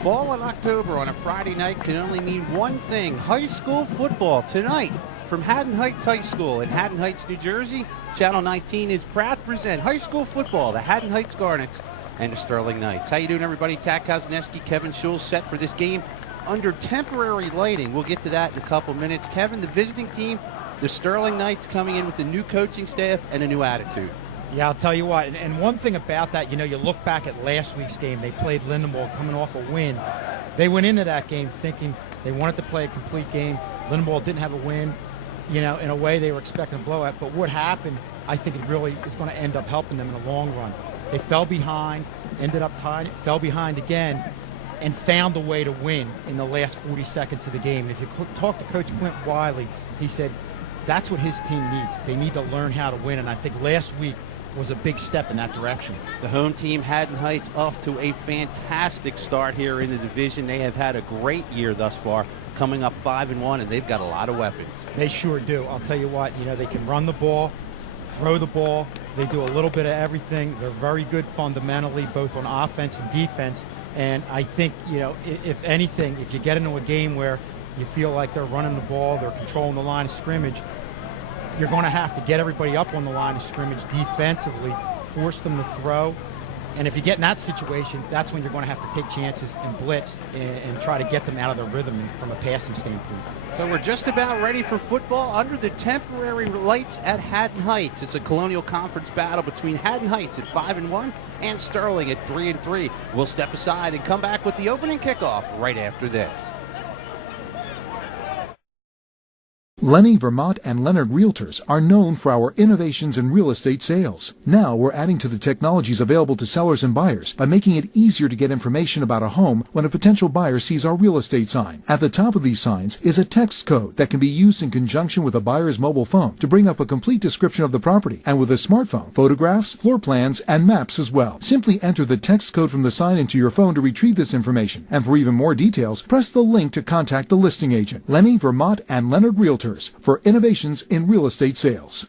Fall in October on a Friday night can only mean one thing: high school football. Tonight, from Haddon Heights High School in Haddon Heights, New Jersey, Channel 19 is proud to present high school football, the Haddon Heights Garnets and the Sterling Knights. How you doing, everybody? Tak Kosneski, Kevin Schulz set for this game under temporary lighting. We'll get to that in a couple minutes. Kevin, the visiting team, the Sterling Knights, coming in with a new coaching staff and a new attitude. Yeah, I'll tell you what, and one thing about that, you look back at last week's game. They played Lindenwold coming off a win. They went into that game thinking they wanted to play a complete game. Lindenwold didn't have a win. In a way they were expecting a blowout. But what happened, I think it really is going to end up helping them in the long run. They fell behind, ended up tied, fell behind again, and found a way to win in the last 40 seconds of the game. And if you talk to Coach Clint Wiley, he said that's what his team needs. They need to learn how to win. And I think last week was a big step in that direction. The home team, Haddon Heights, off to a fantastic start here in the division. They have had a great year thus far, coming up 5-1, and they've got a lot of weapons. They sure do. I'll tell you what, they can run the ball, throw the ball. They do a little bit of everything. They're very good fundamentally, both on offense and defense. And I think, if anything, if you get into a game where you feel like they're running the ball, they're controlling the line of scrimmage, you're going to have to get everybody up on the line of scrimmage defensively, force them to throw. And if you get in that situation, that's when you're going to have to take chances and blitz and try to get them out of their rhythm from a passing standpoint. So we're just about ready for football under the temporary lights at Haddon Heights. It's a Colonial Conference battle between Haddon Heights at 5-1 and Sterling at 3-3. We'll step aside and come back with the opening kickoff right after this. Lenny, Vermont, and Leonard Realtors are known for our innovations in real estate sales. Now we're adding to the technologies available to sellers and buyers by making it easier to get information about a home when a potential buyer sees our real estate sign. At the top of these signs is a text code that can be used in conjunction with a buyer's mobile phone to bring up a complete description of the property, and with a smartphone, photographs, floor plans, and maps as well. Simply enter the text code from the sign into your phone to retrieve this information, and for even more details, press the link to contact the listing agent. Lenny, Vermont, and Leonard Realtors, for innovations in real estate sales.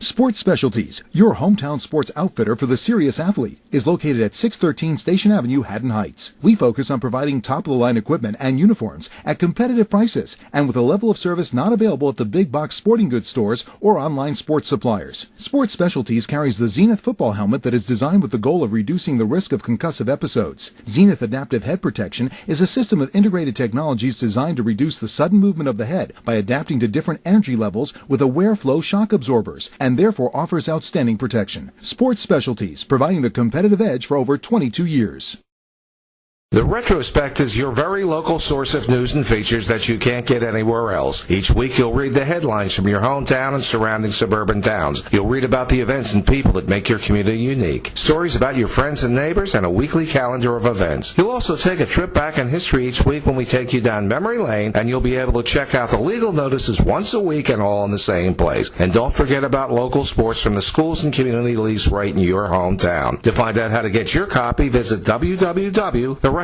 Sports Specialties, your hometown sports outfitter for the serious athlete, is located at 613 Station Avenue, Haddon Heights. We focus on providing top-of-the-line equipment and uniforms at competitive prices and with a level of service not available at the big box sporting goods stores or online sports suppliers. Sports Specialties carries the Zenith football helmet that is designed with the goal of reducing the risk of concussive episodes. Zenith Adaptive Head Protection is a system of integrated technologies designed to reduce the sudden movement of the head by adapting to different energy levels with aware flow shock absorbers, and therefore offers outstanding protection. Sports Specialties, providing the competitive edge for over 22 years. The Retrospect is your very local source of news and features that you can't get anywhere else. Each week you'll read the headlines from your hometown and surrounding suburban towns. You'll read about the events and people that make your community unique. Stories about your friends and neighbors, and a weekly calendar of events. You'll also take a trip back in history each week when we take you down memory lane, and you'll be able to check out the legal notices once a week and all in the same place. And don't forget about local sports from the schools and community leagues right in your hometown. To find out how to get your copy, visit www.theretrospect.com.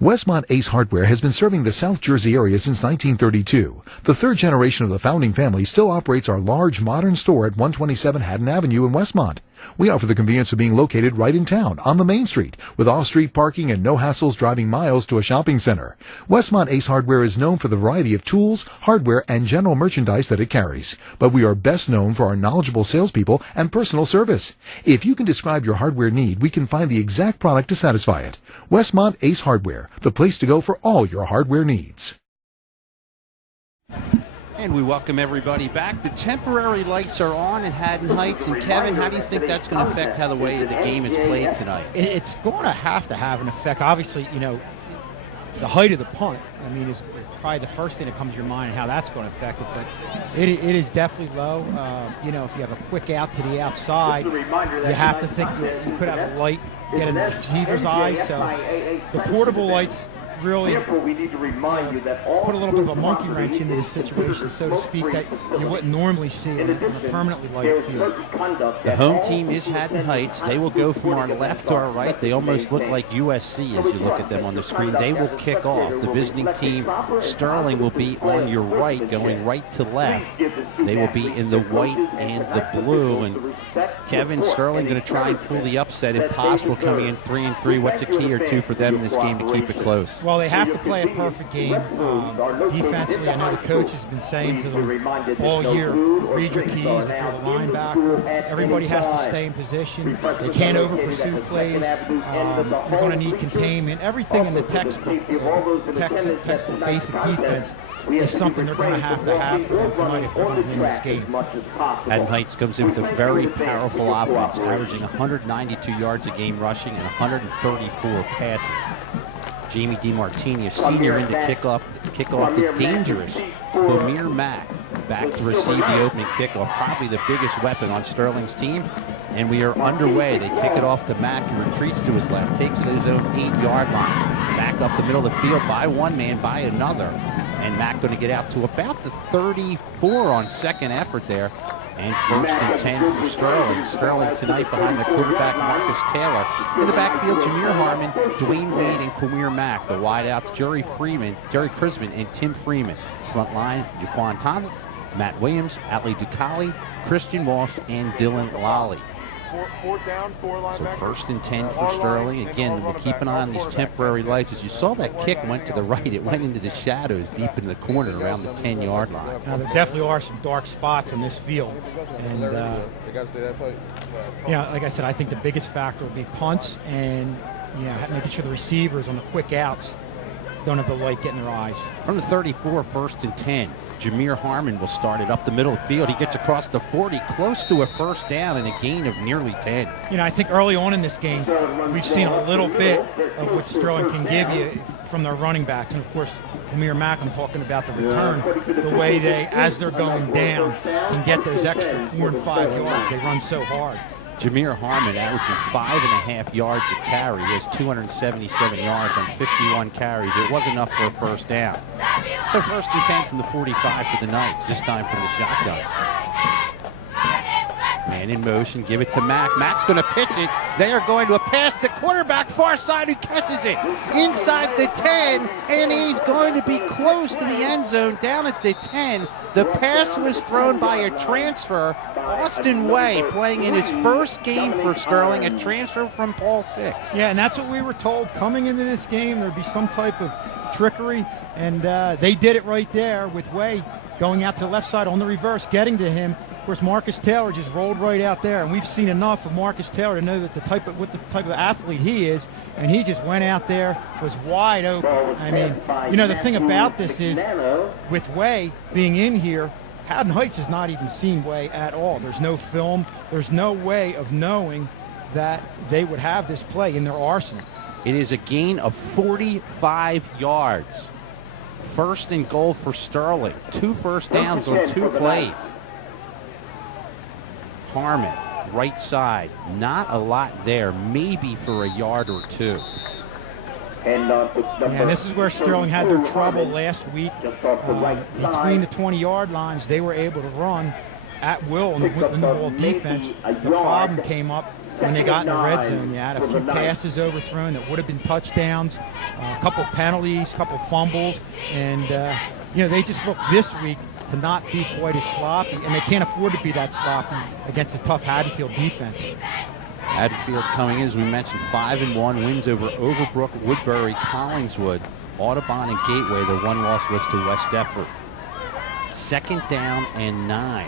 Westmont Ace Hardware has been serving the South Jersey area since 1932. The third generation of the founding family still operates our large modern store at 127 Haddon Avenue in Westmont. We offer the convenience of being located right in town on the main street with off-street parking and no hassles driving miles to a shopping center. Westmont Ace Hardware is known for the variety of tools, hardware, and general merchandise that it carries. But we are best known for our knowledgeable salespeople and personal service. If you can describe your hardware need, we can find the exact product to satisfy it. Westmont Ace Hardware, the place to go for all your hardware needs. And we welcome everybody back. The temporary lights are on at Haddon Heights. And Kevin, how do you think that's going to affect how the way the game is played tonight? It's going to have an effect. Obviously, the height of the punt, is probably the first thing that comes to your mind and how that's going to affect it. But it is definitely low. If you have a quick out to the outside, you have to think you could have a light get in the receiver's eyes. So the portable lights really Therefore, we need to remind you that all put a little bit of a monkey wrench into this situation, so to speak, that you wouldn't normally see on a permanently lighted field. The home team is Haddon Heights. They will go from our left to our right. They almost look like USC as you look at them on the screen. They will kick off. The visiting team, Sterling, will be on your right, going right to left. They will be in the white and the blue. And Kevin, Sterling going to try and pull the upset if possible, coming in 3-3. What's a key or two for them in this game to keep it close? Well, they have to play a perfect game. Defensively, I know the coach has been saying to them all year, read your keys if you're the linebacker. Everybody has to stay in position. They can't over-pursue plays. You're going to need containment. Everything in the textbook basic defense is something they're going to have for them tonight if they're going to win this game. Haddon Heights comes in with a very powerful offense, averaging 192 yards a game rushing and 134 passing. Jamie DeMartini, a senior, in to kick off the dangerous Quamir Mack, back to receive the opening kickoff, probably the biggest weapon on Sterling's team. And we are underway. They kick it off to Mack, who retreats to his left, takes it at his own 8-yard line, back up the middle of the field by one man, by another. And Mack going to get out to about the 34 on second effort there. And 1st and 10 for Sterling. Sterling tonight behind the quarterback Marcus Taylor. In the backfield, Jameer Harmon, Dwayne Wade, and Quamir Mack. The wideouts, Jerry Chrisman, and Tim Freeman. Front line, Jaquan Thomas, Matt Williams, Ali Ducali, Christian Walsh, and Dylan Lally. So 1st and 10 for Sterling. Again, we'll keep an eye on these temporary lights. As you saw, that kick went to the right. It went into the shadows deep in the corner around the 10-yard line. Now, there definitely are some dark spots on this field. And, like I said, I think the biggest factor will be punts and making sure the receivers on the quick outs don't have the light get in their eyes. From the 34, 1st and 10. Jameer Harmon will start it up the middle of the field. He gets across the 40, close to a 1st down and a gain of nearly 10. I think early on in this game, we've seen a little bit of what Sterling can give you from their running backs. And, of course, Quamir Mack, I'm talking about the return, the way they, as they're going down, can get those extra 4 and 5 yards. They run so hard. Jameer Harmon averaging 5.5 yards a carry. He has 277 yards on 51 carries. It was enough for a 1st down. So 1st and 10 from the 45 for the Knights, this time from the shotgun. Man in motion, give it to Mack. Mack's going to pitch it. They are going to pass the quarterback far side who catches it inside the 10, and he's going to be close to the end zone down at the 10. The pass was thrown by a transfer, Austin Way, playing in his first game for Sterling, a transfer from Paul Six. Yeah, and that's what we were told coming into this game. There'd be some type of trickery, and they did it right there with Way going out to the left side on the reverse, getting to him. Of course, Marcus Taylor just rolled right out there, and we've seen enough of Marcus Taylor to know that the type of athlete he is, and he just went out there, was wide open. I mean, the thing about this is, with Way being in here, Haddon Heights has not even seen Way at all. There's no film. There's no way of knowing that they would have this play in their arsenal. It is a gain of 45 yards. 1st and goal for Sterling. 2 1st downs on 2 plays. Harmon, right side. Not a lot there, maybe for a yard or 2. And this is where Sterling had their trouble last week. Between the 20-yard lines, they were able to run at will on the ball defense. The problem came up when they got in the red zone. You had a few passes overthrown that would have been touchdowns, a couple penalties, a couple fumbles, and they just look this week to not be quite as sloppy, and they can't afford to be that sloppy against a tough Haddonfield defense. Haddonfield coming in, as we mentioned, 5-1, wins over Overbrook, Woodbury, Collingswood, Audubon, and Gateway. Their one loss was to West Deptford. 2nd down and 9.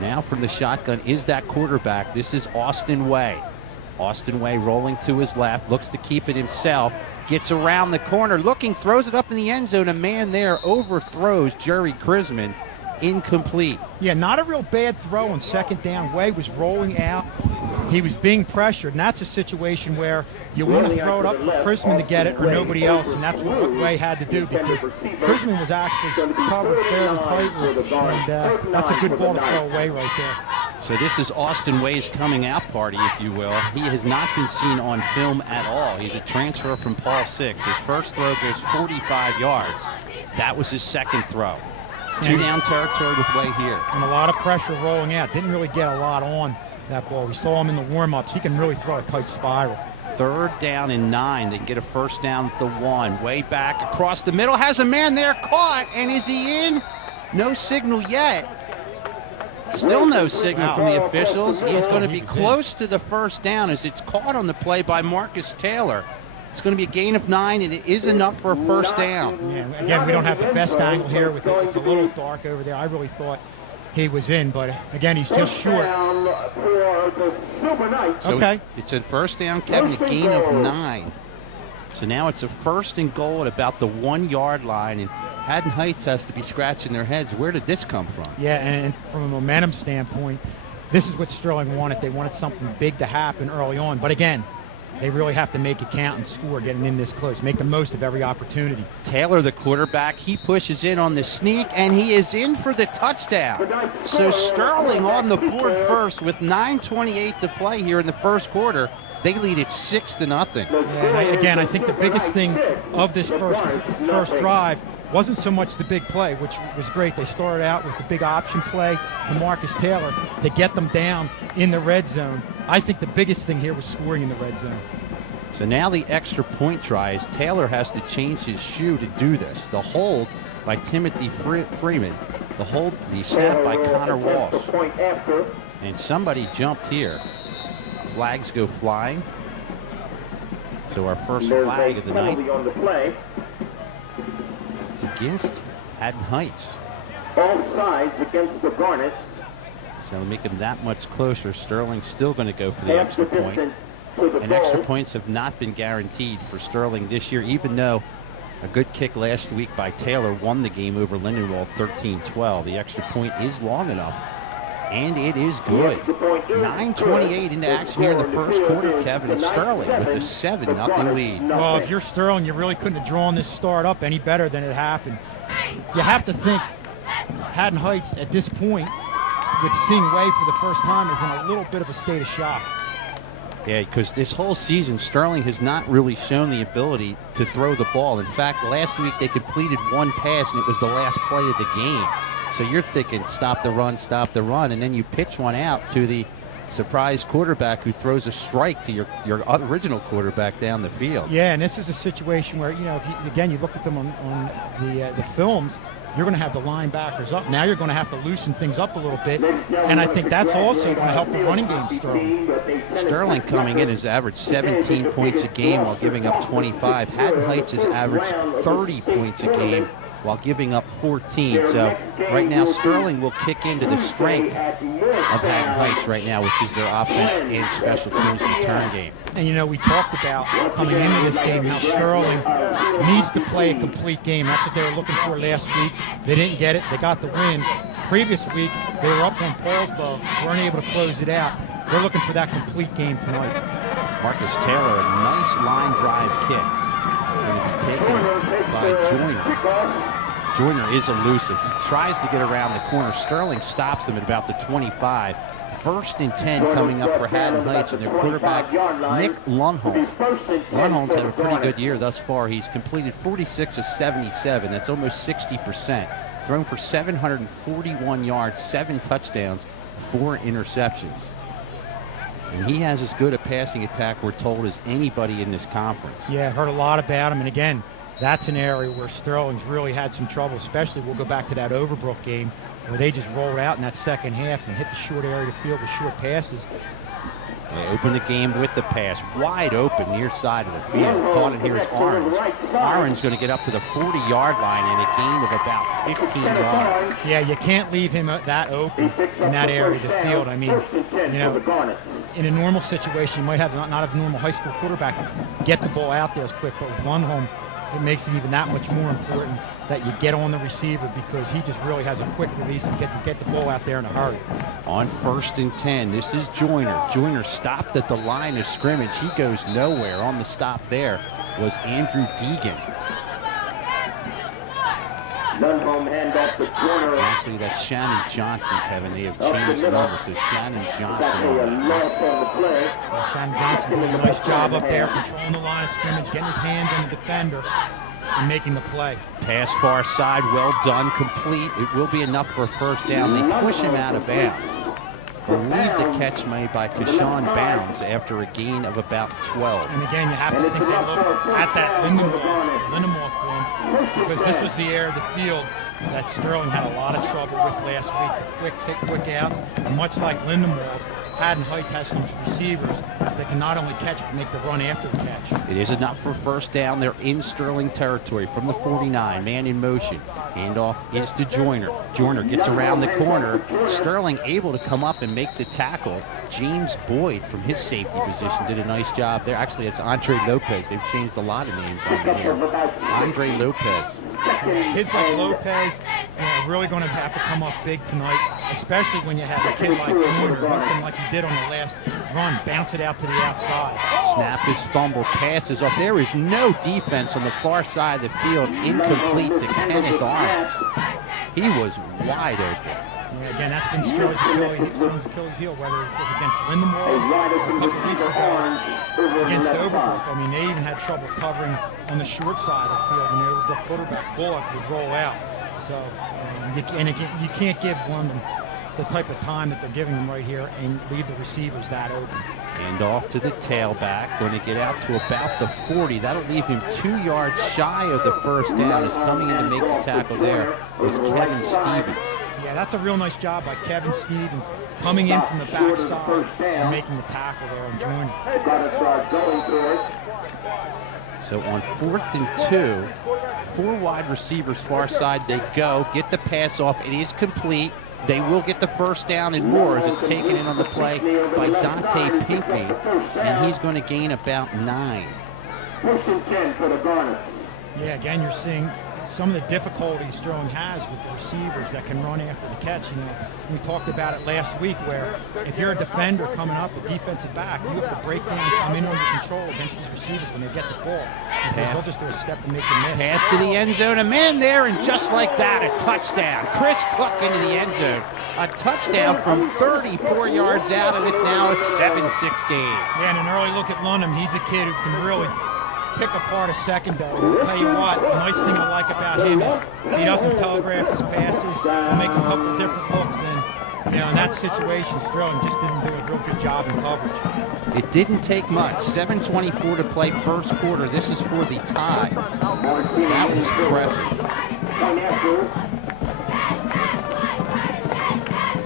Now from the shotgun is that quarterback. This is Austin Way. Austin Way rolling to his left, looks to keep it himself, gets around the corner, looking, throws it up in the end zone. A man there overthrows Jerry Chrisman. Incomplete. Yeah, not a real bad throw on 2nd down. Way was rolling out. He was being pressured, and that's a situation where you want to throw it up for Chrisman to get it or nobody else, and that's what Way had to do because Chrisman was actually covered fairly tightly, and that's a good ball to throw away right there. So this is Austin Way's coming out party, if you will. He has not been seen on film at all. He's a transfer from Paul Six. His first throw goes 45 yards. That was his second throw. Two down territory with Way here. And a lot of pressure rolling out. Didn't really get a lot on that ball. We saw him in the warm-ups. He can really throw a tight spiral. 3rd down and 9. They can get a first down at the 1. Way back across the middle. Has a man there caught. And is he in? No signal yet. Still no signal from the officials. He's going to be close to the first down as it's caught on the play by Marcus Taylor. It's going to be a gain of 9, and it is enough for a first down. Yeah, again, we don't have the best angle here. With it. It's a little dark over there. I really thought he was in, but again, he's just short. So okay. It's a first down, Kevin, a gain of 9. So now it's a 1st and goal at about the 1-yard line, and Haddon Heights has to be scratching their heads. Where did this come from? Yeah, and from a momentum standpoint, this is what Sterling wanted. They wanted something big to happen early on. But again, they really have to make it count and score getting in this close. Make the most of every opportunity. Taylor, the quarterback, he pushes in on the sneak, and he is in for the touchdown. So Sterling on the board first with 9:28 to play here in the first quarter. They lead it 6-0. Yeah, again, I think the biggest thing of this first drive wasn't so much the big play, which was great. They started out with the big option play to Marcus Taylor to get them down in the red zone. I think the biggest thing here was scoring in the red zone. So now the extra point try is Taylor has to change his shoe to do this. The hold by Timothy Freeman. The snap by Connor Walsh. And somebody jumped here. Flags go flying. So our first flag of the night. It's against Haddon Heights. All sides against the Garnet. So to make them that much closer, Sterling's still going to go for the extra point. And extra points have not been guaranteed for Sterling this year, even though a good kick last week by Taylor won the game over Lindenwold 13-12. The extra point is long enough, and it is good. 9:28 into action here in the first quarter, Kevin. It's Sterling with a 7-0 lead. Well, if you're Sterling, you really couldn't have drawn this start up any better than it happened. You have to think Haddon Heights at this point, with seeing Way for the first time, is in a little bit of a state of shock. Yeah, because this whole season, Sterling has not really shown the ability to throw the ball. In fact, last week they completed one pass, and it was the last play of the game. So you're thinking, stop the run, and then you pitch one out to the surprise quarterback who throws a strike to your original quarterback down the field. Yeah, and this is a situation where, if you look at them on the films, you're going to have the linebackers up. Now you're going to have to loosen things up a little bit, and I think that's also going to help the running game, Sterling. Sterling coming in has averaged 17 points a game while giving up 25. Haddon Heights has averaged 30 points a game while giving up 14. So right now Sterling will kick into the strength of Haddon Heights right now, which is their offense and special teams return game. And we talked about coming into this game how Sterling needs to play a complete game. That's what they were looking for last week. They didn't get it. They got the win. Previous week, they were up on Paulsboro, weren't able to close it out. They're looking for that complete game tonight. Marcus Taylor, a nice line drive kick. Going to be taken by Joyner. Joyner is elusive. He tries to get around the corner. Sterling stops him at about the 25. 1st and 10 coming up for Haddon Heights, and their quarterback, Nick Lundholm. Lundholm's had a pretty good year thus far. He's completed 46 of 77. That's almost 60%. Thrown for 741 yards, 7 touchdowns, 4 interceptions. And he has as good a passing attack, we're told, as anybody in this conference. Yeah, heard a lot about him. And again, that's an area where Sterling's really had some trouble, especially we'll go back to that Overbrook game where they just rolled out in that second half and hit the short area of the field with short passes. They open the game with the pass, wide open near side of the field. Caught it here is Orange. Orange going to get up to the 40-yard line and a gain of about 15 yards. Yeah, you can't leave him that open in that area of the field. I mean, in a normal situation, you might have not have a normal high school quarterback get the ball out there as quick, but with Lundholm, it makes it even that much more important that you get on the receiver because he just really has a quick release and get the ball out there in a hurry. On 1st and 10, this is Joyner. Joyner stopped at the line of scrimmage. He goes nowhere. On the stop there was Andrew Deegan. off the corner. Actually, that's Shannon Johnson, Kevin. They have changed the numbers, so Shannon Johnson. A loss on the play. Shannon Johnson doing a nice job up there, controlling the line of scrimmage, getting his hands on the defender, and making the play. Pass far side, well done, complete. It will be enough for a first down. They push him out of bounds. I believe the catch made by Kashawn Bounds after a gain of about 12. And again, you have to think they look at that Lindenwald form, because this was the area of the field that Sterling had a lot of trouble with last week. The quick outs, and much like Lindenwald, Haddon Heights has some receivers that can not only catch but make the run after the catch. It is enough for first down. They're in Sterling territory from the 49. Man in motion. Handoff is to Joyner. Joyner gets around the corner. Sterling able to come up and make the tackle. James Boyd from his safety position did a nice job there. Actually, it's Andre Lopez. They've changed a lot of names on here. Andre Lopez. Kids like Lopez are really going to have to come up big tonight, especially when you have a kid like Joyner working like he did on the last run, bounce it out to the outside. Snap is fumbled, passes off. There is no defense on the far side of the field. Incomplete to Kenneth Arms. He was wide open. Yeah, again, that's been Sterling's Achilles heel, whether it was against Lindenwald or a couple weeks ago against Overbrook. I mean, they even had trouble covering on the short side of the field, and the Overbrook quarterback Bullock would roll out. So, you can't give London the type of time that they're giving them right here and leave the receivers that open. And off to the tailback, going to get out to about the 40. That'll leave him 2 yards shy of the first down. Is coming in to make the tackle there is Kevin Stevens. Yeah, that's a real nice job by Kevin Stevens, coming in from the backside and making the tackle there and joining. So on 4th and 2, 4 wide receivers far side they go, get the pass off. It is complete. They will get the first down and more as it's taken in on the play by Dante Pinckney, and he's going to gain about 9. Yeah, again, you're seeing some of the difficulties Sterling has with the receivers that can run after the catch. You know, we talked about it last week where if you're a defender coming up, a defensive back, you have to break down and come in under control against these receivers when they get the ball. Because they'll just do a step and make a miss. Pass to the end zone, a man there, and just like that, a touchdown. Chris Cook into the end zone. A touchdown from 34 yards out, and it's now a 7-6 game. Yeah, and an early look at Lundham. He's a kid who can really pick apart a secondary. I'll tell you what, the nice thing I like about him is he doesn't telegraph his passes. He'll make a couple different looks, and in that situation, Sterling just didn't do a real good job in coverage. It didn't take much. 7:24 to play first quarter. This is for the tie. That was impressive.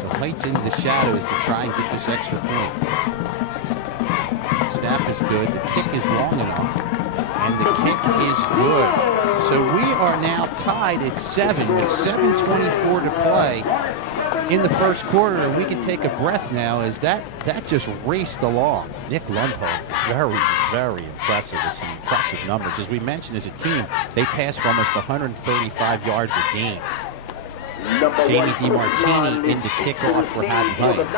So Heights into the shadows to try and get this extra point. Snap is good. The kick is long enough. And the kick is good. So we are now tied at 7 with 7:24 to play in the first quarter. And we can take a breath now as that just raced along. Nick Lundholm, very, very impressive with some impressive numbers. As we mentioned, as a team, they pass for almost 135 yards a game. Jamie DiMartini in the kickoff for Haddon Heights.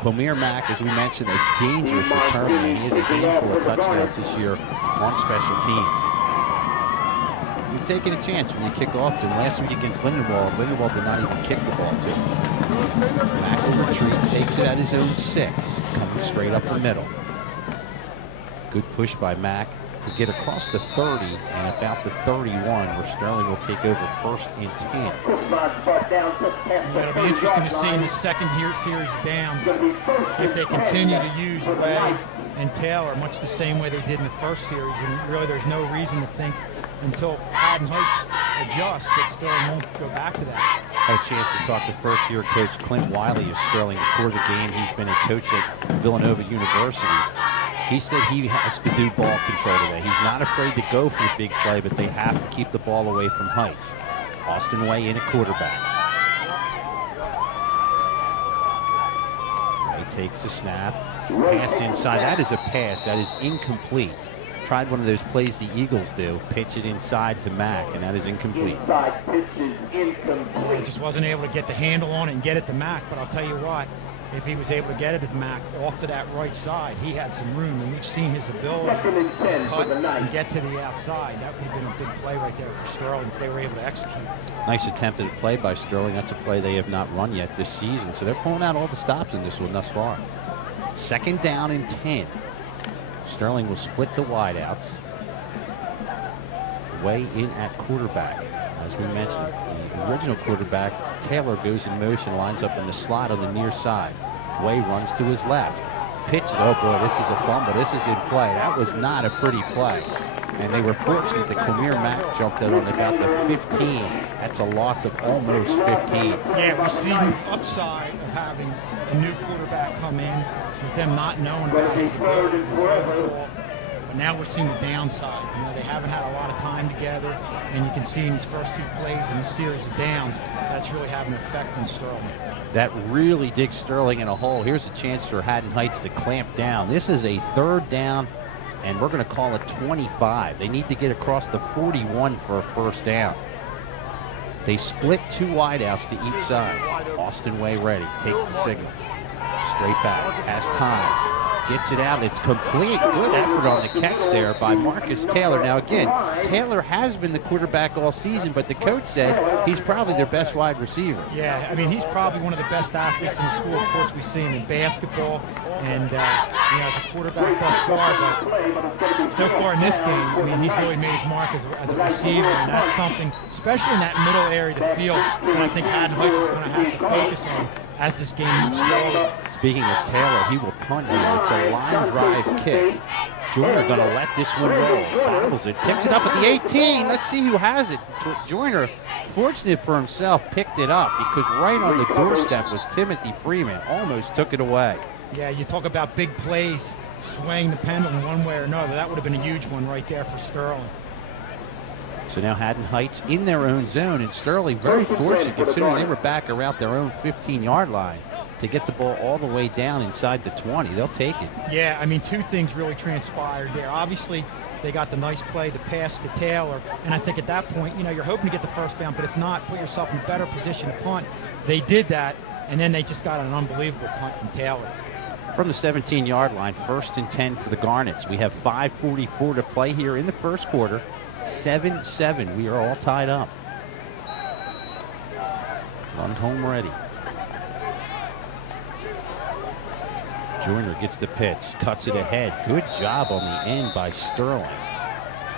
Quamir Mack, as we mentioned, a dangerous return man. He has a handful of touchdowns this year on special teams. You're taking a chance when you kick off to him. Last week against Lindenwald did not even kick the ball to him. Mack will retreat, takes it at his own 6, coming straight up the middle. Good push by Mack to get across the 30 and about the 31, where Sterling will take over 1st and 10. It'll be interesting to see in the second series of downs if they continue to use Ray and Taylor much the same way they did in the first series. And really, there's no reason to think until Haddon Heights adjusts that Sterling won't go back to that. I had a chance to talk to first-year coach Clint Wiley of Sterling before the game. He's been a coach at Villanova University. He said he has to do ball control today. He's not afraid to go for the big play, but they have to keep the ball away from Heights. Austin Way in at quarterback. He takes the snap. Pass inside. That is a pass. That is incomplete. Tried one of those plays the Eagles do. Pitch it inside to Mack, and that is incomplete. He just wasn't able to get the handle on it and get it to Mack, but I'll tell you what, if he was able to get it at Mack off to that right side. He had some room, and we've seen his ability Second and 10 to for cut the Knights. and get to the outside. That would have been a big play right there for Sterling if they were able to execute. Nice attempted play by Sterling. That's a play they have not run yet this season. So they're pulling out all the stops in this one thus far. Second down and 10. Sterling will split the wideouts. Way in at quarterback. As we mentioned, the original quarterback, Taylor, goes in motion, lines up in the slot on the near side. Way runs to his left. Pitches. Oh boy, this is a fumble. This is in play. That was not a pretty play. And they were fortunate that Quamir Mack jumped out on about the 15. That's a loss of almost 15. Yeah, we've seen the upside of having a new quarterback come in with them not knowing about his ability to throw the ball. But now we're seeing the downside. You know, they haven't had a lot of time together, and you can see in these first two plays in the series of downs, that's really having an effect on Sterling. That really digs Sterling in a hole. Here's a chance for Haddon Heights to clamp down. This is a third down, and we're going to call it 25. They need to get across the 41 for a first down. They split two wideouts to each side. Austin Way ready, takes the signal. Straight back, has time. Gets it out. It's complete. Good effort on the catch there by Marcus Taylor. Now, again, Taylor has been the quarterback all season, but the coach said he's probably their best wide receiver. Yeah, I mean, he's probably one of the best athletes in the school. Of course, we see him in basketball and, you know, as a quarterback thus far. But so far in this game, I mean, he's really made his mark as a receiver, and that's something, especially in that middle area of the field, that I think Haddon Heights is going to have to focus on as this game moves forward. Speaking of Taylor, he will punt here. It's a line drive kick. Joyner going to let this one roll. Bobbles it, picks it up at the 18. Let's see who has it. Joyner, fortunate for himself, picked it up because right on the doorstep was Timothy Freeman. Almost took it away. Yeah, you talk about big plays, swaying the pendulum one way or another. That would have been a huge one right there for Sterling. So now Haddon Heights in their own zone, and Sterling very fortunate considering they were back around their own 15-yard line to get the ball all the way down inside the 20. They'll take it. Yeah, I mean, two things really transpired there. Obviously, they got the nice play, the pass to Taylor, and I think at that point, you know, you're hoping to get the first down, but if not, put yourself in a better position to punt. They did that, and then they just got an unbelievable punt from Taylor. From the 17-yard line, 1st and 10 for the Garnets. We have 5:44 to play here in the first quarter. 7-7. We are all tied up. Lundholm ready. Joyner gets the pitch, cuts it ahead. Good job on the end by Sterling.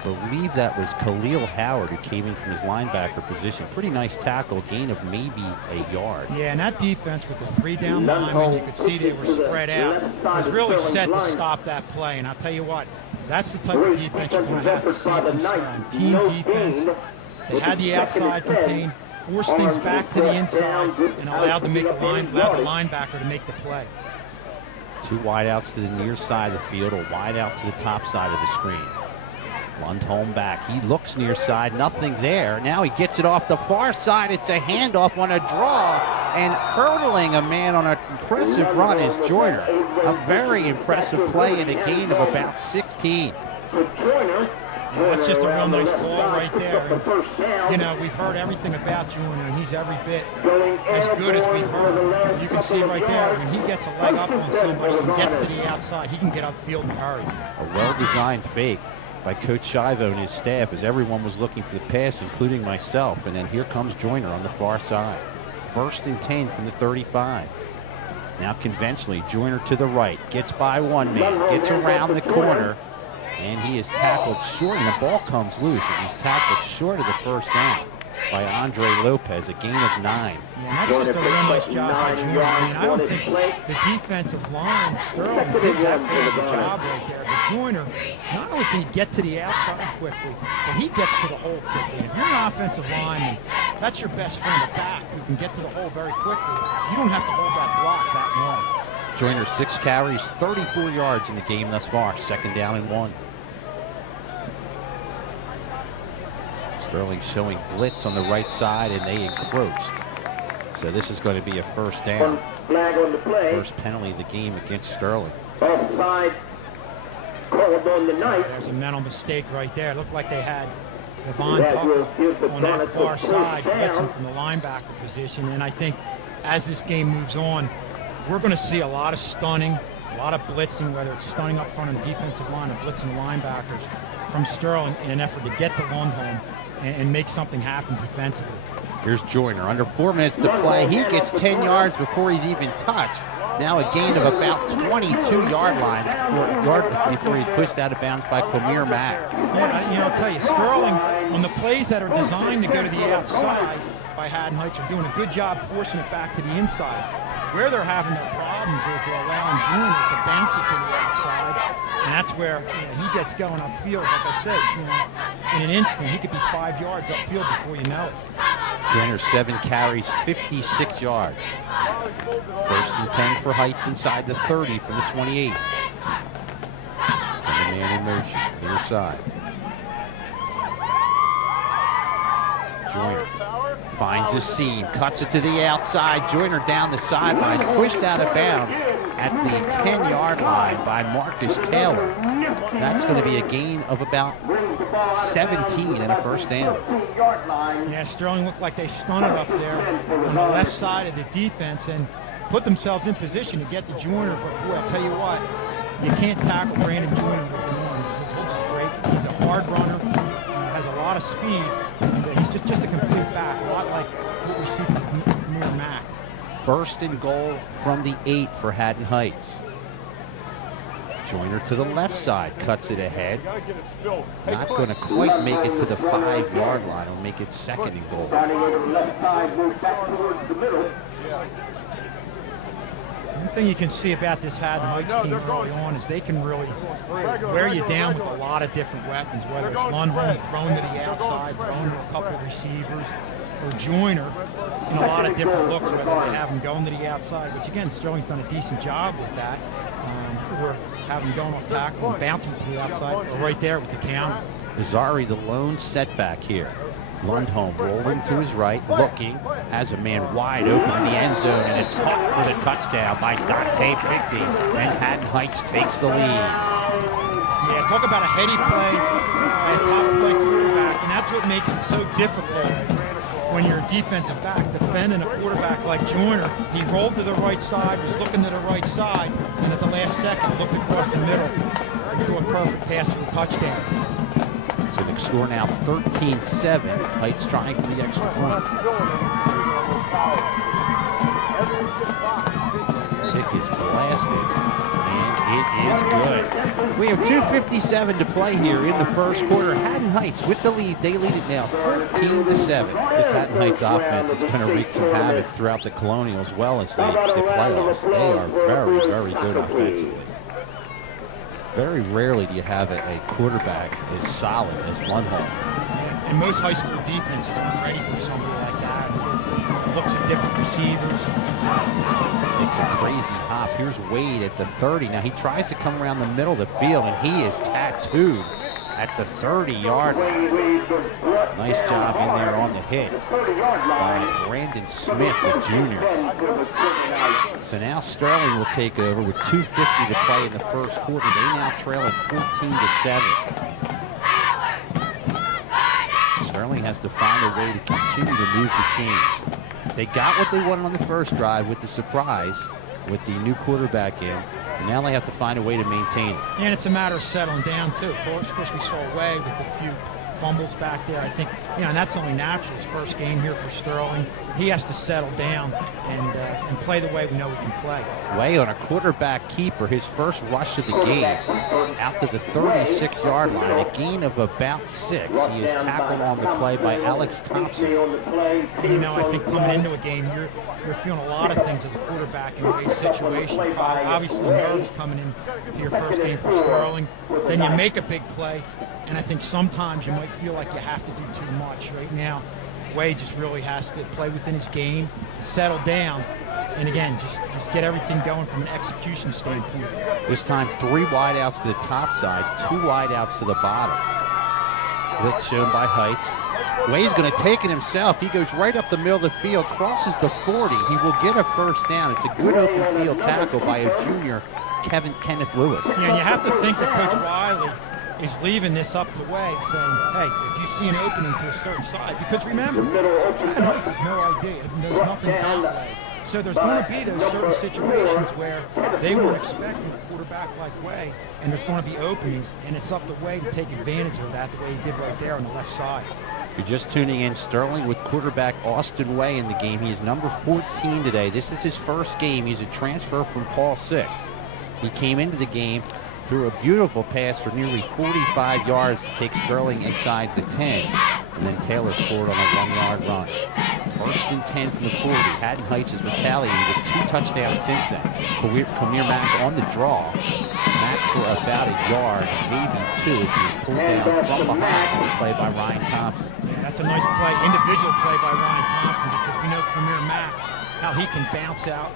Believe that was Khalil Howard who came in from his linebacker position. Pretty nice tackle, gain of maybe a yard. Yeah, and that defense with the 3 down linemen, you could see they were spread out, was really set to stop that play. And I'll tell you what, that's the type of defense you're going to have to see from Sterling. Team defense. They had the outside contained, forced things back to the inside, and allowed the linebacker to make the play. Two wideouts to the near side of the field, a wideout to the top side of the screen. Lundholm back. He looks near side, nothing there. Now he gets it off the far side. It's a handoff on a draw, and hurdling a man on an impressive run is Joyner. A very impressive play in a gain of about 16. Yeah, that's just a real nice call right there. And, you know, we've heard everything about Joyner, and he's every bit as good as we've heard. You can see right there, when he gets a leg up on somebody and gets to the outside, he can get upfield in a hurry. A well-designed fake by Coach Shivo and his staff as everyone was looking for the pass, including myself. And then here comes Joyner on the far side. 1st and 10 from the 35. Now conventionally, Joyner to the right. Gets by one man. Gets around the corner. And he is tackled short, and the ball comes loose. And he's tackled short of the first down by Andre Lopez, a gain of 9. Yeah, and that's just a real nice job by Joyner. I mean, I don't think the defensive line, Sterling, did that good of a job right there. But Joyner, not only can he get to the outside quickly, but he gets to the hole quickly. And if you're an offensive lineman, that's your best friend at back who can get to the hole very quickly. You don't have to hold that block that long. Joyner 6 carries, 34 yards in the game thus far. 2nd down and 1. Sterling showing blitz on the right side, and they encroached. So this is going to be a first down. Flag on the play. First penalty of the game against Sterling. Offside called on the Knights. There's a mental mistake right there. It looked like they had Devon Tucker on that far side, blitzing from the linebacker position. And I think as this game moves on, we're going to see a lot of stunning, a lot of blitzing, whether it's stunning up front on the defensive line or blitzing linebackers from Sterling in an effort to get to Lundholm and make something happen defensively. Here's Joyner. Under 4 minutes to play. He gets 10 yards before he's even touched. Now a gain of about 22-yard lines before he's pushed out of bounds by Quamir Mack. Yeah, I'll tell you, Sterling, on the plays that are designed to go to the outside by Haddon Heights, are doing a good job forcing it back to the inside. Where they're having their problems is they're allowing Junior to bounce it to the outside, and that's where he gets going upfield. Like I said, in an instant, he could be 5 yards upfield before you know it. Joyner 7 carries, 56 yards. 1st and 10 for Heights inside the 30 from the 28. 7-man in motion, near side. Joyner finds a seam, cuts it to the outside. Joyner down the sideline, pushed out of bounds at the 10-yard line by Marcus Taylor. That's going to be a gain of about 17 and a first down. Yeah, Sterling looked like they stunted up there on the left side of the defense and put themselves in position to get to Joyner. But boy, I'll tell you what, you can't tackle Brandon Joyner with an arm. He's great. He's a hard runner. Has a lot of speed. He's just a complete back, a lot like what we see from Quamir Mack. 1st and goal from the 8 for Haddon Heights. Joyner to the left side, cuts it ahead. Not going to quite make it to the 5-yard line. Will make it 2nd and goal. One thing you can see about this Haddon Heights team early on is they can really wear you down with a lot of different weapons, whether it's Lundholm thrown to the outside, thrown to a couple of receivers, or Joyner in a lot of different looks, whether they have him going to the outside, which again, Sterling's done a decent job with that, or have him going off tackle and bouncing to the outside, or right there with the counter. Zari, the lone setback here. Lundholm rolling to his right, looking, has a man wide open in the end zone, and it's caught for the touchdown by Dante Bigby, and Haddon Heights takes the lead. Yeah, talk about a heady play by a top-flight quarterback, and that's what makes it so difficult when you're a defensive back defending a quarterback like Joyner. He rolled to the right side, was looking to the right side, and at the last second looked across the middle and threw a perfect pass for the touchdown. So the score now 13-7. Heights trying for the extra point. Kick is blasted, and it is good. We have 2:57 to play here in the first quarter. Haddon Heights with the lead. They lead it now 13-7. This Haddon Heights offense is going to wreak some havoc throughout the Colonial as well as the playoffs. They are very, very good offensively. Very rarely do you have a quarterback as solid as Lundholm. And most high school defenses aren't ready for somebody like that. Looks at different receivers. Takes a crazy hop. Here's Wade at the 30. Now he tries to come around the middle of the field, and he is tattooed at the 30-yard line. Nice job in there on the hit by Brandon Smith, the junior. So now Sterling will take over with 2:50 to play in the first quarter. They now trail at 14-7. Sterling has to find a way to continue to move the chains. They got what they wanted on the first drive with the surprise, with the new quarterback in. Now they have to find a way to maintain it. And it's a matter of settling down, too. Of course, we saw Way with a few fumbles back there. I think, and that's only natural. His first game here for Sterling. He has to settle down and play the way we know he can play. Way on a quarterback keeper, his first rush of the game, out to the 36-yard line, a gain of about 6. He is tackled on the play by Alex Thompson. And, I think coming into a game, you're feeling a lot of things as a quarterback in Way's situation. Obviously, nerves coming into your first game for Sterling. Then you make a big play, and I think sometimes you might feel like you have to do too much. Right now, Way just really has to play within his game, settle down, and again, just get everything going from an execution standpoint. This time, 3 wideouts to the top side, 2 wideouts to the bottom. Blitz shown by Heights. Way's going to take it himself. He goes right up the middle of the field, crosses the 40. He will get a first down. It's a good open field tackle by a junior, Kenneth Lewis. Yeah, and you have to think that Coach Wiley is leaving this up to Way, saying, hey, if you see an opening to a certain side, because remember, Haddon Heights has no idea. There's nothing that way. So there's going to be those certain situations where they weren't expecting a quarterback like Way, and there's going to be openings, and it's up to Way to take advantage of that the way he did right there on the left side. If you're just tuning in, Sterling with quarterback Austin Way in the game. He is number 14 today. This is his first game. He's a transfer from Paul Six. He came into the game, threw a beautiful pass for nearly 45 yards to take Sterling inside the 10. And then Taylor scored on a 1-yard run. First and 10 from the 40. Haddon Heights has retaliated with 2 touchdowns since then. Kamir Mack on the draw. Mack for about a yard, maybe 2, as he was pulled down from behind on the play by Ryan Thompson. Yeah, that's a nice play, individual play by Ryan Thompson, because we know Kamir Mack, how he can bounce off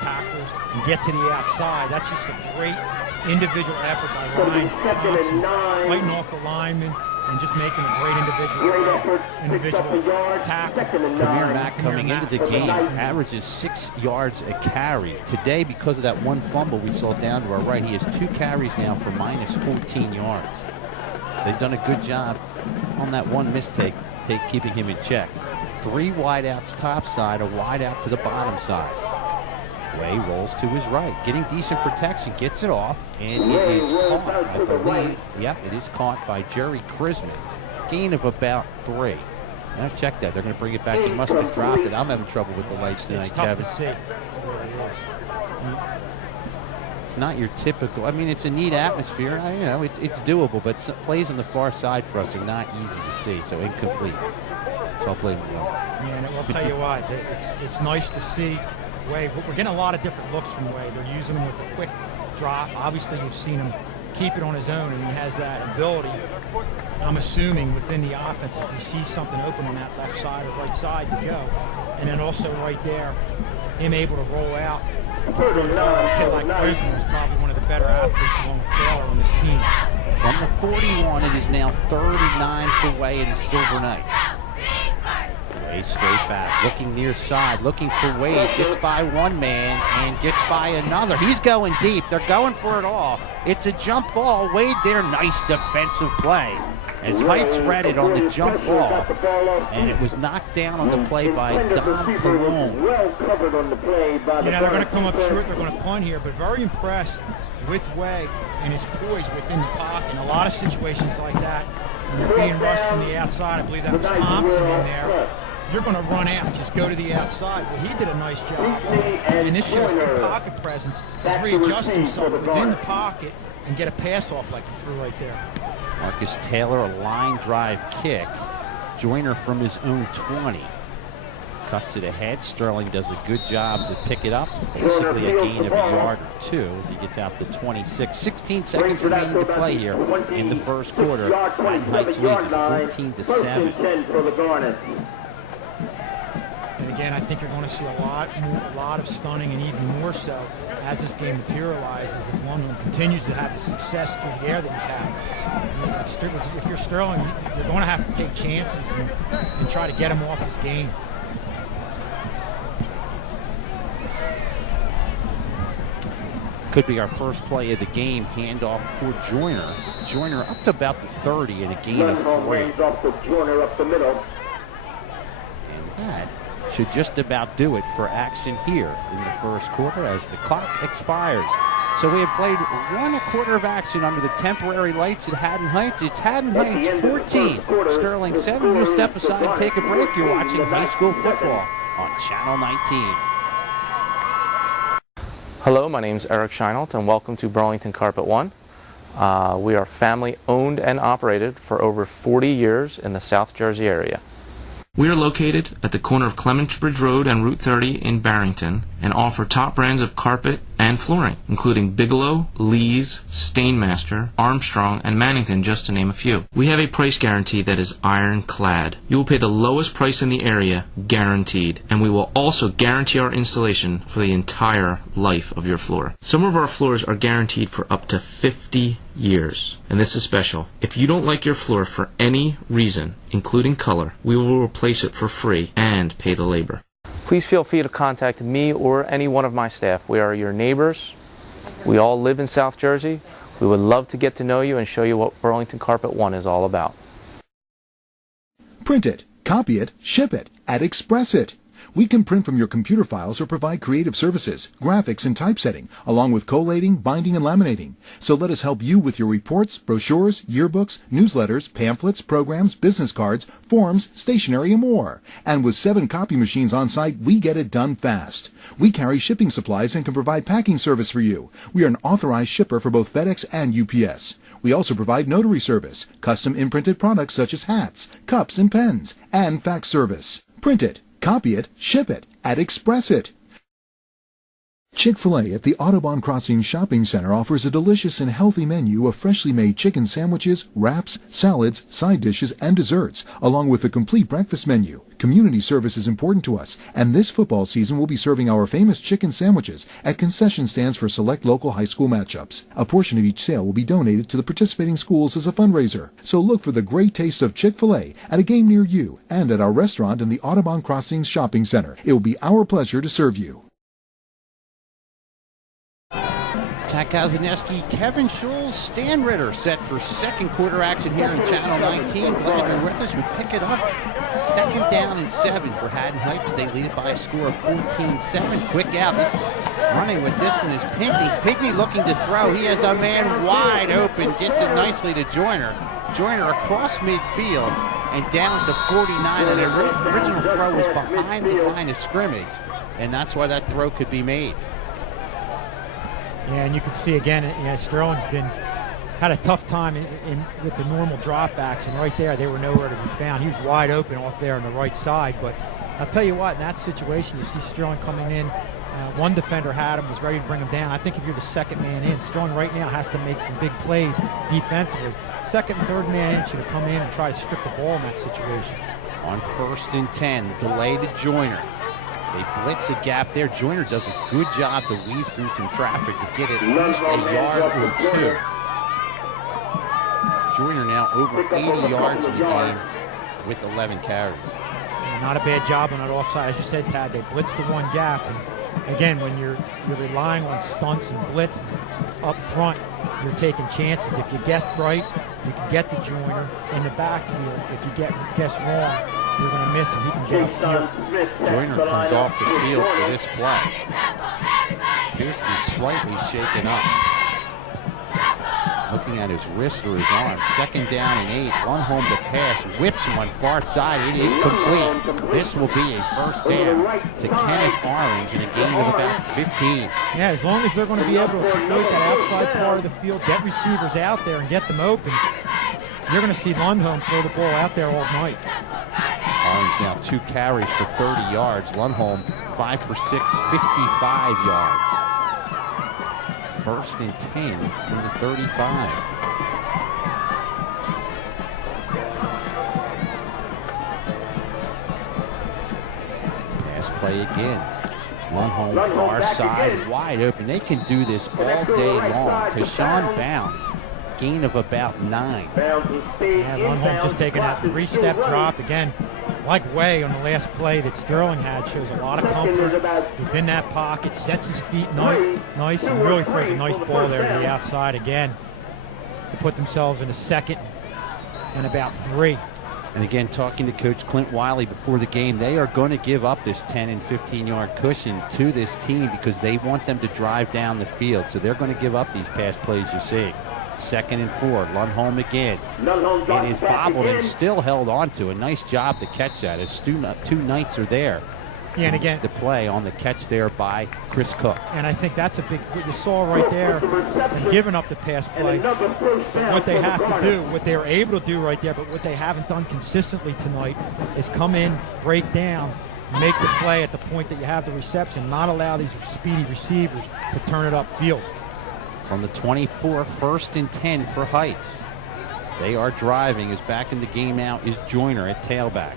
tackles and get to the outside. That's just a great individual effort by Ryan Thompson, fighting off the lineman and just making a great individual tackle. Kamir Mack coming into the game averages 6 yards a carry. Today, because of that one fumble we saw down to our right, he has 2 carries now for minus 14 yards. So they've done a good job on that one mistake, keeping him in check. 3 wideouts top side, a wideout to the bottom side. Way rolls to his right, getting decent protection, gets it off, and it is caught, I believe. Yep, it is caught by Jerry Chrisman. Gain of about 3. Now check that. They're going to bring it back. He must have dropped it. I'm having trouble with the lights tonight, Kevin. It's tough to see. It's not your typical. I mean, it's a neat atmosphere. You know, it's doable, but plays on the far side for us are not easy to see, so incomplete. So I'll blame the lights. Yeah, and I'll tell you what, it's nice to see Way. We're getting a lot of different looks from Way. They're using him with a quick drop. Obviously, you've seen him keep it on his own, and he has that ability. I'm assuming within the offense, if he sees something open on that left side or right side, to go. And then also right there, him able to roll out. A kid like Chrisman is probably one of the better athletes along with Taylor on this team. From the 41, it is now 39 for Way and the Silver Knights. Way straight back, looking near side, looking for Wade, gets by one man and gets by another. He's going deep. They're going for it all. It's a jump ball. Wade there, nice defensive play. As Heights read it on the jump ball, and it was knocked down on the play by Dom Colon. You know, they're going to come up short. They're going to punt here, but very impressed with Way and his poise within the pocket. In a lot of situations like that, when you're being rushed from the outside, I believe that was Thompson in there, you're going to run out, just go to the outside. But he did a nice job. And this shows good pocket presence. He's readjust himself within the pocket and get a pass off like he threw right there. Marcus Taylor, a line drive kick. Joyner from his own 20. Cuts it ahead. Sterling does a good job to pick it up. Basically a gain of a yard or 2 as he gets out to 26. 16 seconds remaining to play here in the first quarter. Haddon Heights leads it 14-7. And again, I think you're going to see a lot of stunning, and even more so as this game materializes. If London continues to have the success through the air that he's had, if you're Sterling, you're going to have to take chances and try to get him off his game. Could be our first play of the game. Handoff for Joyner. Joyner up to about the 30 and a gain of 3. And that should just about do it for action here in the first quarter as the clock expires. So we have played 1/4 of action under the temporary lights at Haddon Heights. It's Haddon Heights 14, Sterling 7. We'll step aside and take a break. You're watching high school football on Channel 19. Hello, my name is Eric Scheinelt and welcome to Burlington Carpet One. We are family owned and operated for over 40 years in the South Jersey area. We are located at the corner of Clementsbridge Road and Route 30 in Barrington and offer top brands of carpet and flooring, including Bigelow, Lee's, Stainmaster, Armstrong, and Mannington, just to name a few. We have a price guarantee that is ironclad. You will pay the lowest price in the area, guaranteed, and we will also guarantee our installation for the entire life of your floor. Some of our floors are guaranteed for up to 50 years, and this is special. If you don't like your floor for any reason, including color, we will replace it for free and pay the labor. Please feel free to contact me or any one of my staff. We are your neighbors. We all live in South Jersey. We would love to get to know you and show you what Burlington Carpet One is all about. Print it, copy it, ship it at Express It. We can print from your computer files or provide creative services, graphics, and typesetting, along with collating, binding, and laminating. So let us help you with your reports, brochures, yearbooks, newsletters, pamphlets, programs, business cards, forms, stationery, and more. And with 7 copy machines on site, we get it done fast. We carry shipping supplies and can provide packing service for you. We are an authorized shipper for both FedEx and UPS. We also provide notary service, custom imprinted products such as hats, cups, and pens, and fax service. Print it, copy it, ship it, and express it. Chick-fil-A at the Audubon Crossing Shopping Center offers a delicious and healthy menu of freshly made chicken sandwiches, wraps, salads, side dishes, and desserts, along with a complete breakfast menu. Community service is important to us, and this football season we'll be serving our famous chicken sandwiches at concession stands for select local high school matchups. A portion of each sale will be donated to the participating schools as a fundraiser. So look for the great taste of Chick-fil-A at a game near you and at our restaurant in the Audubon Crossing Shopping Center. It will be our pleasure to serve you. Jack Kazaneski, Kevin Schulz, Stan Ritter set for second quarter action here in Channel 19. Glad you're with us. We pick it up. 2nd down and 7 for Haddon Heights. They lead it by a score of 14-7. Quick out. Running with this one is Pinckney. Pinckney looking to throw. He has a man wide open. Gets it nicely to Joyner. Joyner across midfield and down to 49. And the original throw was behind the line of scrimmage. And that's why that throw could be made. Yeah, and you can see again, Sterling's had a tough time with the normal dropbacks, and right there they were nowhere to be found. He was wide open off there on the right side, but I'll tell you what, in that situation, you see Sterling coming in. One defender had him, was ready to bring him down. I think if you're the second man in, Sterling right now has to make some big plays defensively. Second and third man in should have come in and tried to strip the ball in that situation. On 1st and 10, the delay to Joyner. They blitz a gap there. Joyner does a good job to weave through some traffic to get at least a yard or 2. Joyner now over 80 yards in the game with 11 carries. Yeah, not a bad job on that offside. As you said, Tad, they blitzed the one gap. And again, when you're relying on stunts and blitz up front, you're taking chances. If you guess right, you can get to Joyner in the backfield. If you guess wrong, you're going to miss him. He can get upfield. Joyner comes off the field for this play. Appears to be slightly shaken up. Looking at his wrist or his arm. 2nd down and 8. Lundholm to pass. Whips one far side. It is complete. This will be a 1st down to Kenneth Orange in a gain of about 15. Yeah, as long as they're going to be able to exploit that outside part of the field, get receivers out there and get them open, you're going to see Lundholm throw the ball out there all night. Orange now 2 carries for 30 yards. Lundholm 5 for 6, 55 yards. 1st and 10 from the 35. Pass play again. Lundholm far side, wide open. They can do this all day long. Kashawn Bounds, gain of about 9. Yeah, Lundholm just taking that 3-step drop again. Like Way on the last play that Sterling had, shows a lot of comfort within that pocket, sets his feet nice, and really throws a nice ball there to the outside again to put themselves in a 2nd and about 3. And again, talking to Coach Clint Wiley before the game, they are going to give up this 10 and 15-yard cushion to this team because they want them to drive down the field. So they're going to give up these pass plays you're seeing. 2nd and 4. Lundholm again. It is bobbled and still held on to. A nice job to catch that as 2 Knights are there. Yeah, and again, the play on the catch there by Chris Cook. And I think that's a big, what you saw right there, and giving up the pass play. What they have to do, what they were able to do right there, but what they haven't done consistently tonight is come in, break down, make the play at the point that you have the reception, not allow these speedy receivers to turn it upfield. From the 24, 1st and 10 for Heights. They are driving. As back in the game now is Joyner at tailback.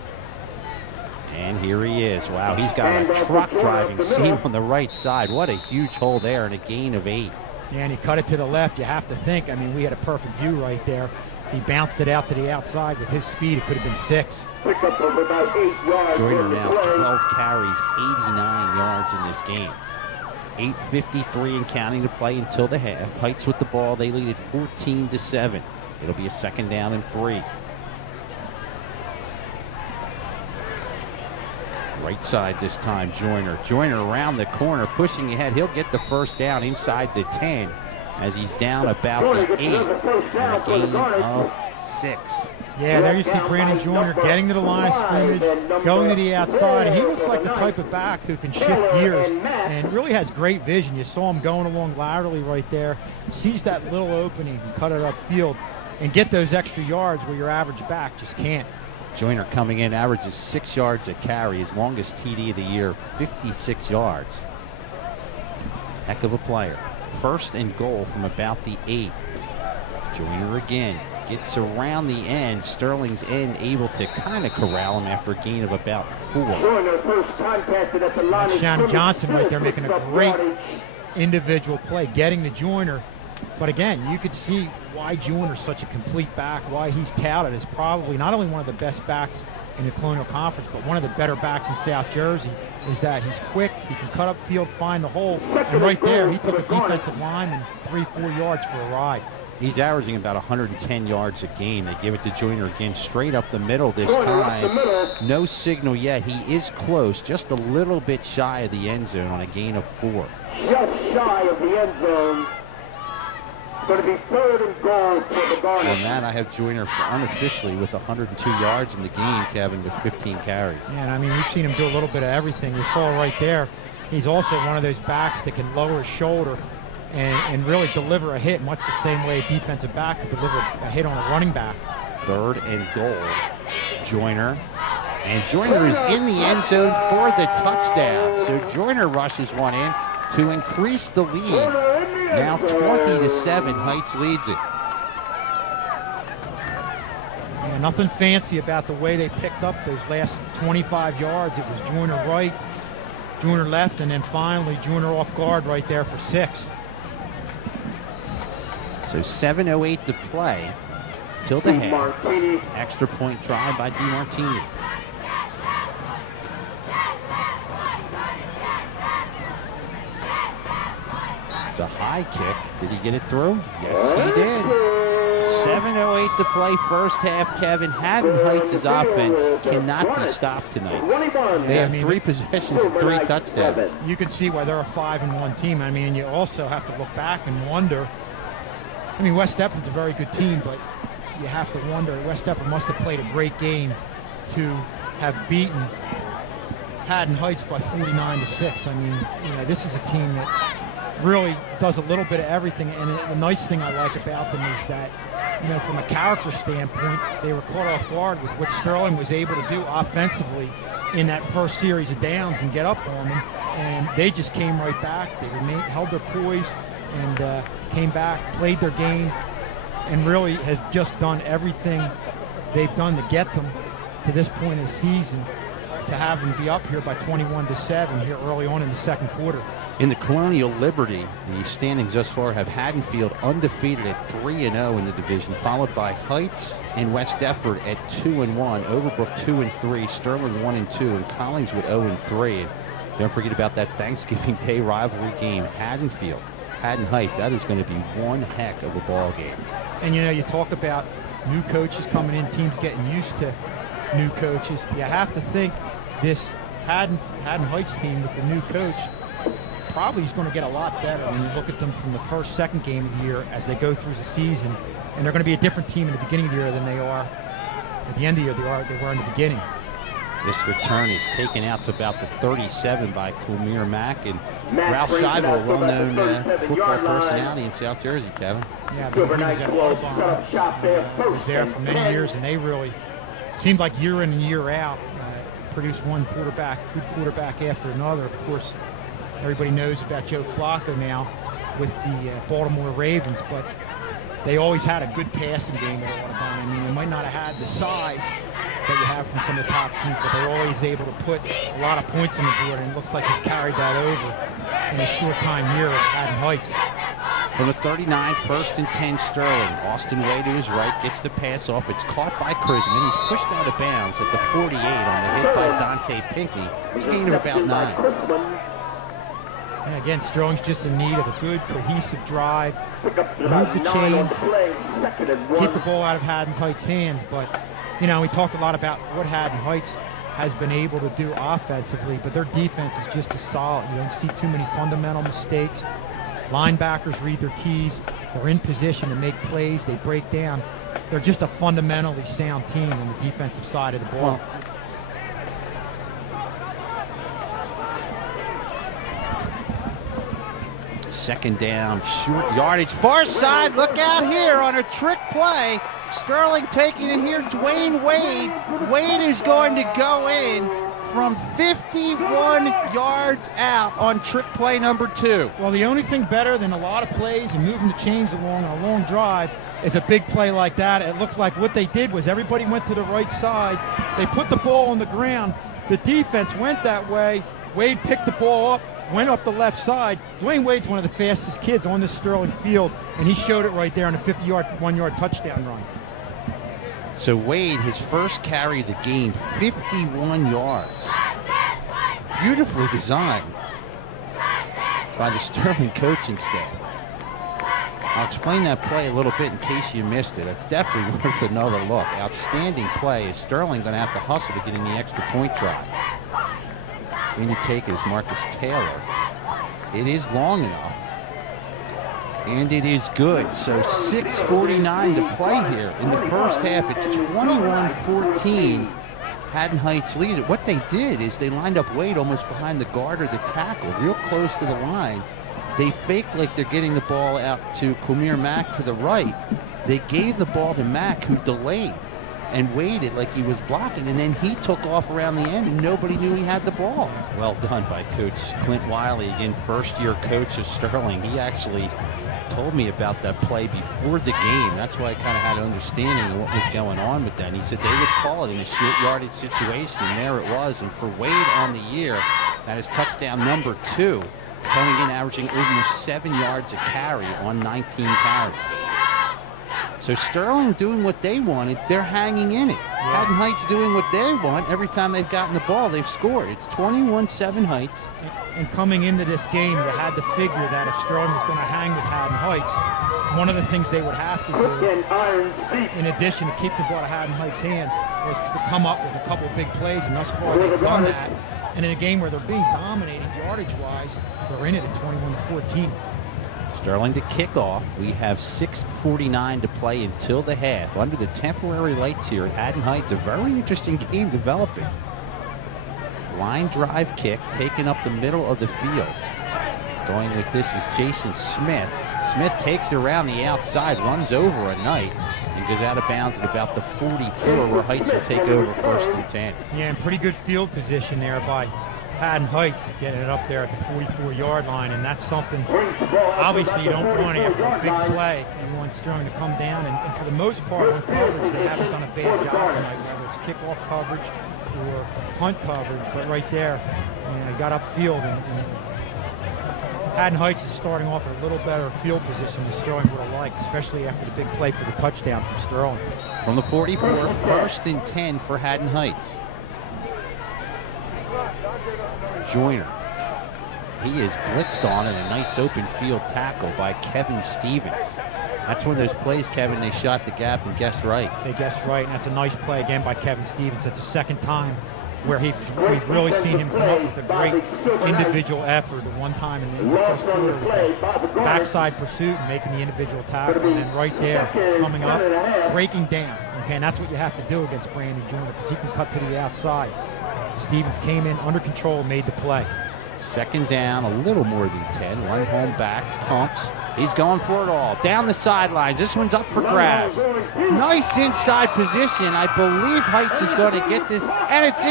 And here he is. Wow, he's got a truck driving seam on the right side. What a huge hole there and a gain of 8. Yeah, and he cut it to the left. You have to think, I mean, we had a perfect view right there. He bounced it out to the outside. With his speed, it could have been 6. Joyner now 12 carries, 89 yards in this game. 8:53 and counting to play until the half. Heights with the ball. They lead it 14-7. It'll be a 2nd down and 3. Right side this time, Joyner. Joyner around the corner, pushing ahead. He'll get the first down inside the 10 as he's down about the 8 and a gain of 6. Yeah, there you see Brandon Joyner getting to the line of scrimmage, going to the outside, and he looks like the type of back who can shift gears and really has great vision. You saw him going along laterally right there, sees that little opening and cut it upfield and get those extra yards where your average back just can't. Joyner coming in, averages 6 yards a carry. His longest TD of the year, 56 yards. Heck of a player. First and goal from about the 8. Joyner again. Gets around the end. Sterling's in, able to kind of corral him after a gain of about 4. That's Shannon Johnson right there making a great individual play, getting to Joyner. But again, you could see why Joyner's such a complete back, why he's touted as probably not only one of the best backs in the Colonial Conference, but one of the better backs in South Jersey, is that he's quick, he can cut upfield, find the hole, and right there, he took a defensive lineman 3-4 yards for a ride. He's averaging about 110 yards a game. They give it to Joyner again, straight up the middle this time. No signal yet. He is close, just a little bit shy of the end zone on a gain of 4. Just shy of the end zone. Going to be 3rd and goal for the Garnet. On that, I have Joyner unofficially with 102 yards in the game, Kevin, with 15 carries. Yeah, and I mean, we've seen him do a little bit of everything. You saw right there, he's also one of those backs that can lower his shoulder and really deliver a hit, much the same way a defensive back could deliver a hit on a running back. 3rd and goal. Joyner. And Joyner is in the end zone for the touchdown. So Joyner rushes one in to increase the lead. Now 20-7, Heights leads it. Yeah, nothing fancy about the way they picked up those last 25 yards. It was Joyner right, Joyner left, and then finally Joyner off guard right there for 6. So 7:08 to play till the half. Extra point try by DiMartini. It's a high kick. Did he get it through? Yes, he did. 7:08 to play first half, Kevin. Haddon Heights' offense cannot be stopped tonight. They have 3 possessions and 3 touchdowns. You can see why they're a 5-1 team. I mean, you also have to look back and wonder. I mean, West Deptford's a very good team, but you have to wonder, West Deptford must have played a great game to have beaten Haddon Heights by 49-6. I mean, you know, this is a team that really does a little bit of everything, and the nice thing I like about them is that, you know, from a character standpoint, they were caught off guard with what Sterling was able to do offensively in that first series of downs and get up on them, and they just came right back. They held their poise and came back, played their game, and really has just done everything they've done to get them to this point of the season, to have them be up here by 21-7 here early on in the second quarter. In the Colonial Liberty, the standings thus far have Haddonfield undefeated at 3-0 in the division, followed by Heights and West Deptford at 2-1, Overbrook 2-3, Sterling 1-2, and Collingswood 0-3. And don't forget about that Thanksgiving Day rivalry game, Haddon Heights. That is going to be one heck of a ball game. And you know, you talk about new coaches coming in, teams getting used to new coaches. You have to think this Haddon Heights team with the new coach probably is going to get a lot better when you look at them from the first, second game of the year as they go through the season. And they're going to be a different team in the beginning of the year than they are at the end of the year they were in the beginning. This return is taken out to about the 37 by Kulmir Mack, and Ralph Scheibel, a well-known football personality in South Jersey, Kevin. Yeah, but he was at Audubon, was there for many years, and they really seemed like year in and year out produced one good quarterback after another. Of course, everybody knows about Joe Flacco now with the Baltimore Ravens, but they always had a good passing game at Audubon. I mean, they might not have had the size that you have from some of the top teams, but they're always able to put a lot of points on the board, and it looks like he's carried that over in a short time here at Haddon Heights. From the 39, 1st and 10, Sterling. Austin way to his right, gets the pass off. It's caught by Crisman. He's pushed out of bounds at the 48 on the hit by Dante Pinckney. It's a gain of about 9. And again, Sterling's just in need of a good, cohesive drive, move the chains, keep the ball out of Haddon Heights' hands. But, you know, we talked a lot about what Haddon Heights has been able to do offensively, but their defense is just as solid. You don't see too many fundamental mistakes. Linebackers read their keys. They're in position to make plays. They break down. They're just a fundamentally sound team on the defensive side of the ball. Second down, short yardage, far side. Look out here on a trick play. Sterling taking it here. Dwayne Wade. Wade is going to go in from 51 yards out on trick play number 2. Well, the only thing better than a lot of plays and moving the chains along on a long drive is a big play like that. It looked like what they did was everybody went to the right side. They put the ball on the ground. The defense went that way. Wade picked the ball up, went up the left side. Dwayne Wade's one of the fastest kids on this Sterling field, and he showed it right there on a 50-yard, 1-yard touchdown run. So Wade, his first carry of the game, 51 yards. Beautifully designed by the Sterling coaching staff. I'll explain that play a little bit in case you missed it. It's definitely worth another look. Outstanding play. Is Sterling going to have to hustle to get in the extra point try? Going to take it is Marcus Taylor. It is long enough. And it is good. So 6:49 to play here. In the first half, it's 21-14. Haddon Heights lead it. What they did is they lined up Wade almost behind the guard or the tackle, real close to the line. They faked like they're getting the ball out to Quamir Mack to the right. They gave the ball to Mack, who delayed and waited like he was blocking, and then he took off around the end, and nobody knew he had the ball. Well done by Coach Clint Wiley, again, first-year coach of Sterling. He actually told me about that play before the game. That's why I kind of had an understanding of what was going on with that. And he said they would call it in a short yardage situation, and there it was. And for Wade on the year, that is touchdown number 2, coming in averaging almost 7 yards a carry on 19 carries. So Sterling doing what they wanted, they're hanging in it. Yeah. Haddon Heights doing what they want. Every time they've gotten the ball, they've scored. It's 21-7 Heights. And coming into this game, you had to figure that if Sterling was going to hang with Haddon Heights, one of the things they would have to do, in addition to keep the ball to Haddon Heights' hands, was to come up with a couple of big plays, and thus far they've done that. And in a game where they're being dominated yardage-wise, they're in it at 21-14. Sterling to kick off. We have 6:49 to play until the half. Under the temporary lights here at Haddon Heights, a very interesting game developing. Line drive kick taken up the middle of the field. Going with this is Jason Smith. Smith takes it around the outside, runs over a Knight, and goes out of bounds at about the 44, where Heights will take over 1st and 10. Yeah, and pretty good field position there by Haddon Heights, getting it up there at the 44-yard line, and that's something obviously you don't want after a big play. You want Sterling to come down, and for the most part on coverage, they haven't done a bad job tonight, whether it's kickoff coverage or punt coverage, but right there, they got upfield, and Haddon Heights is starting off at a little better field position than Sterling would have liked, especially after the big play for the touchdown from Sterling. From the 44, 1st and 10 for Haddon Heights. Joyner. He is blitzed on, and a nice open field tackle by Kevin Stevens. That's one of those plays, Kevin, they shot the gap and guessed right. They guessed right, and that's a nice play again by Kevin Stevens. That's the second time where we've really seen him come up with a great individual effort. At one time in the first quarter with the backside pursuit and making the individual tackle, and then right there coming up, breaking down. Okay, and that's what you have to do against Brandon Joyner, because he can cut to the outside. Stevens came in under control, made the play. Second down, a little more than 10. Run home back, pumps. He's going for it all. Down the sidelines. This one's up for grabs. Nice inside position. I believe Heights is going to get this. And it's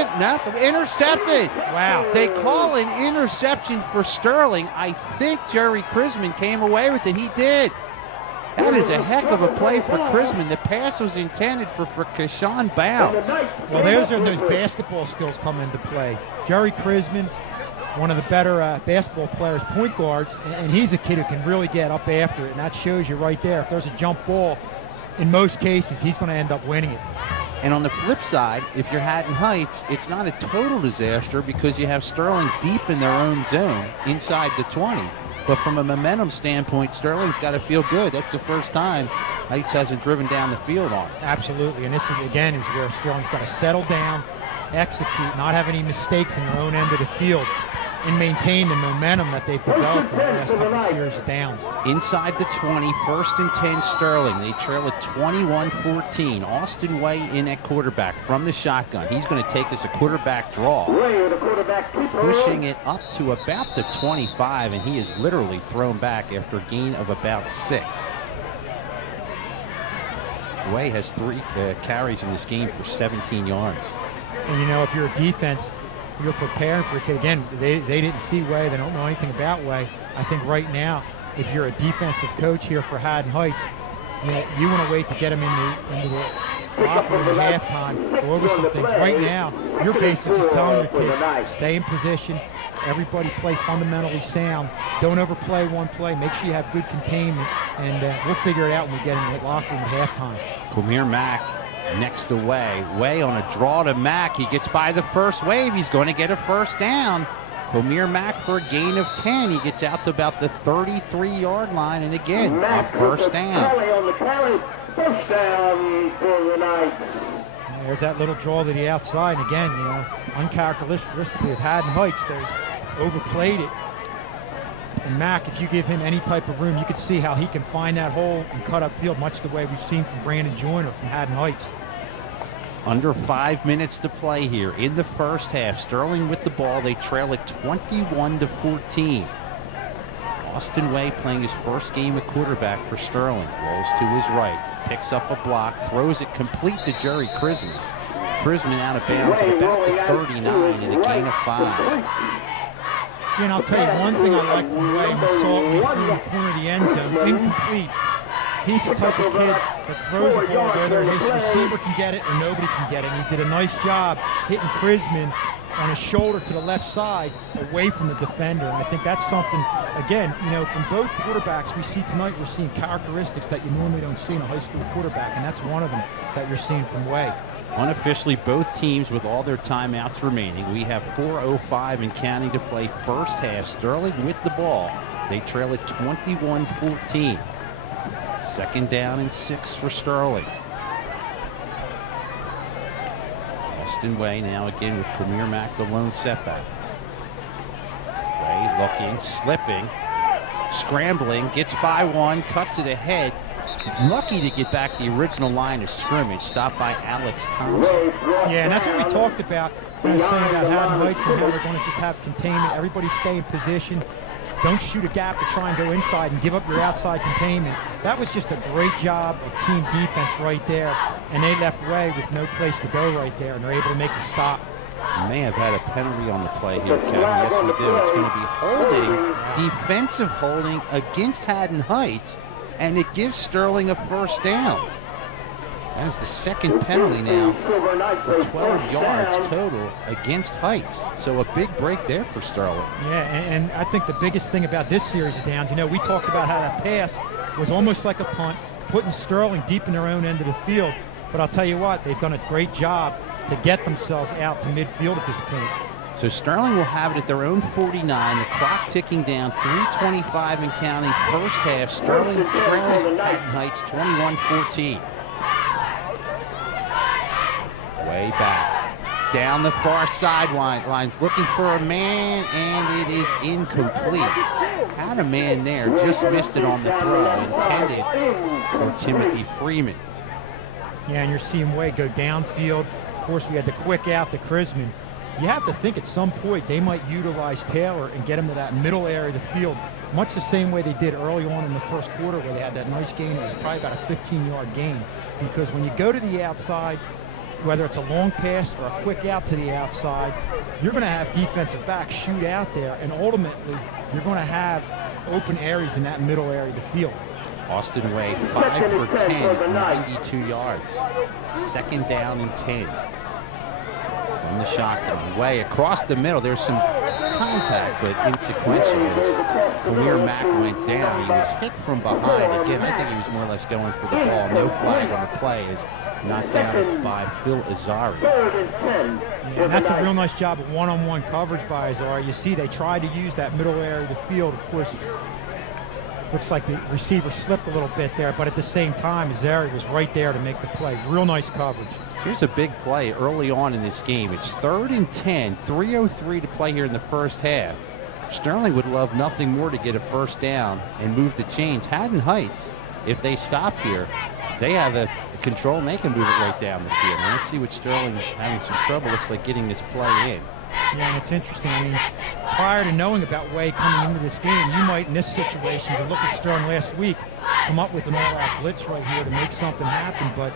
intercepted. Wow. They call an interception for Sterling. I think Jerry Chrisman came away with it. He did. That is a heck of a play for Chrisman. The pass was intended for Keshawn Bounds. Well, there's those basketball skills come into play. Jerry Chrisman, one of the better basketball players, point guards, and he's a kid who can really get up after it, and that shows you right there. If there's a jump ball, in most cases, he's going to end up winning it. And on the flip side, if you're Haddon Heights, it's not a total disaster because you have Sterling deep in their own zone inside the 20. But from a momentum standpoint, Sterling's got to feel good. That's the first time Heights hasn't driven down the field on it. Absolutely, and this, again, is where Sterling's got to settle down, execute, not have any mistakes in their own end of the field, and maintain the momentum that they've developed in the last couple of series of downs. Inside the 20, 1st and 10 Sterling. They trail at 21-14. Austin Way in at quarterback from the shotgun. He's going to take this a quarterback draw. Pushing it up to about the 25, and he is literally thrown back after a gain of about 6. Way has 3 carries in this game for 17 yards. And, you know, if you're a defense, you're preparing for a kid. Again, they didn't see Way. They don't know anything about Way. I think right now, if you're a defensive coach here for Haddon Heights, you want to wait to get him into the locker room at halftime, go over some things. Right now, you're basically just telling your kids, stay in position, everybody play fundamentally sound, don't overplay one play, make sure you have good containment, and we'll figure it out when we get in the locker room at halftime. Quamir Mack next to Way. Way on a draw to Mack. He gets by the first wave. He's going to get a first down. Quamir Mack for a gain of 10. He gets out to about the 33-yard line, and again, a first down. There's that little draw to the outside, and again, uncharacteristically of Haddon Heights, they overplayed it. And Mack, if you give him any type of room, you can see how he can find that hole and cut up field, much the way we've seen from Brandon Joyner from Haddon Heights. Under 5 minutes to play here in the first half. Sterling with the ball. They trail at 21-14. Austin Way playing his first game at quarterback for Sterling. Rolls to his right. Picks up a block. Throws it complete to Jerry Chrisman. Chrisman out of bounds at about the 39 and a gain of 5. And I'll tell you one thing I like from Way, and we saw it when he threw in the corner of the end zone, incomplete. He's the type of kid that throws the ball whether his receiver can get it or nobody can get it. And he did a nice job hitting Chrisman on his shoulder to the left side away from the defender. And I think that's something, again, from both quarterbacks we see tonight, we're seeing characteristics that you normally don't see in a high school quarterback, and that's one of them that you're seeing from Way. Unofficially, both teams with all their timeouts remaining. We have 4:05 and counting to play first half. Sterling with the ball. They trail at 21-14. 2nd down and 6 for Sterling. Austin Way now again with Quamir Mack, the lone setback. Way looking, slipping, scrambling, gets by one, cuts it ahead. Lucky to get back the original line of scrimmage, stopped by Alex Thompson. Yeah, and that's what we talked about when I was saying about Haddon Heights and how they're going to just have containment. Everybody stay in position. Don't shoot a gap to try and go inside and give up your outside containment. That was just a great job of team defense right there, and they left Way with no place to go right there, and they're able to make the stop. We may have had a penalty on the play here, Kevin. Yes, we do. It's going to be holding, defensive holding against Haddon Heights, and it gives Sterling a first down. That is the 2nd penalty now for 12 yards total against Heights. So a big break there for Sterling. Yeah, and I think the biggest thing about this series of downs, we talked about how that pass was almost like a punt, putting Sterling deep in their own end of the field. But I'll tell you what, they've done a great job to get themselves out to midfield at this point. So Sterling will have it at their own 49. The clock ticking down, 3:25 and counting. First half, Sterling trails Haddon Heights 21-14. Way back, down the far sidelines, looking for a man, and it is incomplete. Had a man there, just missed it on the throw, intended for Timothy Freeman. Yeah, and you're seeing Way go downfield. Of course, we had the quick out to Chrisman. You have to think at some point they might utilize Taylor and get him to that middle area of the field, much the same way they did early on in the first quarter where they had that nice gain. It was probably about a 15-yard gain, because when you go to the outside, whether it's a long pass or a quick out to the outside, you're going to have defensive backs shoot out there, and ultimately you're going to have open areas in that middle area of the field. Austin Way 5 for 10, 92 yards. 2nd down and 10. From the shotgun. Way across the middle. There's some contact, but insequential as Quamir Mack went down. He was hit from behind. Again, I think he was more or less going for the ball. No flag on the play is knocked down by Phil Azari. Yeah, and that's a real nice job of one-on-one coverage by Azari. You see they tried to use that middle area of the field. Of course, Looks like the receiver slipped a little bit there, but at the same time, Azari was right there to make the play. Real nice coverage. Here's a big play early on in this game. It's 3rd and 10, 3:03 to play here in the first half. Sterling would love nothing more to get a first down and move the chains. Haddon Heights, if they stop here, they have the control and they can move it right down the field. And let's see what Sterling is having some trouble, looks like, getting this play in. Yeah, and it's interesting. I mean, prior to knowing about Way coming into this game, you might, in this situation, to look at Sterling last week, come up with an all-out blitz right here to make something happen. But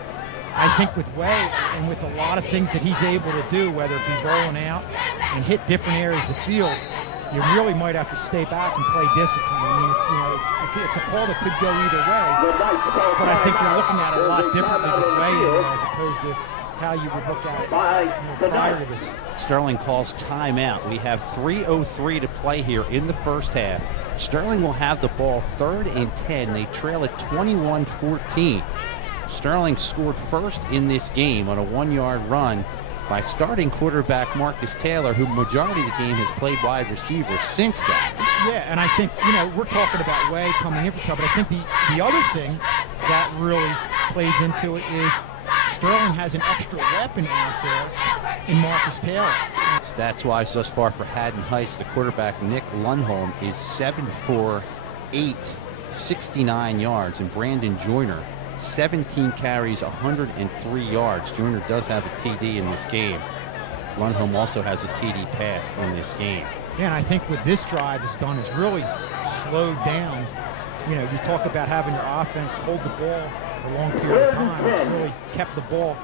I think with Way and with a lot of things that he's able to do, whether it be rolling out and hit different areas of the field, you really might have to stay back and play discipline. I mean, it's a call that could go either way, but I think you're looking at it a lot differently with Way in there as opposed to how you would look at it prior to this. Sterling calls timeout. We have 3:03 to play here in the first half. Sterling will have the ball 3rd and 10. They trail at 21-14. Sterling scored first in this game on a 1-yard run by starting quarterback Marcus Taylor, who majority of the game has played wide receiver since that. Yeah, and I think, we're talking about Way coming in for trouble, but I think the other thing that really plays into it is Sterling has an extra weapon out there in Marcus Taylor. Stats-wise thus far for Haddon Heights, the quarterback Nick Lundholm is 7'4", 69 yards, and Brandon Joyner 17 carries, 103 yards. Joyner does have a TD in this game. Lundholm also has a TD pass in this game. Yeah, and I think what this drive has done is really slowed down. You talk about having your offense hold the ball for a long period of time. It's really kept the ball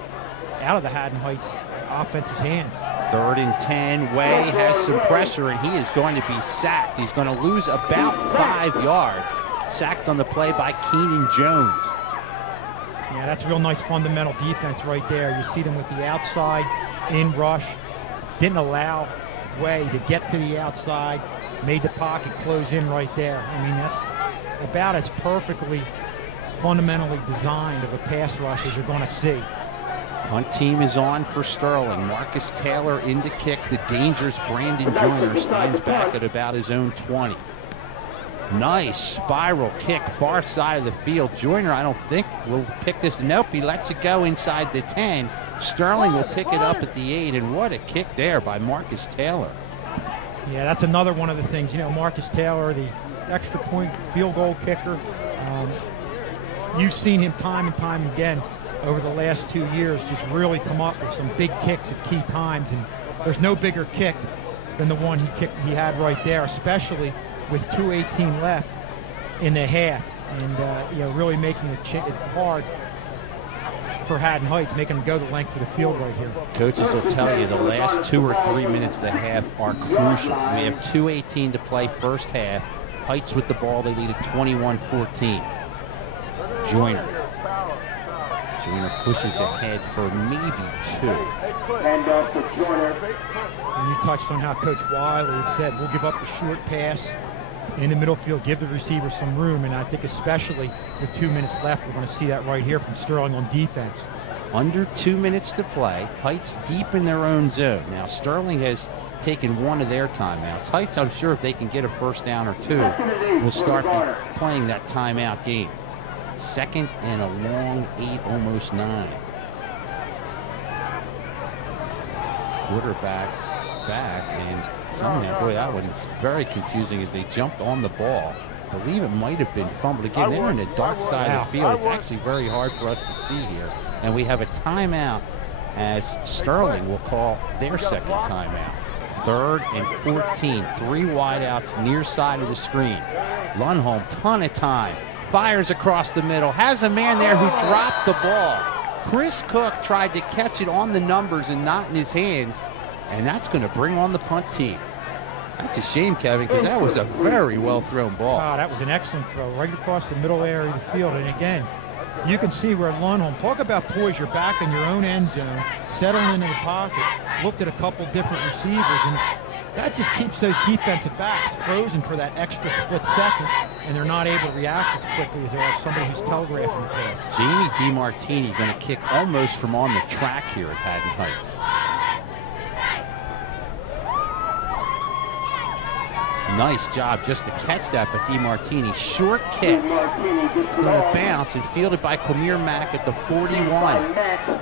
out of the Haddon Heights offense's hands. 3rd and 10. Way has some pressure, and he is going to be sacked. He's going to lose about 5 yards. Sacked on the play by Keenan Jones. Yeah, that's real nice fundamental defense right there. You see them with the outside in rush. Didn't allow Way to get to the outside. Made the pocket close in right there. I mean, that's about as perfectly fundamentally designed of a pass rush as you're going to see. Punt team is on for Sterling. Marcus Taylor in to kick. The dangerous Brandon Joyner stands back at about his own 20. Nice spiral kick, far side of the field. Joyner, I don't think, will pick this. Nope, he lets it go inside the 10. Sterling will pick it up at the 8, and what a kick there by Marcus Taylor. Yeah, that's another one of the things. Marcus Taylor, the extra point field goal kicker. You've seen him time and time again over the last 2 years just really come up with some big kicks at key times, and there's no bigger kick than the one he had right there, especially with 2:18 left in the half, and really making it hard for Haddon Heights, making them go the length of the field right here. Coaches will tell you the last 2 or 3 minutes of the half are crucial. We have 2:18 to play first half. Heights with the ball, they lead at 21-14. Joyner pushes ahead for maybe 2. And you touched on how Coach Wiley had said, we'll give up the short pass in the middle field, give the receiver some room, and I think especially with 2 minutes left, we're going to see that right here from Sterling on defense. Under 2 minutes to play. Heights deep in their own zone. Now Sterling has taken one of their timeouts. Heights, I'm sure if they can get a first down or 2, will start playing that timeout game. 2nd and a long 8, almost 9. Quarterback back, and somehow, boy, that one's very confusing as they jumped on the ball. I believe it might have been fumbled. Again, they're in the dark side of the field. It's actually very hard for us to see here. And we have a timeout as Sterling will call their 2nd timeout. 3rd and 14. 3 wideouts near side of the screen. Lundholm, ton of time. Fires across the middle. Has a man there who dropped the ball. Chris Cook tried to catch it on the numbers and not in his hands. And that's going to bring on the punt team. That's a shame, Kevin, because that was a very well-thrown ball. Wow, that was an excellent throw right across the middle area of the field. And again, you can see where Lundholm, talk about poise, you're back in your own end zone, settling into the pocket, looked at a couple different receivers, and that just keeps those defensive backs frozen for that extra split second, and they're not able to react as quickly as they are somebody who's telegraphing the pass. Jamie DiMartini going to kick almost from on the track here at Haddon Heights. Nice job just to catch that by DeMartini. Short kick. It's going to bounce and fielded by Quamir Mack at the 41.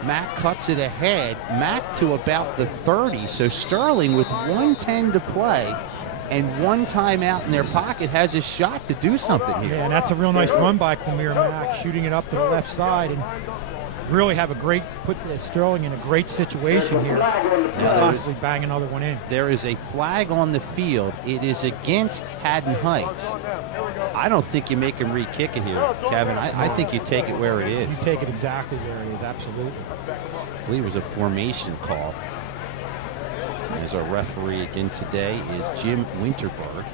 Mack cuts it ahead. Mack to about the 30. So Sterling with 1:10 to play and one timeout in their pocket has a shot to do something here. Yeah, and that's a real nice run by Quamir Mack, shooting it up to the left side, and really have put Sterling in a great situation here. Possibly bang another one in. There is a flag on the field. It is against Haddon Heights. I don't think you make him re-kick it here, Kevin. I think you take it where it is. You take it exactly where it is, absolutely. I believe it was a formation call. As our referee again today is Jim Winterberg.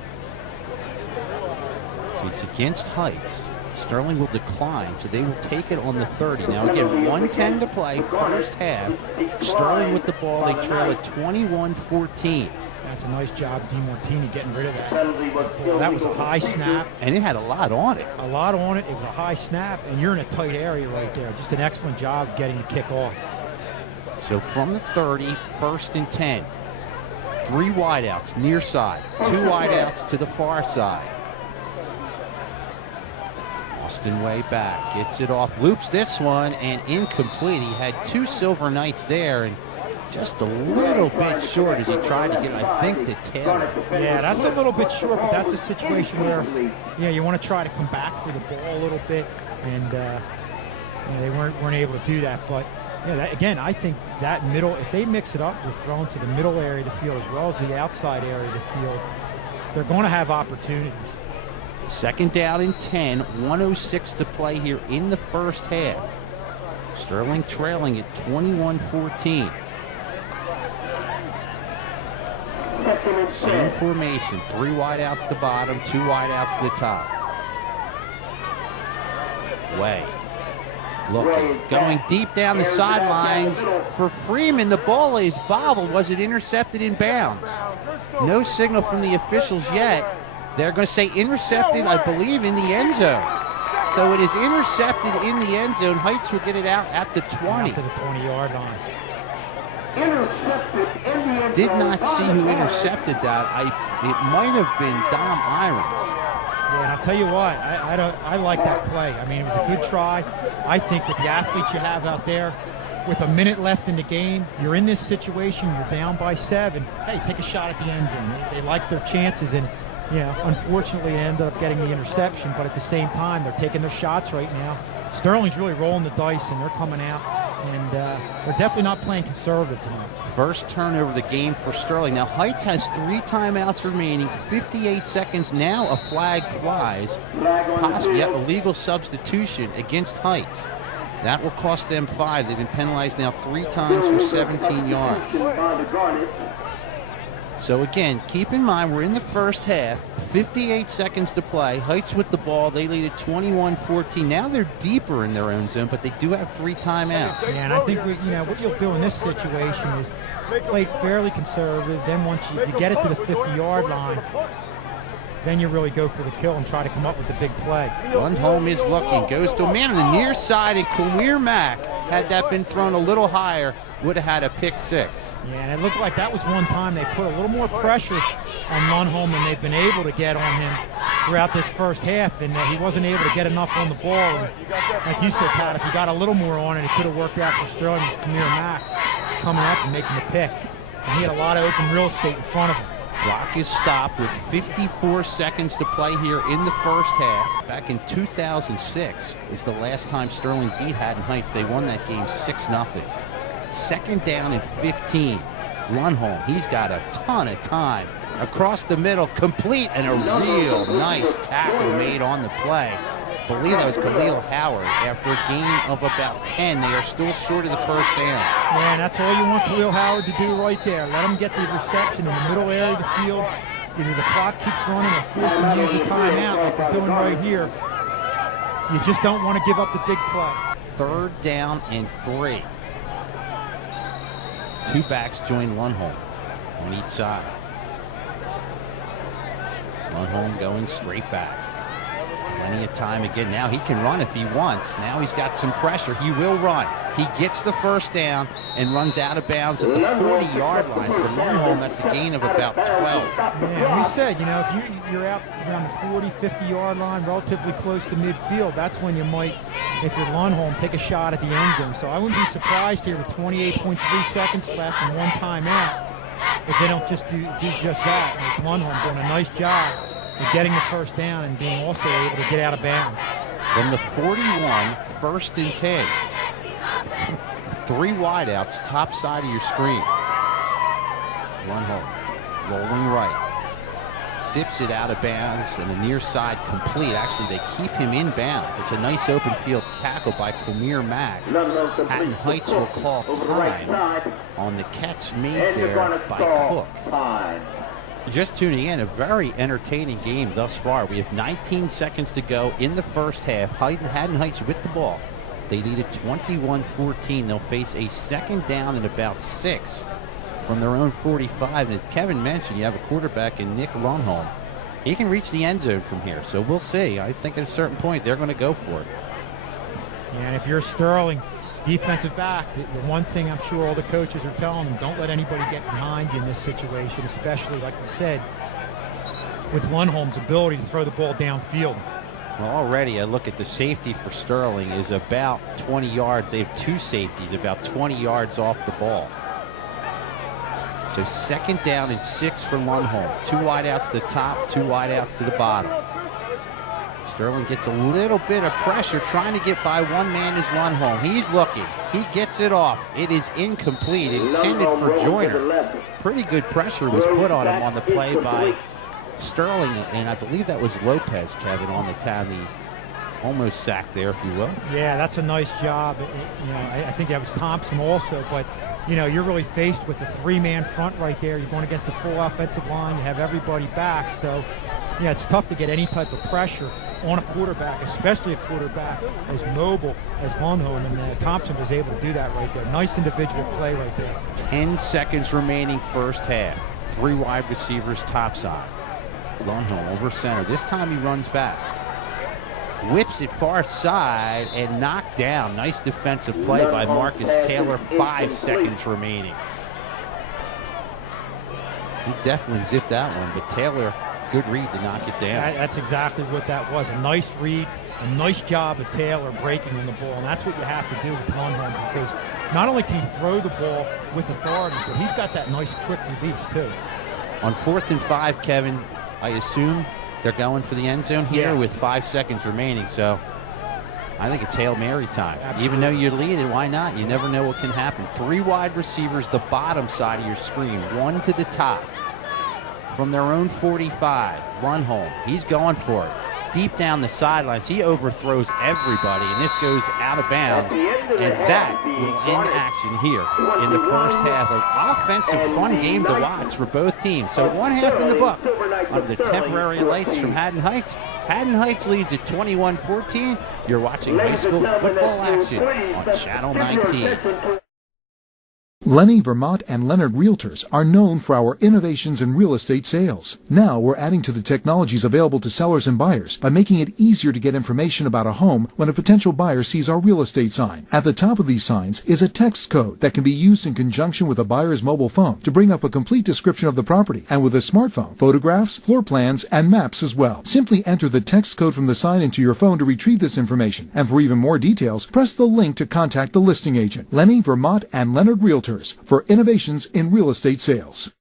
So it's against Heights. Sterling will decline, so they will take it on the 30. Now again, 1:10 to play, first half. Sterling with the ball, they trail at 21-14. That's a nice job, DeMartini, getting rid of that. Well, that was a high snap. And it had a lot on it. A lot on it. It was a high snap, and you're in a tight area right there. Just an excellent job getting the kick off. So from the 30, 1st and 10. 3 wideouts near side. 2 wideouts to the far side. Austin way back, gets it off, loops this one, and incomplete. He had 2 Silver Knights there, and just a little bit short as he tried to get, I think, to Taylor. Yeah, that's a little bit short, but that's a situation where, you want to try to come back for the ball a little bit, and they weren't able to do that. But again, I think that middle, if they mix it up with throwing to the middle area of the field as well as the outside area of the field, they're going to have opportunities. 2nd down and 10, 1:06 to play here in the first half. Sterling trailing at 21-14. Same formation, 3 wideouts to the bottom, 2 wideouts to the top. Way. Looking, going deep down the sidelines for Freeman. The ball is bobbled. Was it intercepted in bounds? No signal from the officials yet. They're going to say intercepted, I believe, in the end zone. So it is intercepted in the end zone. Heights will get it out at the 20. Out to the 20-yard line. Intercepted in the end Did zone. not see who intercepted that. It might have been Dom Irons. Yeah, and I'll tell you what, I like that play. I mean, it was a good try. I think with the athletes you have out there, with a minute left in the game, you're in this situation, you're down by 7. Hey, take a shot at the end zone. They like their chances, and unfortunately, they ended up getting the interception, but at the same time, they're taking their shots right now. Sterling's really rolling the dice, and they're coming out, and they're definitely not playing conservative tonight. First turnover of the game for Sterling. Now, Heights has 3 timeouts remaining, 58 seconds. Now a flag flies. Possibly illegal substitution against Heights. That will cost them 5. They've been penalized now 3 times for 17 yards. So again, keep in mind we're in the first half, 58 seconds to play. Heights with the ball, they lead at 21-14. Now they're deeper in their own zone, but they do have 3 timeouts. Yeah, and I think what you'll do in this situation is play fairly conservative. Then once you get it to the 50-yard line, then you really go for the kill and try to come up with the big play. Lundholm is looking, goes to a man on the near side, and Quamir Mack, had that been thrown a little higher, would have had a pick 6. Yeah, and it looked like that was one time they put a little more pressure on Lundholm than they've been able to get on him throughout this first half, and he wasn't able to get enough on the ball. And like you said, Pat, if he got a little more on it, it could have worked out for Sterling with Quamir Mack coming up and making the pick. And he had a lot of open real estate in front of him. Clock is stopped with 54 seconds to play here in the first half. Back in 2006 is the last time Sterling beat Haddon Heights. They won that game 6-0. 2nd down and 15. Lundholm, he's got a ton of time. Across the middle, complete, and a real nice tackle made on the play. I believe that was Khalil Howard. After a gain of about 10, they are still short of the first down. Yeah, and that's all you want Khalil Howard to do right there. Let him get the reception in the middle area of the field. Either the clock keeps running or force them to use a timeout like they're doing right here. You just don't want to give up the big play. 3rd down and 3. 2 backs join Lundholm on each side. Lundholm going straight back. Plenty of time again. Now he can run if he wants. Now he's got some pressure. He will run. He gets the first down and runs out of bounds at the 40-yard line. For Lundholm, that's a gain of about 12. Yeah, we said, if you're out around the 40, 50-yard line, relatively close to midfield, that's when you might, if you're Lundholm, take a shot at the end zone. So I wouldn't be surprised here with 28.3 seconds left and one timeout if they don't just do just that. And Lundholm doing a nice job of getting the first down and being also able to get out of bounds. From the 41, first and 10. 3 wideouts, top side of your screen. Lundholm rolling right. Zips it out of bounds, and the near side complete. Actually, they keep him in bounds. It's a nice open field tackle by Premier Mack. Haddon Heights will call time on the catch made there by Cook. Just tuning in, a very entertaining game thus far. We have 19 seconds to go in the first half. Haddon Heights with the ball. They lead at 21-14. They'll face a second down and about 6 from their own 45. And as Kevin mentioned, you have a quarterback in Nick Lundholm. He can reach the end zone from here, so we'll see. I think at a certain point they're going to go for it. And if you're Sterling, defensive back, the one thing I'm sure all the coaches are telling them, don't let anybody get behind you in this situation, especially, like you said, with Lundholm's ability to throw the ball downfield. Well, already I look at the safety for Sterling is about 20 yards. They have 2 safeties about 20 yards off the ball. So second down and 6 for Lundholm. 2 wideouts to the top, 2 wideouts to the bottom. Sterling gets a little bit of pressure trying to get by one man is Lundholm. He's looking. He gets it off. It is incomplete. Intended for Joyner. Pretty good pressure was put on him on the play by Sterling, and I believe that was Lopez, Kevin, on the time he almost sacked there, if you will. Yeah, that's a nice job. I think that was Thompson also, but you're really faced with a 3-man front right there. You're going against the full offensive line. You have everybody back, so it's tough to get any type of pressure on a quarterback, especially a quarterback as mobile as Lundholm, and Thompson was able to do that right there. Nice individual play right there. 10 seconds remaining first half. 3 wide receivers topside. Lundholm over center. This time he runs back. Whips it far side and knocked down. Nice defensive play by Marcus Taylor. 5 seconds remaining. He definitely zipped that one, but Taylor, good read to knock it down. That's exactly what that was. A nice read, a nice job of Taylor breaking on the ball, and that's what you have to do with Lundholm, because not only can he throw the ball with authority, but he's got that nice quick release too. On 4th and 5, Kevin, I assume they're going for the end zone here with 5 seconds remaining, so I think it's Hail Mary time. Absolutely. Even though you're leading, why not? You never know what can happen. 3 wide receivers, the bottom side of your screen, 1 to the top. From their own 45, Lundholm, he's going for it. Deep down the sidelines, he overthrows everybody, and this goes out of bounds, and that will end action here in the first half. An offensive, fun game to watch for both teams. So 1 half in the book under the temporary lights from Haddon Heights. Haddon Heights leads at 21-14. You're watching high school football action on Channel 19. Lenny, Vermont, and Leonard Realtors are known for our innovations in real estate sales. Now we're adding to the technologies available to sellers and buyers by making it easier to get information about a home when a potential buyer sees our real estate sign. At the top of these signs is a text code that can be used in conjunction with a buyer's mobile phone to bring up a complete description of the property, and with a smartphone, photographs, floor plans, and maps as well. Simply enter the text code from the sign into your phone to retrieve this information, and for even more details, press the link to contact the listing agent. Lenny, Vermont, and Leonard Realtors, for innovations in real estate sales.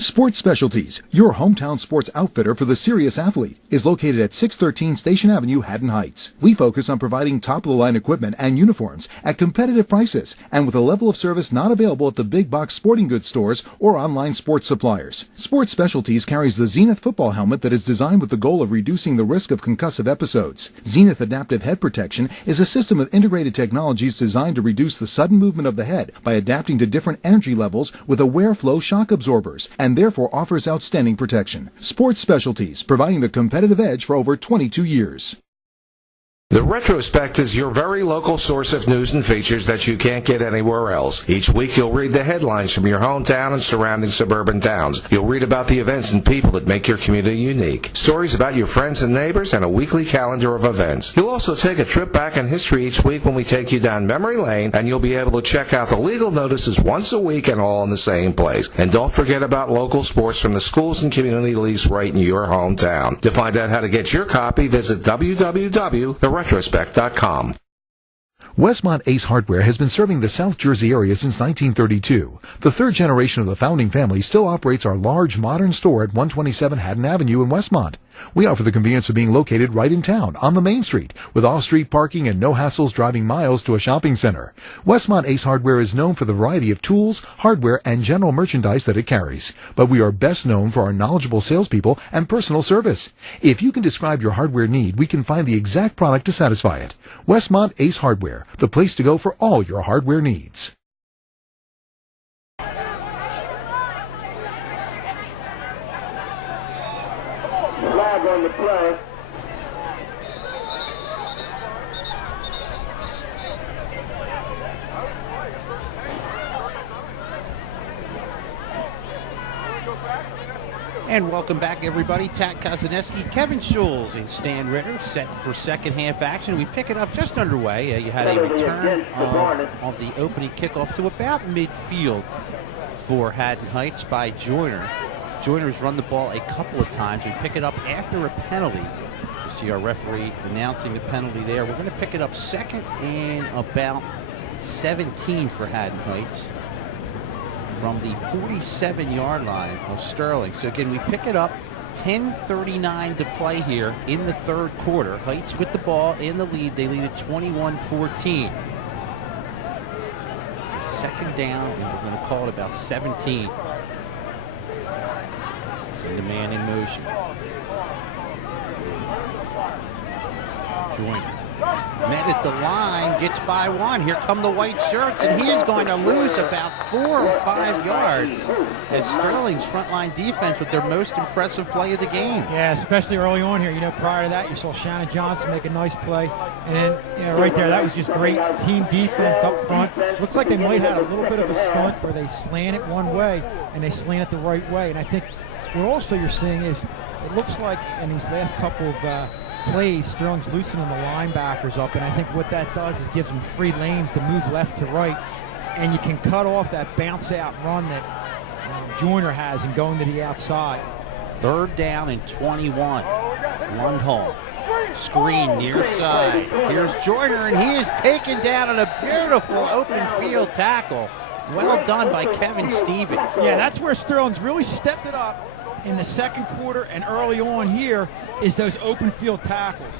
Sports Specialties, your hometown sports outfitter for the serious athlete, is located at 613 Station Avenue, Haddon Heights. We focus on providing top-of-the-line equipment and uniforms at competitive prices and with a level of service not available at the big box sporting goods stores or online sports suppliers. Sports Specialties carries the Zenith football helmet that is designed with the goal of reducing the risk of concussive episodes. Zenith Adaptive Head Protection is a system of integrated technologies designed to reduce the sudden movement of the head by adapting to different energy levels with aware flow shock absorbers, and therefore offers outstanding protection. Sports Specialties, providing the competitive edge for over 22 years. The Retrospect is your very local source of news and features that you can't get anywhere else. Each week you'll read the headlines from your hometown and surrounding suburban towns. You'll read about the events and people that make your community unique. Stories about your friends and neighbors and a weekly calendar of events. You'll also take a trip back in history each week when we take you down memory lane, and you'll be able to check out the legal notices once a week and all in the same place. And don't forget about local sports from the schools and community leagues right in your hometown. To find out how to get your copy, visit www.theretrospect.com. Westmont Ace Hardware has been serving the South Jersey area since 1932. The third generation of the founding family still operates our large modern store at 127 Haddon Avenue in Westmont. We offer the convenience of being located right in town on the main street with off-street parking and no hassles driving miles to a shopping center. Westmont Ace Hardware is known for the variety of tools, hardware, and general merchandise that it carries. But we are best known for our knowledgeable salespeople and personal service. If you can describe your hardware need, we can find the exact product to satisfy it. Westmont Ace Hardware, the place to go for all your hardware needs. Flag on the play. And welcome back, everybody. Tat Kozaneski, Kevin Schulz, and Stan Ritter set for second half action. We pick it up just underway. You had a return of the opening kickoff to about midfield for Haddon Heights by Joyner. Joyner's run the ball a couple of times. We pick it up after a penalty. You see our referee announcing the penalty there. We're going to pick it up second and about 17 for Haddon Heights from the 47-yard line of Sterling. So again, we pick it up, 10:39 to play here in the third quarter. Heights with the ball in the lead. They lead at 21-14. So second down, and we're going to call it about 17. Send a man in motion. Joyner. Met at the line, gets by one. Here come the white shirts, and he is going to lose about 4 or 5 yards as Sterling's frontline defense with their most impressive play of the game. Yeah, especially early on here. You know, prior to that, you saw Shannon Johnson make a nice play. And then, right there, that was just great team defense up front. Looks like they might have a little bit of a stunt where they slant it one way, and they slant it the right way. And I think what also you're seeing is it looks like in these last couple of plays, Sterling's loosening the linebackers up, and I think what that does is gives them free lanes to move left to right, and you can cut off that bounce out run that Joyner has and going to the outside. Third down and 21. Lundholm. Screen near side. Here's Joyner, and he is taken down on a beautiful open field tackle. Well done by Kevin Stevens. Yeah, that's where Sterling's really stepped it up in the second quarter and early on here is those open field tackles.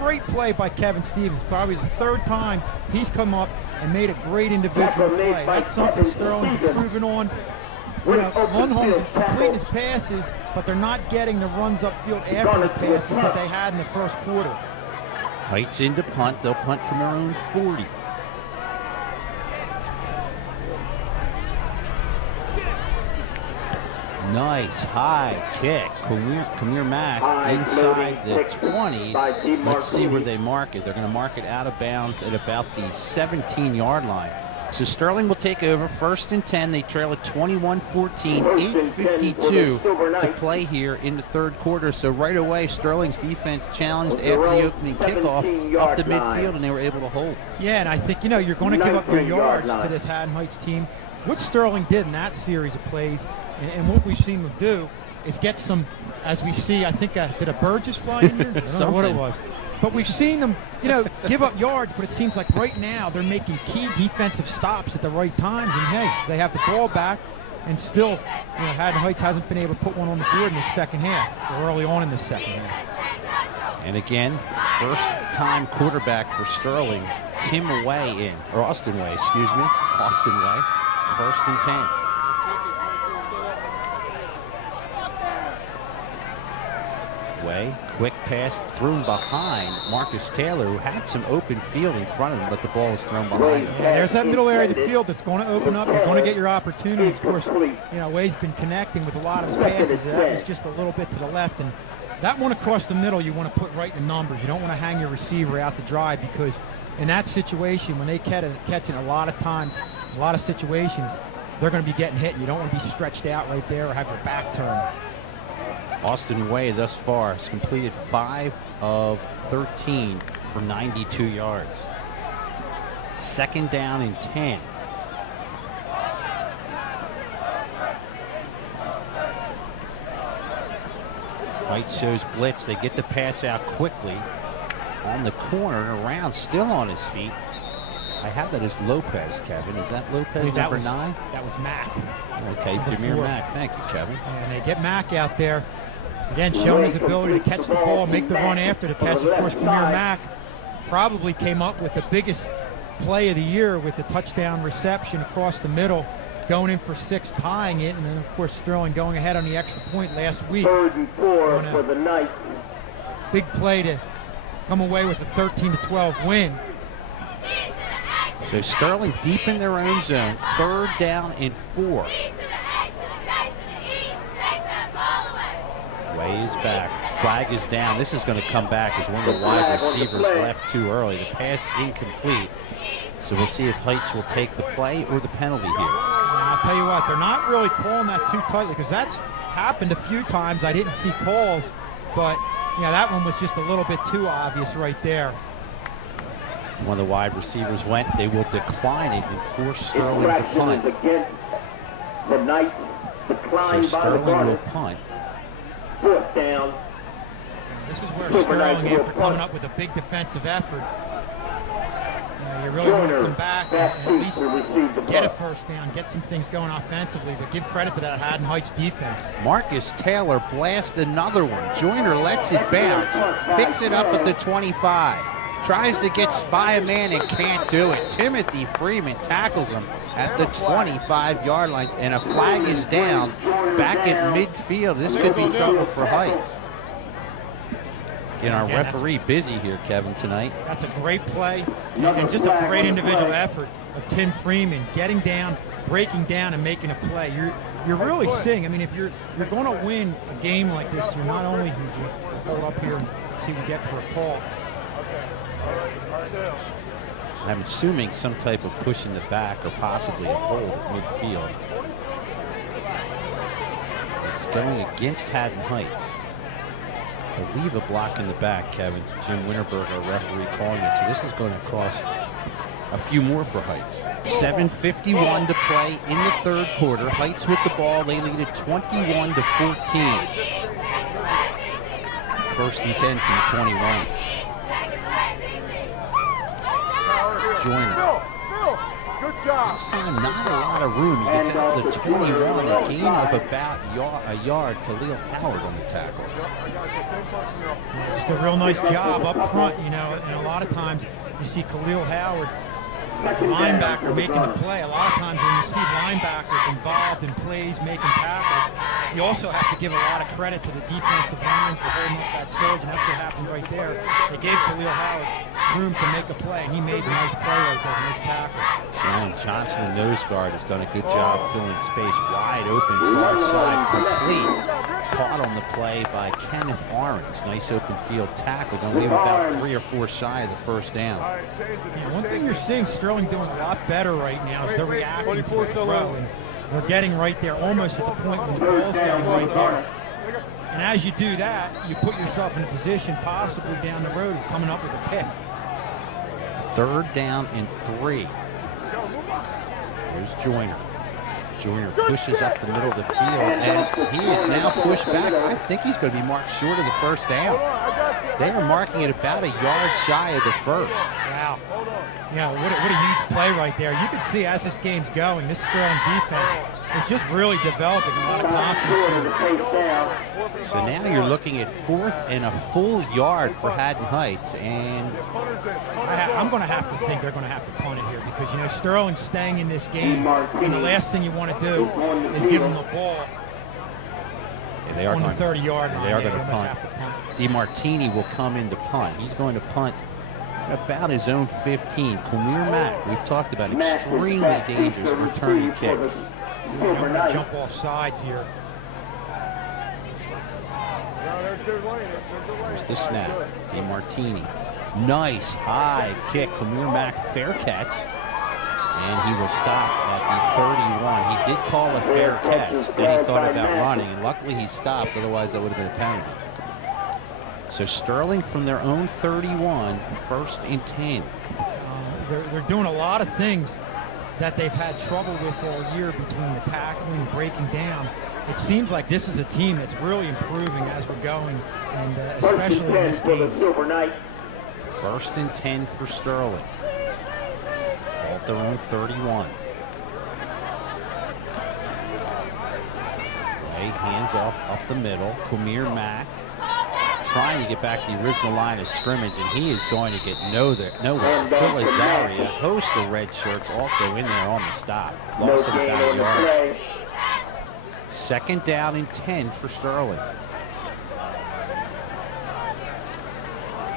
Great play by Kevin Stevens. Probably the third time he's come up and made a great individual play. That's something Sterling's improving on. You know, Lundholm's completing his passes, but they're not getting the runs upfield after the passes that they had in the first quarter. Heights into punt. They'll punt from their own 40. Nice high kick. Kamir Mack inside the 20. Let's see where they mark it. They're going to mark it out of bounds at about the 17-yard line. So Sterling will take over. First and 10. They trail at 21-14. 8:52 to play here in the third quarter. So right away, Sterling's defense challenged after the opening kickoff up the midfield, and they were able to hold. Yeah, and I think, you know, you're going to give up your yards to this Haddon Heights team. What Sterling did in that series of plays and what we've seen them do is get some, as we see, I think, did a bird just fly in here? I don't know what it was. But we've seen them, you know, give up yards, but it seems like right now they're making key defensive stops at the right times. And, hey, they have the ball back, and still, you know, Haddon Heights hasn't been able to put one on the board in the second half, or early on in the second half. And again, first-time quarterback for Sterling, Austin Way, Austin Way. First and 10. Way, quick pass thrown behind Marcus Taylor, who had some open field in front of him, but the ball was thrown behind him. Yeah, there's that middle area of the field that's going to open up. You're going to get your opportunity. Of course, you know, Way's been connecting with a lot of his passes. That was just a little bit to the left, and that one across the middle you want to put right in the numbers. You don't want to hang your receiver out to dry, because in that situation, when they catch it a lot of times, a lot of situations, they're going to be getting hit, and you don't want to be stretched out right there or have your back turned. Austin Way thus far has completed 5 of 13 for 92 yards. 2nd down and 10. Heights shows blitz. They get the pass out quickly. On the corner, around, still on his feet. I have that as Lopez, Kevin. Is that Lopez, number 9? That was Mack. Okay, Jameer Mack. Thank you, Kevin. And they get Mack out there. Again, showing his ability to catch the ball, make the run after the catch. Of course, Jameer Mack probably came up with the biggest play of the year with the touchdown reception across the middle, going in for 6, tying it, and then, of course, Sterling going ahead on the extra point last week. 3rd and 4 for the Knights. Big play to come away with a 13-12 win. So Sterling deep in their own zone, 3rd down and 4. Way is back. Flag is down. This is going to come back as one of the wide receivers left too early. The pass incomplete. So we'll see if Heights will take the play or the penalty here. And I'll tell you what, they're not really calling that too tightly, because that's happened a few times. I didn't see calls, but yeah, that one was just a little bit too obvious right there. So one of the wide receivers went. They will decline it and force Sterling to punt. The Knights declined So by the Sterling will Hornets. punt. 4th down. This is where Sterling, after coming up with a big defensive effort, you really want to come back and at least get a 1st down, get some things going offensively, but give credit to that Haddon Heights defense. Marcus Taylor blasts another one. Joyner lets it bounce, picks it up at the 25. Tries to get by a man and can't do it. Timothy Freeman tackles him at the 25-yard line, and a flag is down back at midfield. This could be trouble for Heights. Getting our referee busy here, Kevin, tonight. That's a great play, and just a great individual effort of Tim Freeman getting down, breaking down, and making a play. You're really seeing, I mean, if you're going to win a game like this, you're not only hold up here and see what we get for a call. I'm assuming some type of push in the back or possibly a hold at midfield. It's going against Haddon Heights. I believe a block in the back, Kevin. Jim Winterberg, our referee, calling it. So this is going to cost a few more for Heights. 7:51 to play in the 3rd quarter. Heights with the ball. They lead it 21-14. 1st and 10 from the 21. Joyner. This time, not a lot of room. He gets out of the 21, a gain of about a yard. Khalil Howard on the tackle. Just a real nice job up front, you know, and a lot of times you see Khalil Howard, linebacker, making the play. A lot of times when you see linebackers involved in plays, making tackles, you also have to give a lot of credit to the defensive line for holding up that surge, and that's what happened right there. They gave Khalil Howard room to make a play, and he made a nice play right there, nice tackle. Shannon Johnson, the nose guard, has done a good job filling space. Wide open, far side, complete. Caught on the play by Kenneth Orange. Nice open field tackle. Going to leave about 3 or 4 shy of the 1st down. Yeah, one thing you're seeing Sterling doing a lot better right now is they're reacting to the throw, and they're getting right there almost at the point when the ball's getting right there. And as you do that, you put yourself in a position possibly down the road of coming up with a pick. 3rd down and 3. Here's Joyner. Joyner pushes up the middle of the field, and he is now pushed back. I think he's going to be marked short of the 1st down. They are marking it about a yard shy of the 1st. Wow. Yeah, what a huge play right there. You can see as this game's going, this Sterling defense is just really developing a lot of confidence here. So now you're looking at 4th and a full yard for Haddon Heights, and I'm going to have to think they're going to have to punt it here because, you know, Sterling's staying in this game, and the last thing you want to do is give them the ball on the 30-yard line. They are going to punt. DeMartini will come in to punt. He's going to punt about his own 15. Kumir Mack, we've talked about, extremely dangerous returning kicks. I'm going to jump off sides here. Here's the snap. DeMartini. Nice high kick. Kamir Mack, fair catch. And he will stop at the 31. He did call a fair catch. Then he thought about running, and luckily he stopped. Otherwise, that would have been a penalty. So Sterling from their own 31, 1st and 10. They're doing a lot of things that they've had trouble with all year between the tackling and breaking down. It seems like this is a team that's really improving as we're going, and especially in this game. 1st and 10 for Sterling. All at their own 31. Right, hands off up the middle. Kamir Mack trying to get back the original line of scrimmage, and he is going to get nowhere. Phil Azaria, a host of red shirts, also in there on the stop. Lost him about a yard. 2nd down and 10 for Sterling.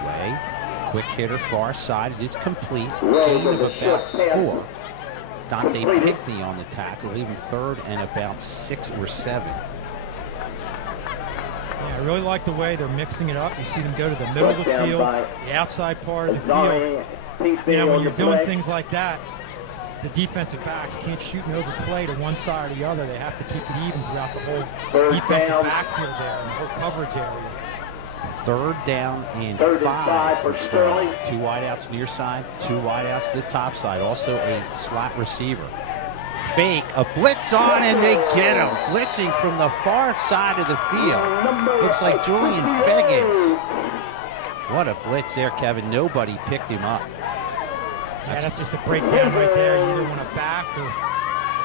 Way, quick hitter far side. It is complete. Gain of about 4. Dante Pinkney on the tackle, leaving 3rd and about 6 or 7. I really like the way they're mixing it up. You see them go to the middle of the field, the outside part of the field. When you're doing things like that, the defensive backs can't shoot and overplay to one side or the other. They have to keep it even throughout the whole defensive backfield there and the whole coverage area. 3rd down and 5 for Sterling. 2 wideouts near side, 2 wideouts to the top side. Also a slot receiver. Fake, a blitz on, and they get him. Blitzing from the far side of the field. Looks like Julian Feggins. What a blitz there, Kevin. Nobody picked him up. That's just a breakdown right there. You either want to back or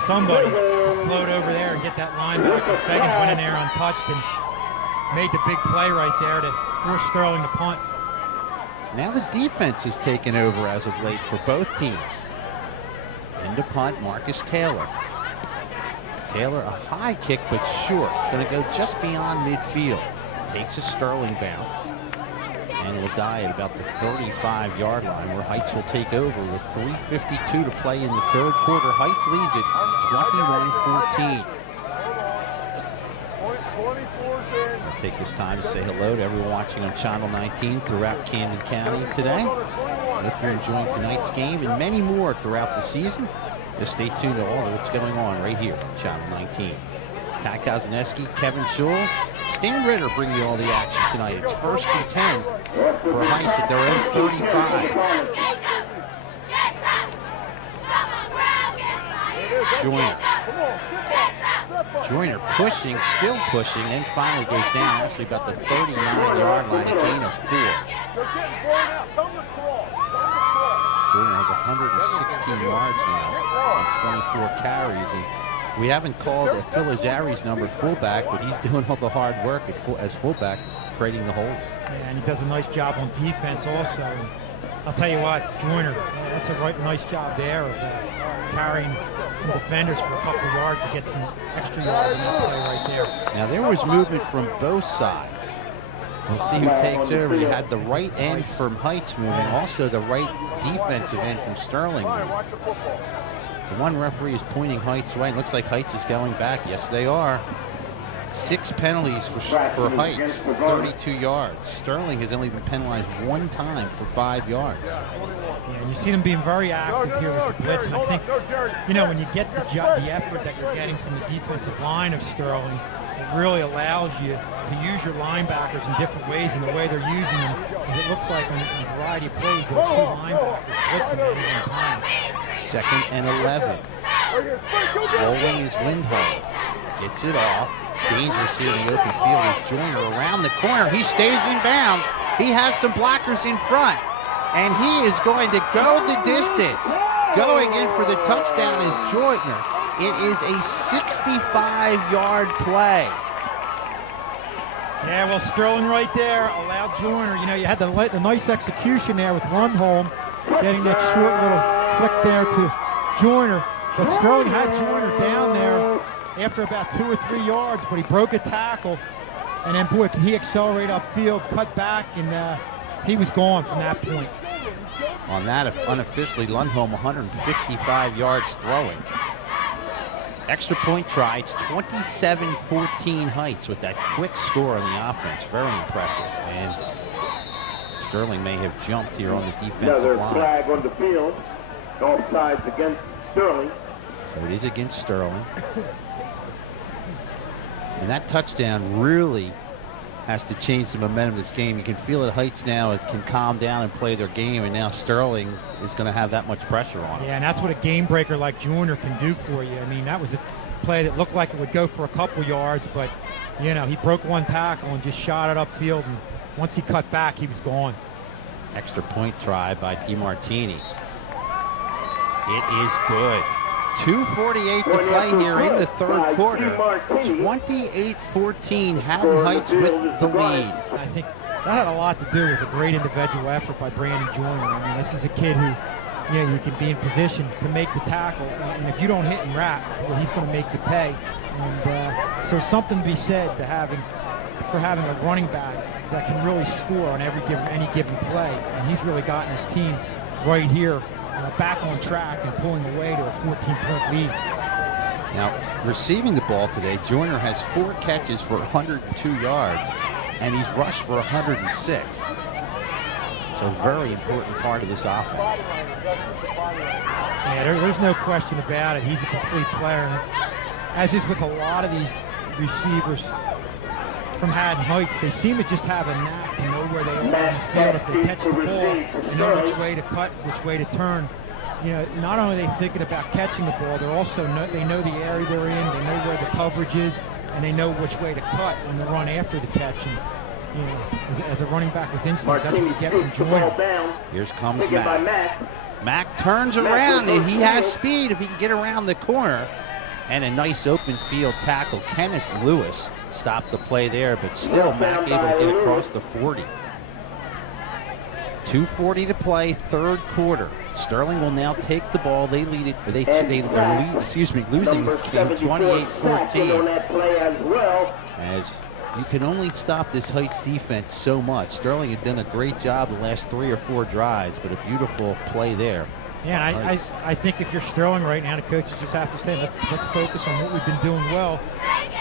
somebody to float over there and get that linebacker. Feggins went in there untouched and made the big play right there to force Sterling to punt. So now the defense has taken over as of late for both teams. Into punt, Marcus Taylor. Taylor, a high kick, but short. Going to go just beyond midfield. Takes a Sterling bounce. And will die at about the 35-yard line, where Heights will take over with 3:52 to play in the 3rd quarter. Heights leads it 21-14. I'll take this time to say hello to everyone watching on Channel 19 throughout Camden County today. I hope you're enjoying tonight's game and many more throughout the season. Just stay tuned to all of what's going on right here on Channel 19. Pat Kozaneski, Kevin Schulz, Stan Ritter bring you all the action tonight. It's 1st and 10 for Heights at their own 35. Joyner pushing, still pushing, then finally goes down, actually about the 39-yard line, a gain of 4. Joyner has 116 yards now on 24 carries, and we haven't called Phil Azari's numbered fullback, but he's doing all the hard work as fullback, creating the holes. Yeah, and he does a nice job on defense also. And I'll tell you what, Joyner, that's a nice job there of carrying some defenders for a couple of yards to get some extra yards in that play right there. Now there was movement from both sides. We'll see who takes over. You had the right end from Heights moving, also the right defensive end from Sterling. The one referee is pointing Heights' way. It looks like Heights is going back. Yes, they are. 6 penalties for Heights, 32 yards. Sterling has only been penalized 1 time for 5 yards. Yeah, you see them being very active here with the blitz, and I think, when you get the effort that you're getting from the defensive line of Sterling, it really allows you to use your linebackers in different ways in the way they're using them. Because it looks like in a variety of plays, there are 2 linebackers blitzing at any one time. 2nd and 11. Rolling is Lindholm. Gets it off. Dangerous here in the open field is Joyner around the corner. He stays in bounds. He has some blockers in front. And he is going to go the distance. Going in for the touchdown is Joyner. It is a 65-yard play. Yeah, well, Sterling right there allowed Joyner. You had the nice execution there with Lundholm getting that short little flick there to Joyner. But Sterling had Joyner down there after about 2 or 3 yards, but he broke a tackle. And then, boy, can he accelerate upfield, cut back, and he was gone from that point. On that, unofficially, Lundholm 155 yards throwing. Extra point try. It's 27-14 Heights with that quick score on the offense. Very impressive. And Sterling may have jumped here on the defensive Another line. flag on the field. Offsides against Sterling. So it is against Sterling. And that touchdown really has to change the momentum of this game. You can feel that Heights now can calm down and play their game, and now Sterling is going to have that much pressure on him. Yeah, and that's what a game breaker like Joyner can do for you. I mean, that was a play that looked like it would go for a couple yards, but, you know, he broke one tackle and just shot it upfield, and once he cut back, he was gone. Extra point try by DiMartini. It is good. 2:48 to play here in the third quarter. 28-14, Haddon Heights with the lead. I think that had a lot to do with a great individual effort by Brandon Joyner. I mean, this is a kid who, you know, you can be in position to make the tackle, and if you don't hit and wrap, well, he's going to make you pay. And so something to be said for having a running back that can really score on any given play, and he's really gotten his team right here back on track and pulling away to a 14-point lead. Now, receiving the ball today, Joyner has 4 catches for 102 yards, and he's rushed for 106. So very important part of this offense. Yeah, there's no question about it. He's a complete player. And as is with a lot of these receivers from Haddon Heights, they seem to just have a knack to know where they are on the field. If they catch the ball, they know which way to cut, which way to turn. You know, not only are they thinking about catching the ball, they know the area they're in, they know where the coverage is, and they know which way to cut on the run after the catch. And, you know, as a running back with instincts, that's what you get from Joyner. Here comes Mack. Mack turns around, and he has speed if he can get around the corner. And a nice open field tackle. Kenneth Lewis stopped the play there, but still Mack able to get across the 40. 2:40 to play, third quarter. Sterling will now take the ball. They lead it. They losing this game 28-14. As you can only stop this Heights defense so much. Sterling had done a great job the last 3 or 4 drives, but a beautiful play there. Yeah, and I think if you're Sterling right now, the coaches just have to say, let's focus on what we've been doing well.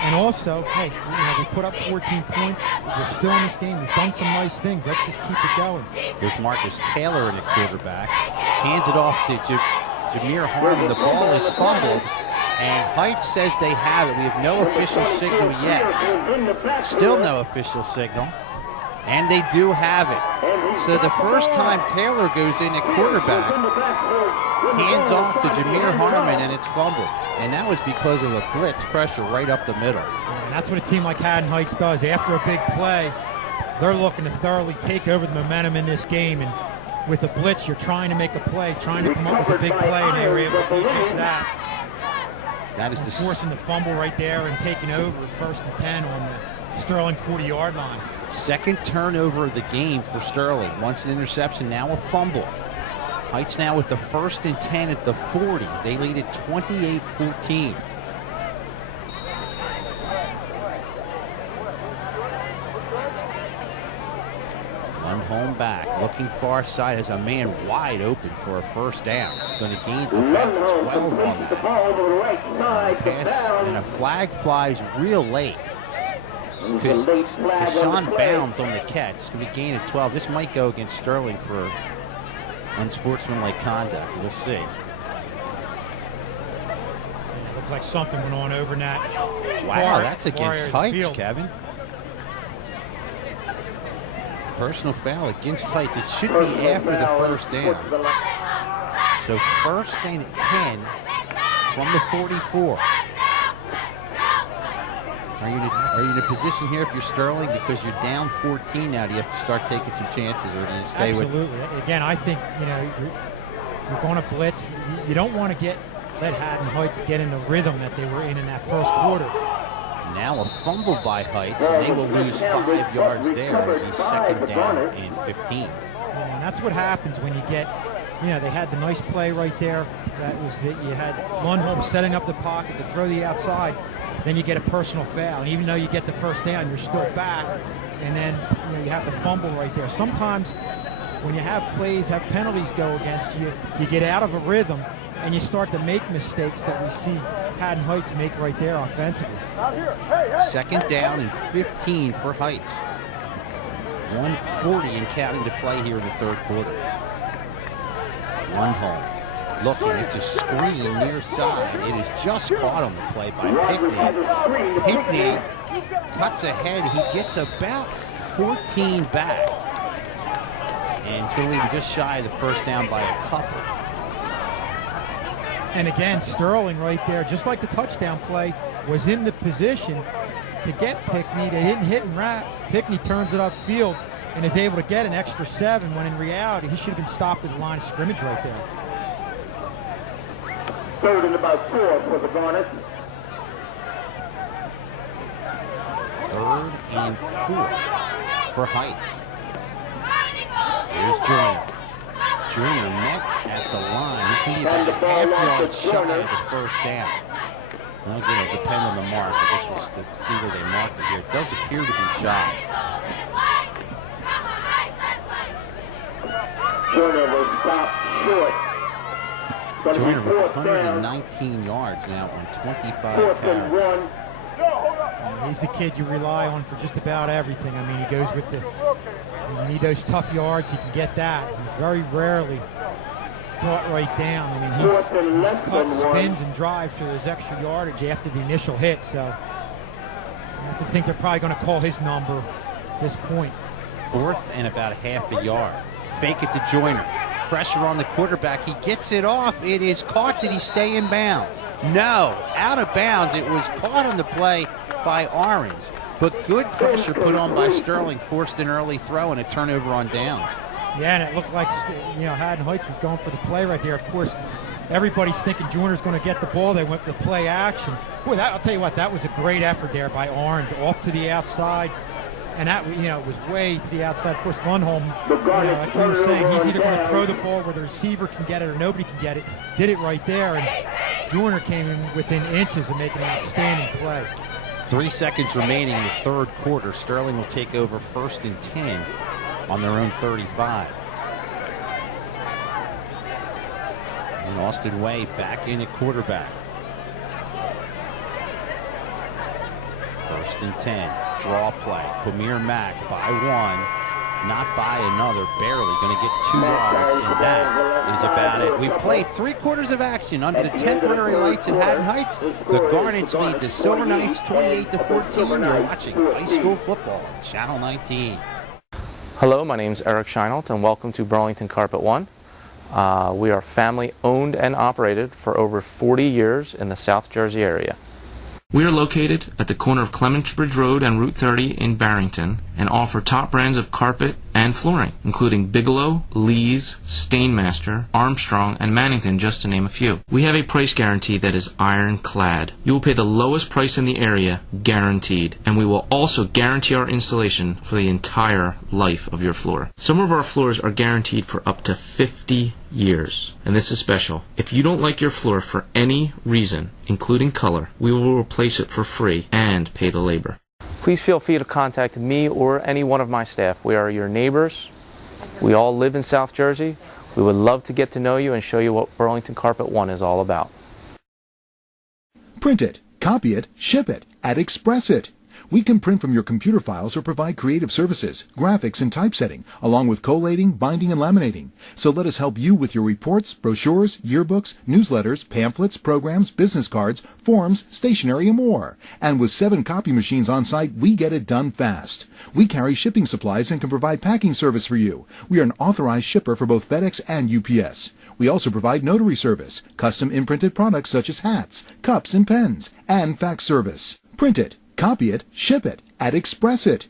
And also, hey, you know, we put up 14 points. We're still in this game. We've done some nice things. Let's just keep it going. Here's Marcus Taylor in the quarterback. Hands it off to Jameer Harmon. The ball is fumbled, and Heights says they have it. We have no official signal yet. Still no official signal. And they do have it. So the first time Taylor goes in at quarterback, hands off to Jameer Harmon, and it's fumbled. And that was because of a blitz pressure right up the middle. And that's what a team like Haddon Heights does. After a big play, they're looking to thoroughly take over the momentum in this game. And with a blitz, you're trying to make a play, trying to come up with a big play, and they were able to do just that. That is forcing the fumble right there and taking over 1st and 10 on the Sterling 40-yard line. Second turnover of the game for Sterling. Once an interception, now a fumble. Heights now with the 1st and 10 at the 40. They lead it 28-14. One home back, looking far side, has a man wide open for a first down. Going to gain about 12 on that. Pass, and a flag flies real late. Because Sean bounds on the catch. It's going to be gained at 12. This might go against Sterling for unsportsmanlike conduct. We'll see. Looks like something went on over in that. Wow, that's against Heights, Kevin. Personal foul against Heights. It should be after the first down. So 1st and 10 from the 44. Are you in a position here if you're Sterling because you're down 14 now? Do you have to start taking some chances, or do you stay with? Absolutely. Again, I think you're going to blitz. You don't want to let Haddon Heights get in the rhythm that they were in that first quarter. Now a fumble by Heights, and they will lose 5 yards there. It'll be 2nd down and 15. Yeah, and that's what happens when you get. They had the nice play right there. That was that you had Lundholm setting up the pocket to throw the outside. Then you get a personal foul. And even though you get the first down, you're still back. And then you have the fumble right there. Sometimes when you have penalties go against you, you get out of a rhythm and you start to make mistakes that we see Haddon Heights make right there offensively. Second down and 15 for Heights. 1:40 and counting to play here in the third quarter. One home. Looking, it's a screen near side. It is just caught on the play by Pickney. Pickney cuts ahead. He gets about 14 back. And it's going to leave him just shy of the first down by a couple. And again, Sterling right there, just like the touchdown play, was in the position to get Pickney. They didn't hit and wrap. Pickney turns it upfield and is able to get an extra 7 when in reality he should have been stopped at the line of scrimmage right there. Third and about 4 for the Garnets. Third and 4 for Heights. Here's Joyner. Joyner met at the line. He's going to be about a half-yard shy of the first down. Well, again, it'll depend on the mark, but this was, let's see where they mark it here. It does appear to be shy. Joyner will stop short. Joyner with 119 yards now on 25 carries. He's the kid you rely on for just about everything. I mean, he goes with the, you need those tough yards, he can get that. He's very rarely brought right down. I mean, he's cut, spins, and drives for his extra yardage after the initial hit. So I have to think they're probably going to call his number at this point. Fourth and about half a yard. Fake it to Joyner. Pressure on the quarterback. He gets it off. It is caught. Did he stay in bounds? No. Out of bounds. It was caught on the play by Orange. But good pressure put on by Sterling. Forced an early throw and a turnover on downs. Yeah, and it looked like, you know, Haddon Heights was going for the play right there. Of course, everybody's thinking Joyner's going to get the ball. They went to play action. Boy, I'll tell you what, that was a great effort there by Orange. Off to the outside. And that, you know, was way to the outside. Of course, Lundholm, you know, like we were saying, he's either going to throw the ball where the receiver can get it or nobody can get it. Did it right there, and Joyner came in within inches of making an outstanding play. 3 seconds remaining in the third quarter. Sterling will take over first and 10 on their own 35. And Austin Way back in at quarterback. First and 10. Draw play. Quamir Mack by one, not by another. Barely going to get 2 yards, and that is about it. We played 3 quarters of action under the temporary lights in Haddon Heights. The Garnets lead the Silver Knights 28-14. You're watching high school football on Channel 19. Hello, my name is Eric Scheinelt, and welcome to Burlington Carpet One. We are family owned and operated for over 40 years in the South Jersey area. We are located at the corner of Clementsbridge Road and Route 30 in Barrington and offer top brands of carpet and flooring, including Bigelow, Lee's, Stainmaster, Armstrong, and Mannington, just to name a few. We have a price guarantee that is ironclad. You will pay the lowest price in the area, guaranteed, and we will also guarantee our installation for the entire life of your floor. Some of our floors are guaranteed for up to 50 years, and this is special. If you don't like your floor for any reason, including color, we will replace it for free and pay the labor. Please feel free to contact me or any one of my staff. We are your neighbors. We all live in South Jersey. We would love to get to know you and show you what Burlington Carpet One is all about. Print it, copy it, ship it, and express it. We can print from your computer files or provide creative services, graphics, and typesetting, along with collating, binding, and laminating. So let us help you with your reports, brochures, yearbooks, newsletters, pamphlets, programs, business cards, forms, stationery, and more. And with 7 copy machines on site, we get it done fast. We carry shipping supplies and can provide packing service for you. We are an authorized shipper for both FedEx and UPS. We also provide notary service, custom imprinted products such as hats, cups, and pens, and fax service. Print it, copy it, ship it, and express it.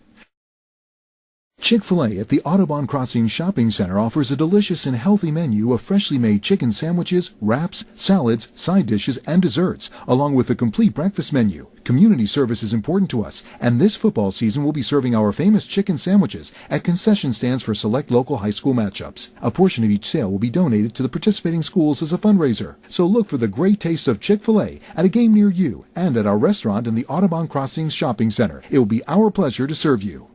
Chick-fil-A at the Audubon Crossing Shopping Center offers a delicious and healthy menu of freshly made chicken sandwiches, wraps, salads, side dishes, and desserts, along with a complete breakfast menu. Community service is important to us, and this football season we'll be serving our famous chicken sandwiches at concession stands for select local high school matchups. A portion of each sale will be donated to the participating schools as a fundraiser. So look for the great taste of Chick-fil-A at a game near you and at our restaurant in the Audubon Crossing Shopping Center. It will be our pleasure to serve you.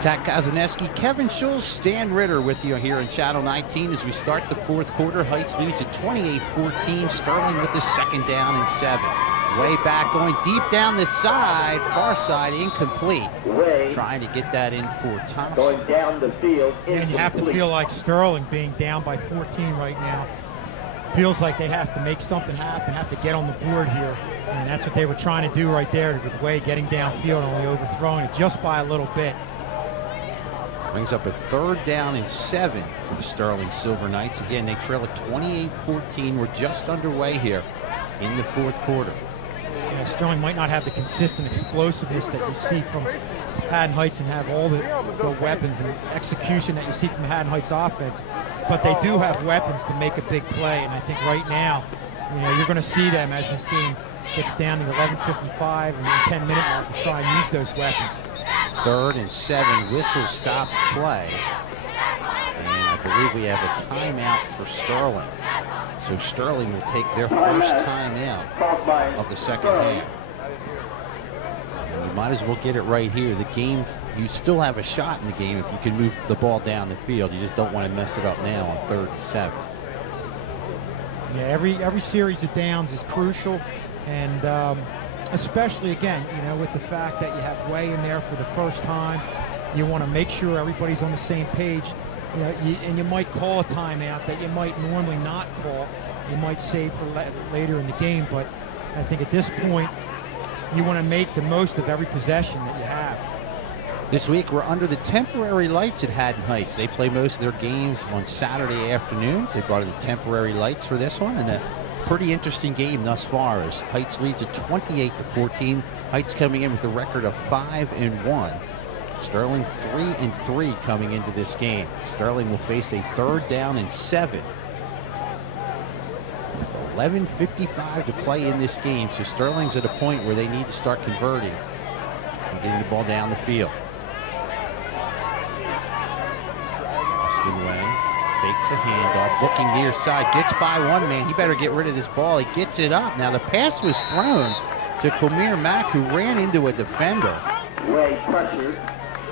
Tack Kazaneski, Kevin Schulz, Stan Ritter with you here on Channel 19 as we start the fourth quarter. Heights leads at 28-14. Sterling with the second down and 7. Way back, going deep down the side, far side, incomplete. Trying to get that in for Thompson. Going down the field, And you have to feel like Sterling being down by 14 right now. Feels like they have to make something happen, have to get on the board here. And that's what they were trying to do right there with Way getting downfield, only overthrowing it just by a little bit. Brings up a third down and 7 for the Sterling Silver Knights. Again, they trail at 28-14. We're just underway here in the fourth quarter. Yeah, Sterling might not have the consistent explosiveness that you see from Haddon Heights and have all the weapons and execution that you see from Haddon Heights offense, but they do have weapons to make a big play. And I think right now, you're going to see them as this game gets down to 11:55 and the 10-minute mark to try and use those weapons. Third and 7, whistle stops play. And I believe we have a timeout for Sterling. So Sterling will take their first timeout of the second half. And you might as well get it right here. The game, you still have a shot in the game if you can move the ball down the field. You just don't want to mess it up now on 3rd and 7. Yeah, every series of downs is crucial, and especially again, with the fact that you have Way in there for the first time, you want to make sure everybody's on the same page. And you might call a timeout that you might normally not call. You might save for later in the game, but I think at this point, you want to make the most of every possession that you have. This week, we're under the temporary lights at Haddon Heights. They play most of their games on Saturday afternoons. They brought in the temporary lights for this one, and a pretty interesting game thus far as Heights leads at 28-14. Heights coming in with a record of 5-1. Sterling 3-3 coming into this game. Sterling will face a 3rd down and 7. With 11:55 to play in this game, so Sterling's at a point where they need to start converting and getting the ball down the field. Way, fakes a handoff, looking near side, gets by one man. He better get rid of this ball. He gets it up. Now the pass was thrown to Komir Mack, who ran into a defender. Way pressure.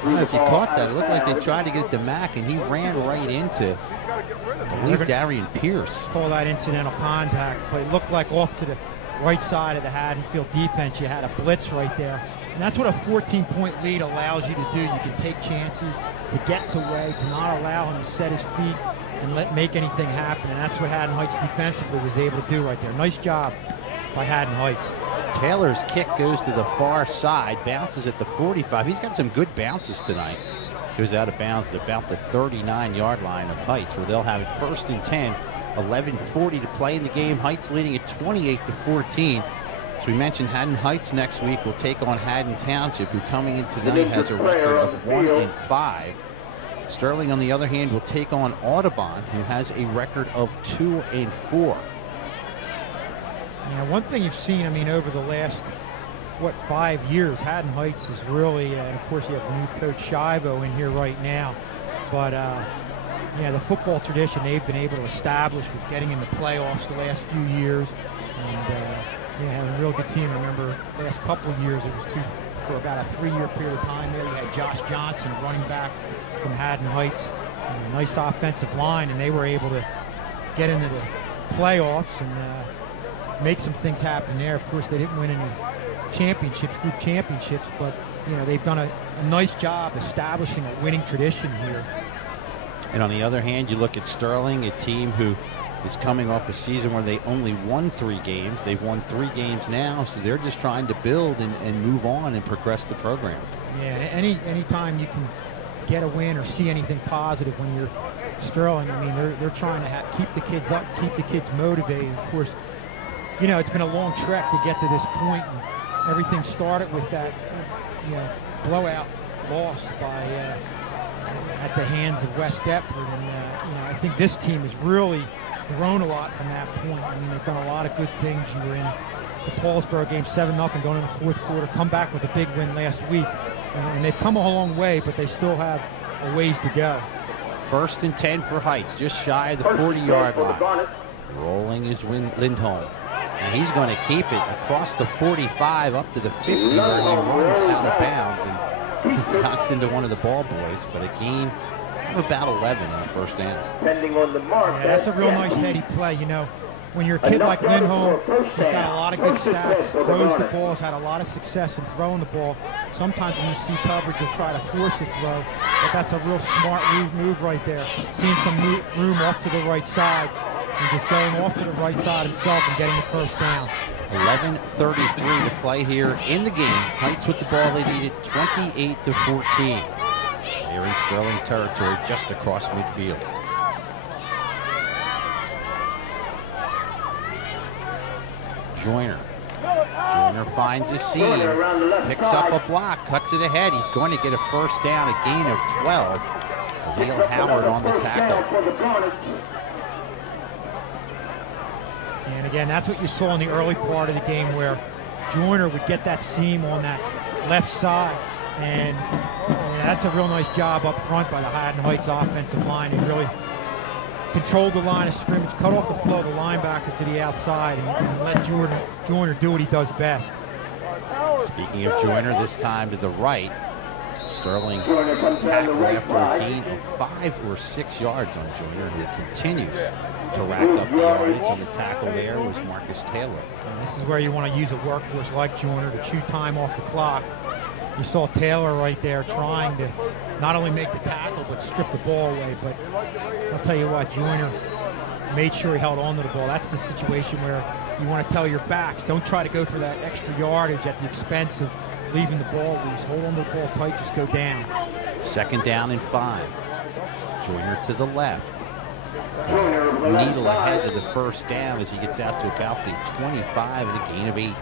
I don't know if you caught that. It looked like they tried to get it to Mack, and he ran right into, I believe, Darian Pierce. Call that incidental contact, but it looked like off to the right side of the Haddonfield defense. You had a blitz right there. And that's what a 14-point lead allows you to do. You can take chances to get to Way, to not allow him to set his feet and make anything happen. And that's what Haddon Heights defensively was able to do right there. Nice job by Haddon Heights. Taylor's kick goes to the far side, bounces at the 45. He's got some good bounces tonight. Goes out of bounds at about the 39-yard line of Heights, where they'll have it 1st and 10, 11:40 to play in the game. Heights leading at 28-14. So we mentioned Haddon Heights next week will take on Haddon Township, who coming in tonight has a record of 1-5. Sterling, on the other hand, will take on Audubon, who has a record of 2-4. One thing you've seen, over the last, 5 years, Haddon Heights is really, and of course you have the new coach Shivo in here right now, but the football tradition they've been able to establish with getting in the playoffs the last few years, and having a real good team. I remember the last couple of years, it was for about a 3-year period of time there. You had Josh Johnson, running back from Haddon Heights, and a nice offensive line, and they were able to get into the playoffs and make some things happen there. Of course, they didn't win any championships, group championships, but they've done a nice job establishing a winning tradition here. And on the other hand, you look at Sterling, a team who is coming off a season where they only won 3 games. They've won 3 games now, so they're just trying to build and move on and progress the program. Yeah, any time you can get a win or see anything positive when you're Sterling, they're trying to keep the kids up, keep the kids motivated. Of course, it's been a long trek to get to this point, and everything started with that, blowout loss by at the hands of West Deptford, and I think this team has really grown a lot from that point. They've done a lot of good things. You were in the Paulsboro game 7-0 going in the fourth quarter, come back with a big win last week, and they've come a long way, but they still have a ways to go. 1st and 10 for Heights, just shy of the 40-yard line. Rolling is Lindholm. And he's going to keep it across the 45 up to the 50, where he runs out of bounds. And knocks into one of the ball boys, but a gain of about 11 on the first down. Depending on the mark. Yeah, that's a real nice heady play. You know, when you're a kid like Lindholm, he's got a lot of good stats, throws the ball, has had a lot of success in throwing the ball. Sometimes when you see coverage, you'll try to force the throw, but that's a real smart move right there. Seeing some room off to the right side and just going off to the right side himself and getting the first down. 11:33 to play here in the game. Heights with the ball, they needed 28-14. They're in Sterling territory just across midfield. Joyner finds a seam, picks up a block, cuts it ahead. He's going to get a first down, a gain of 12. Khalil Howard on the tackle. And again, that's what you saw in the early part of the game where Joyner would get that seam on that left side. And that's a real nice job up front by the Haddon Heights offensive line. He really controlled the line of scrimmage, cut off the flow of the linebackers to the outside, and let Joyner do what he does best. Speaking of Joyner, this time to the right. Sterling tackle after a gain of 5 or 6 yards on Joyner, who continues to rack up the yardage. On the tackle there was Marcus Taylor. And this is where you want to use a workhorse like Joyner to chew time off the clock. You saw Taylor right there trying to not only make the tackle but strip the ball away. But I'll tell you what, Joyner made sure he held on to the ball. That's the situation where you want to tell your backs, don't try to go for that extra yardage at the expense of leaving the ball loose. Hold on to the ball tight, just go down. Second down and 5. Joyner to the left. Needle ahead to the first down as he gets out to about the 25 and a gain of 8.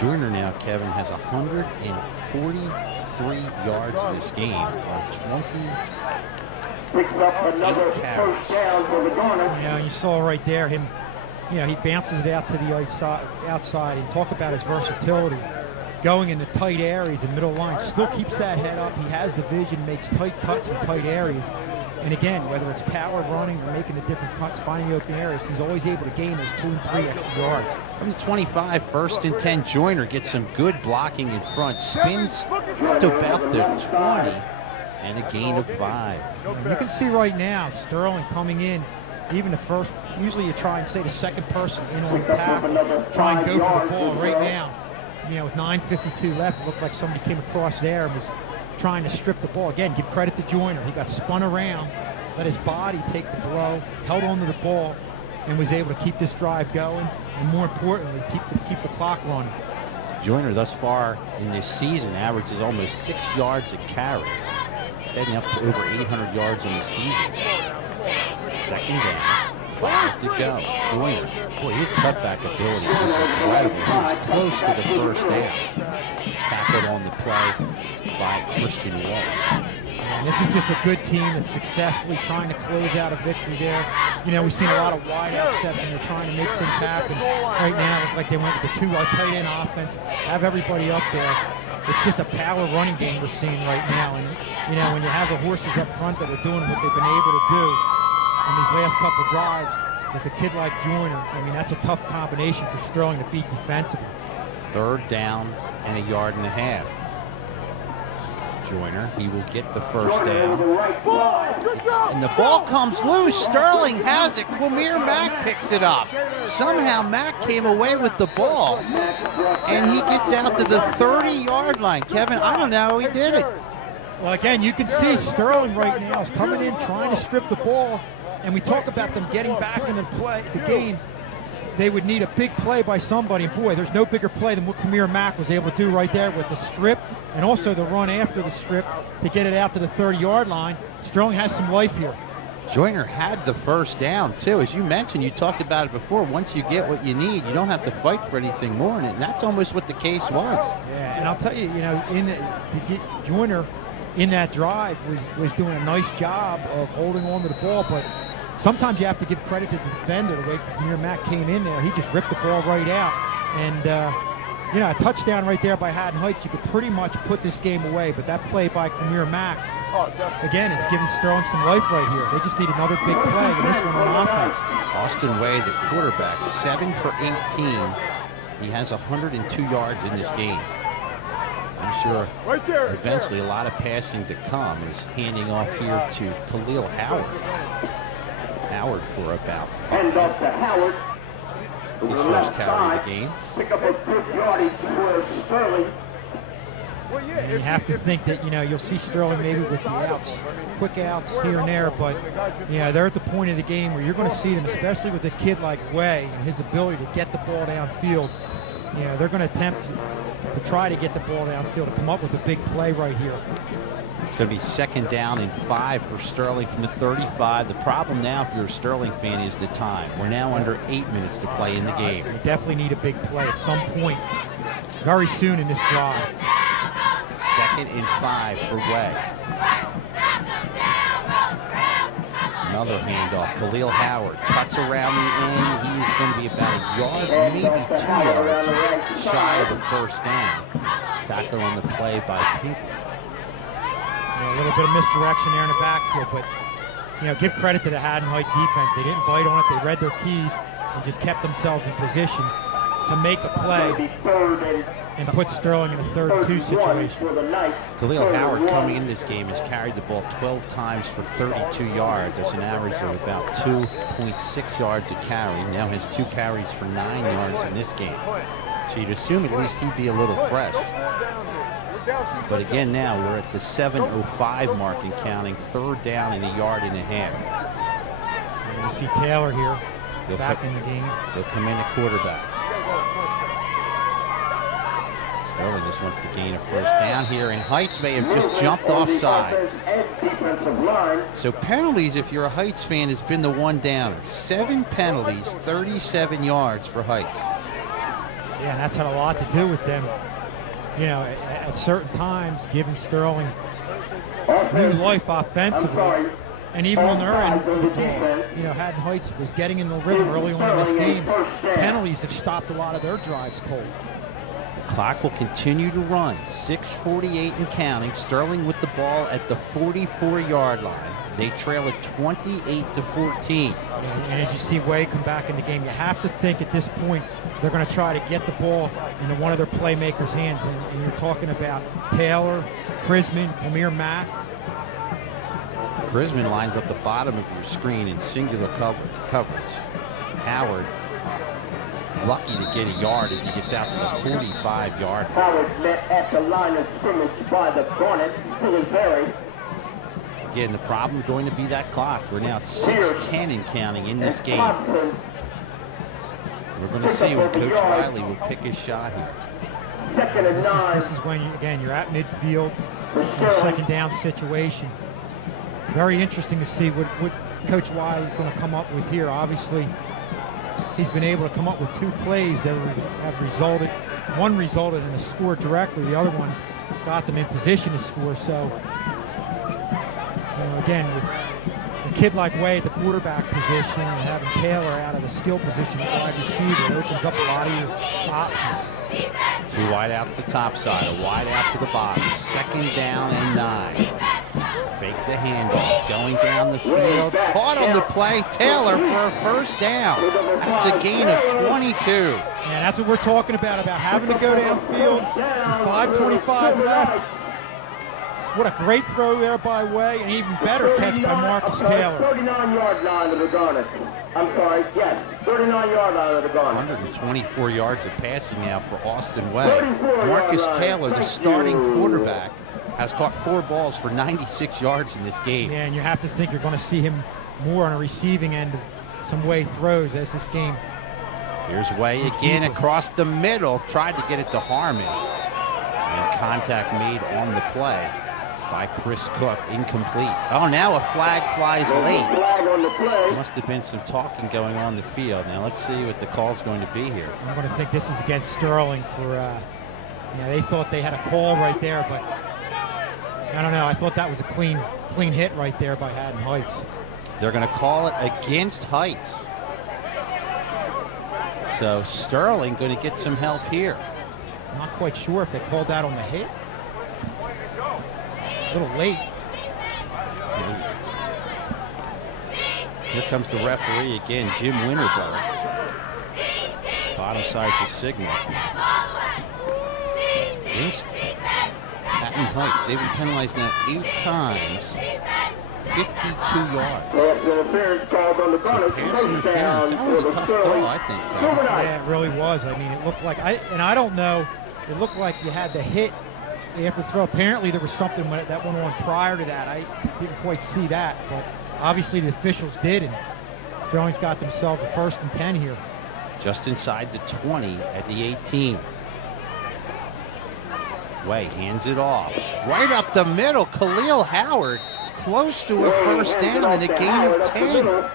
Joyner now, Kevin, has 143 yards in this game on 28 carries. Yeah, you saw right there him, he bounces it out to the outside, and talk about his versatility. Going into tight areas and middle line, still keeps that head up. He has the vision, makes tight cuts in tight areas. And again, whether it's power running or making the different cuts, finding the open areas, he's always able to gain those 2 and 3 extra yards. From the 25, first and 10, Joyner gets some good blocking in front, spins to about the 20, and a gain of 5. You can see right now, Sterling coming in, even the first, usually you try and say the second person in on the tackle, try and go for the ball. Right now, with 9:52 left, it looked like somebody came across there and was trying to strip the ball. Again, give credit to Joyner. He got spun around, let his body take the blow, held onto the ball, and was able to keep this drive going, and more importantly, keep the clock running. Joyner thus far in this season averages almost 6 yards a carry, heading up to over 800 yards in the season. Second down, 5 to go. Joyner, boy, his cutback ability is incredible. He was close to the first down. Tackled on the play by Christian Walsh. And this is just a good team that's successfully trying to close out a victory there. We've seen a lot of wide out sets and they're trying to make things happen. Right now, it looks like they went with the 2 tight end offense, have everybody up there. It's just a power running game we're seeing right now. And, when you have the horses up front that are doing what they've been able to do in these last couple drives with a kid like Joyner, that's a tough combination for Sterling to beat defensively. Third down and a yard and a half. Joyner, he will get the first down. And the ball comes loose. Sterling has it. Quamir Mack picks it up. Somehow Mack came away with the ball, and he gets out to the 30-yard line. Kevin, I don't know how he did it. Well, again, you can see Sterling right now is coming in trying to strip the ball, and we talk about them getting back in the game. They would need a big play by somebody. And boy, there's no bigger play than what Quamir Mack was able to do right there with the strip and also the run after the strip to get it out to the 30-yard line. Sterling has some life here. Joyner had the first down, too. As you mentioned, you talked about it before. Once you get what you need, you don't have to fight for anything more in it. And that's almost what the case was. Yeah, and I'll tell you, Joyner in that drive was doing a nice job of holding on to the ball, but sometimes you have to give credit to the defender. The way Quamir Mack came in there, he just ripped the ball right out. And, a touchdown right there by Haddon Heights, you could pretty much put this game away. But that play by Quamir Mack, again, it's giving Sterling some life right here. They just need another big play, and this one on offense. Austin Way, the quarterback, 7 for 18. He has 102 yards in this game. I'm sure eventually a lot of passing to come is handing off here to Khalil Howard. Howard for about 5. Hand off to Howard. His first carry of the game. Pick up a good yardage for Sterling. And you have to think that, you'll see Sterling maybe with the outs, quick outs here and there, but, they're at the point of the game where you're going to see them, especially with a kid like Way and his ability to get the ball downfield. They're going to attempt to try to get the ball downfield, to come up with a big play right here. It's going to be 2nd down and 5 for Sterling from the 35. The problem now, if you're a Sterling fan, is the time. We're now under 8 minutes to play in the game. You definitely need a big play at some point, very soon in this drive. 2nd and 5 for Way. Another handoff. Khalil Howard cuts around the end. He is going to be about a yard, maybe 2 yards shy of the first down. Tackle on the play by Pinker. A little bit of misdirection there in the backfield, but give credit to the Haddon Heights defense. They didn't bite on it. They read their keys and just kept themselves in position to make a play and put Sterling in a 3rd-2 situation. Khalil Howard coming in this game has carried the ball 12 times for 32 yards. That's an average of about 2.6 yards a carry. Now has 2 carries for 9 yards in this game. So you'd assume at least he'd be a little fresh. But again, now we're at the 7:05 mark and counting. 3rd down and a yard and a half. And you see Taylor here back in the game. They'll come in at quarterback. Sterling just wants to gain a first down here, and Heights may have just jumped off sides. So penalties, if you're a Heights fan, has been the one downer. 7 penalties, 37 yards for Heights. Yeah, and that's had a lot to do with them. At certain times, giving Sterling new life offensively. And even on their end of the ball, Haddon Heights was getting in the rhythm early on in this game. Penalties have stopped a lot of their drives cold. The clock will continue to run. 6:48 and counting. Sterling with the ball at the 44-yard line. They trail it 28-14. And as you see Way come back in the game, you have to think at this point they're going to try to get the ball into one of their playmakers' hands. And you're talking about Taylor, Chrisman, Amir Mack. Chrisman lines up the bottom of your screen in singular coverage. Howard lucky to get a yard as he gets out to the 45-yard line. Howard met at the line of scrimmage by the Garnets. Still very. Again, the problem going to be that clock. We're now at 6:10 and counting in this game. We're going to see when Coach Riley will pick his shot here. 2nd and 9. This is when, you're at midfield in a 2nd down situation. Very interesting to see what Coach Wiley's going to come up with here. Obviously, he's been able to come up with 2 plays that have resulted. One resulted in a score directly. The other one got them in position to score. So, again, with a kid like Way at the quarterback position and having Taylor out of the skill position at wide receiver, it opens up a lot of your options. 2 wide outs to top side, a wide out to the bottom. 2nd down and 9. Fake the handoff, going down the field. Caught on the play, Taylor for a first down. That's a gain of 22. Yeah, that's what we're talking about having to go downfield with 5:25 left. What a great throw there by Way, and even better catch by Marcus Taylor. 39-yard line of the Garnet. I'm sorry, yes, 39-yard line of the Garnet. 124 yards of passing now for Austin Way. Marcus Taylor, the starting quarterback, has caught 4 balls for 96 yards in this game. Yeah, and you have to think you're going to see him more on a receiving end of some Way throws as this game. Here's Way again across the middle, tried to get it to Harmon. And contact made on the play by Chris Cook, incomplete. Oh, now a flag flies late. There must have been some talking going on the field. Now let's see what the call's going to be here. I'm going to think this is against Sterling for, they thought they had a call right there, but I don't know. I thought that was a clean hit right there by Haddon Heights. They're going to call it against Heights. So Sterling going to get some help here. I'm not quite sure if they called that on the hit. A little late. Here comes the referee again, Jim Winterberg. Bottom side to signal. Haddon Heights, they've been penalized now 8 times, 52 yards. Interference called on the So corner. pass interference, that was a tough call, I think. Kevin. Yeah, it really was. I mean, it looked like, I don't know, it looked like you had the hit after throw. Apparently there was something that went on prior to that. I didn't quite see that, but obviously the officials did, and Sterling's got themselves a 1st and 10 here. Just inside the 20 at the 18. Way hands it off. Right up the middle, Khalil Howard, close to a 1st down and a gain of 10.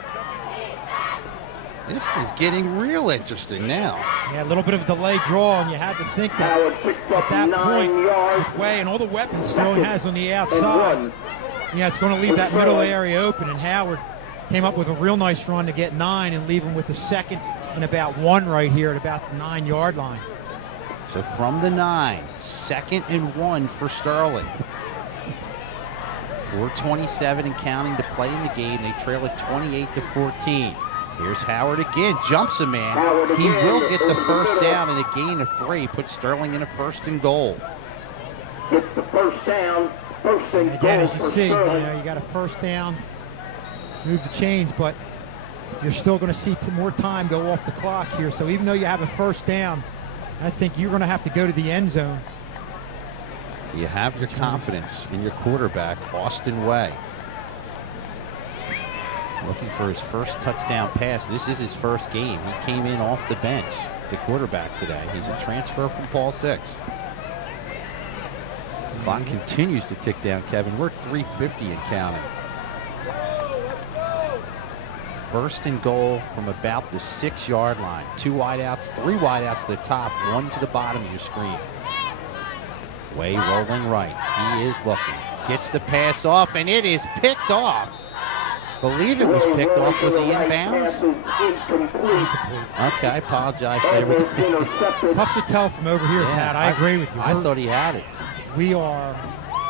This is getting real interesting now. Yeah, a little bit of a delay draw, and you had to think that at that point, with Way and all the weapons Sterling has on the outside, yeah, it's going to leave that middle area open, and Howard came up with a real nice run to get 9 and leave him with the 2nd and about 1 right here at about the 9-yard line. So from the 9, 2nd and 1 for Sterling. 4:27 and counting to play in the game. They trail it 28-14. Here's Howard again, jumps a man. He will get the 1st down and a gain of 3. Puts Sterling in a 1st and goal. Gets the 1st down, 1st and Again, goal as you for see, Sterling. you got a 1st down, move the chains, but you're still going to see more time go off the clock here. So even though you have a 1st down, I think you're going to have to go to the end zone. You have your confidence in your quarterback, Austin Way. Looking for his 1st touchdown pass. This is his 1st game. He came in off the bench, the quarterback today. He's a transfer from Paul 6. Clock continues to tick down, Kevin. We're at 3:50 and counting. 1st and goal from about the 6-yard line. 2 wideouts, 3 wideouts to the top, 1 to the bottom of your screen. Way rolling right. He is looking. Gets the pass off, and it is picked off. Believe it was picked off. Was he inbounds? Okay, I apologize for everything. Tough to tell from over here, Tad. I agree with you. I thought he had it. We are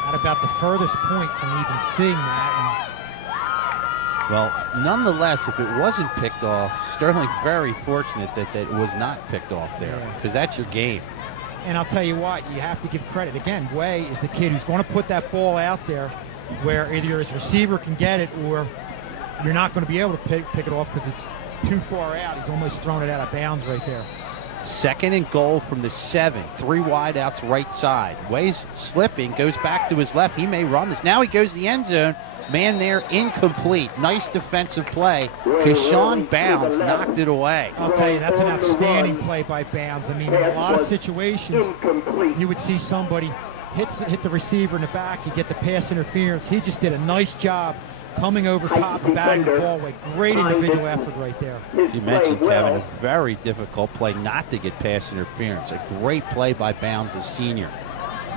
at about the furthest point from even seeing that. Well, nonetheless, if it wasn't picked off, Sterling very fortunate that it was not picked off there, because that's your game. And I'll tell you what, you have to give credit. Again, Way is the kid who's going to put that ball out there where either his receiver can get it or you're not going to be able to pick it off because it's too far out. He's almost thrown it out of bounds right there. 2nd and goal from the 7. 3 wideouts right side. Way's slipping, goes back to his left. He may run this. Now he goes to the end zone. Man there, incomplete. Nice defensive play. Keshawn Bounds knocked it away. I'll tell you, that's an outstanding play by Bounds. I mean, in a lot of situations, you would see somebody hit the receiver in the back. You get the pass interference. He just did a nice job coming over top and batting the ball away. Great individual effort right there. You mentioned, Kevin, a very difficult play not to get pass interference. A great play by Bounds, a senior.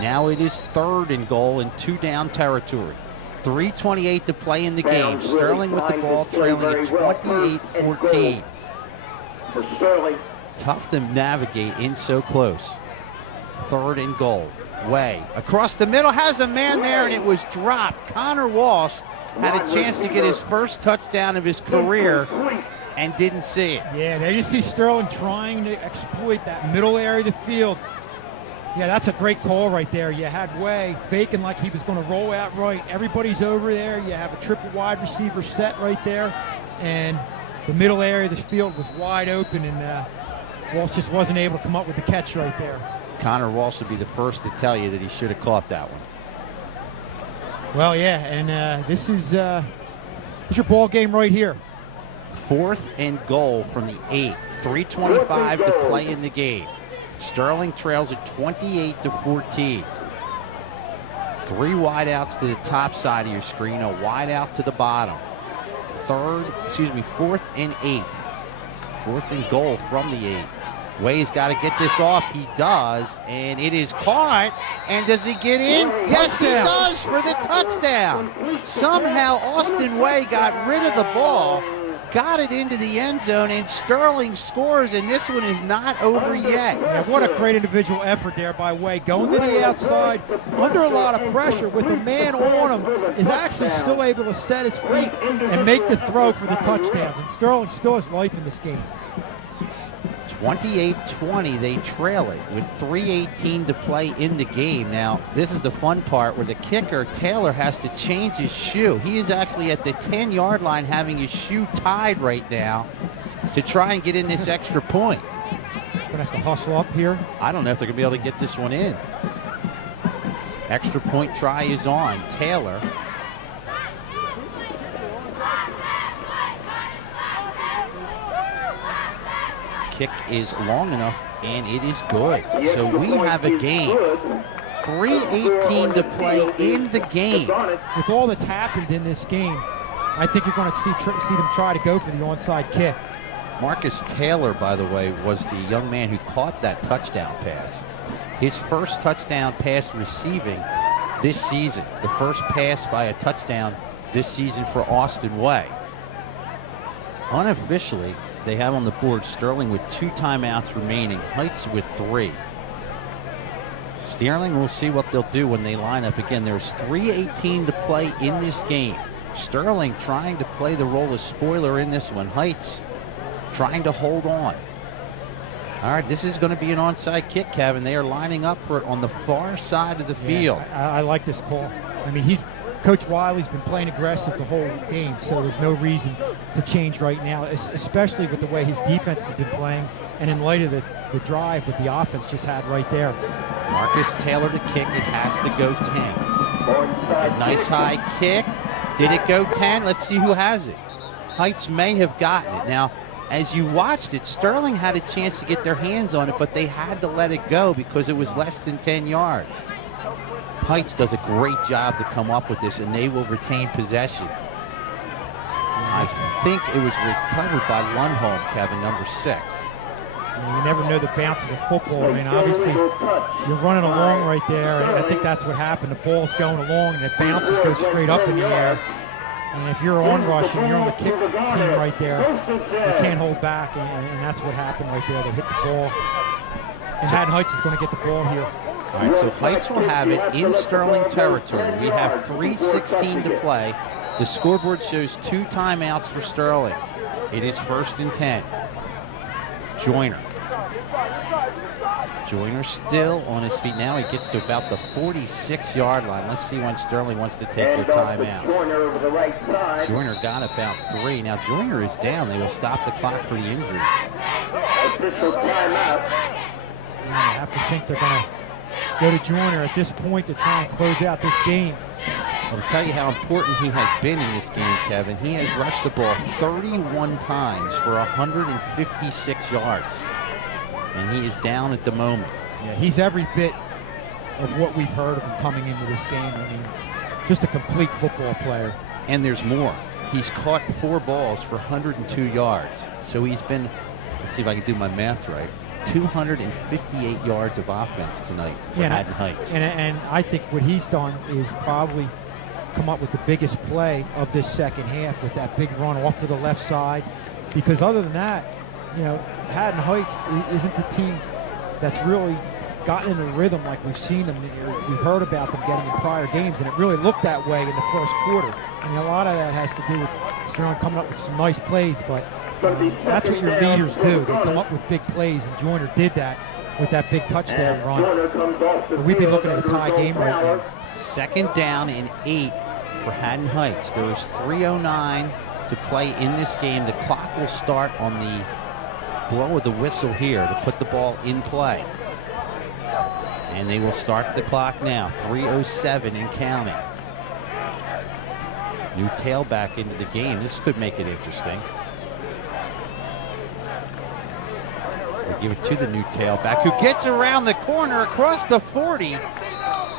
Now it is 3rd and goal in 2-down territory. 3:28 to play in the game. Sterling with the ball, trailing at 28-14. For Sterling. Tough to navigate in so close. 3rd and goal. Way across the middle, has a man there, and it was dropped. Connor Walsh had a chance to get his 1st touchdown of his career and didn't see it. Yeah, there you see Sterling trying to exploit that middle area of the field. Yeah, that's a great call right there. You had Way faking like he was going to roll out right. Everybody's over there. You have a triple wide receiver set right there. And the middle area of the field was wide open, and Walsh just wasn't able to come up with the catch right there. Connor Walsh would be the first to tell you that he should have caught that one. Well, yeah, and this is your ball game right here. 4th and goal from the 8. 3:25 to play in the game. Sterling trails at 28-14. 3 wideouts to the top side of your screen, a wideout to the bottom. 4th and 8. 4th and goal from the 8. Way's got to get this off. He does, and it is caught. And does he get in? Yes, he does for the touchdown. Somehow Austin Way got rid of the ball, got it into the end zone, and Sterling scores, and this one is not over yet. Yeah, what a great individual effort there by Way. Going to the outside, under a lot of pressure, with a man on him, is actually still able to set his feet and make the throw for the touchdowns. And Sterling still has life in this game. 28-20, they trail it with 3:18 to play in the game. Now, this is the fun part where the kicker, Taylor, has to change his shoe. He is actually at the 10-yard line having his shoe tied right now to try and get in this extra point. Gonna have to hustle up here. I don't know if they're gonna be able to get this one in. Extra point try is on. Taylor. Kick is long enough, and it is good. So we have a game. 3:18 to play in the game. With all that's happened in this game, I think you're going to see them try to go for the onside kick. Marcus Taylor, by the way, was the young man who caught that touchdown pass. His first touchdown pass receiving this season. The first pass by a touchdown this season for Austin Way. Unofficially, they have on the board Sterling with 2 timeouts remaining, Heights with 3. Sterling, we'll see what they'll do when they line up again. There's 3:18 to play in this game. Sterling trying to play the role of spoiler in this one. Heights trying to hold on. All right, this is going to be an onside kick, Kevin. They are lining up for it on the far side of the field. I like this call. I mean, Coach Wiley's been playing aggressive the whole game, so there's no reason to change right now, especially with the way his defense has been playing and in light of the drive that the offense just had right there. Marcus Taylor to kick. It has to go 10. A nice high kick. Did it go 10? Let's see who has it. Heights may have gotten it. Now, as you watched it, Sterling had a chance to get their hands on it, but they had to let it go because it was less than 10 yards. Heights does a great job to come up with this, and they will retain possession. I think it was recovered by Lundholm, Kevin, number 6. You never know the bounce of a football. I mean, obviously, you're running along right there, and I think that's what happened. The ball's going along, and it bounces, goes straight up in the air. And if you're on rush and you're on the kick team right there, you can't hold back, and that's what happened right there. They hit the ball. And Haddon Heights is going to get the ball here. All right, so Heights will have it in Sterling territory. We have 3:16 to play. The scoreboard shows 2 timeouts for Sterling. It is 1st and 10. Joyner still on his feet now. He gets to about the 46-yard line. Let's see when Sterling wants to take their timeout. Joyner got about 3. Now Joyner is down. They will stop the clock for the injury. I have to think they're going to go to Joyner at this point to try and close out this game. I'll tell you how important he has been in this game, Kevin. He has rushed the ball 31 times for 156 yards. And he is down at the moment. Yeah, he's every bit of what we've heard of him coming into this game. I mean, just a complete football player. And there's more. He's caught 4 balls for 102 yards. So he's been, let's see if I can do my math right, 258 yards of offense tonight for Haddon Heights. And I think what he's done is probably come up with the biggest play of this second half with that big run off to the left side. Because other than that, you know, Haddon Heights isn't the team that's really gotten into the rhythm like we've seen them. We've heard about them getting in prior games, and it really looked that way in the first quarter. I mean, a lot of that has to do with Sterling coming up with some nice plays, but that's what your leaders do. They come up with big plays, and Joyner did that with that big touchdown run. But we'd be looking at a tie game right now. 2nd down and 8 for Haddon Heights. There is 3:09 to play in this game. The clock will start on the blow of the whistle here to put the ball in play. And they will start the clock now. 3:07 and counting. New tailback into the game. This could make it interesting. They give it to the new tailback, who gets around the corner across the 40.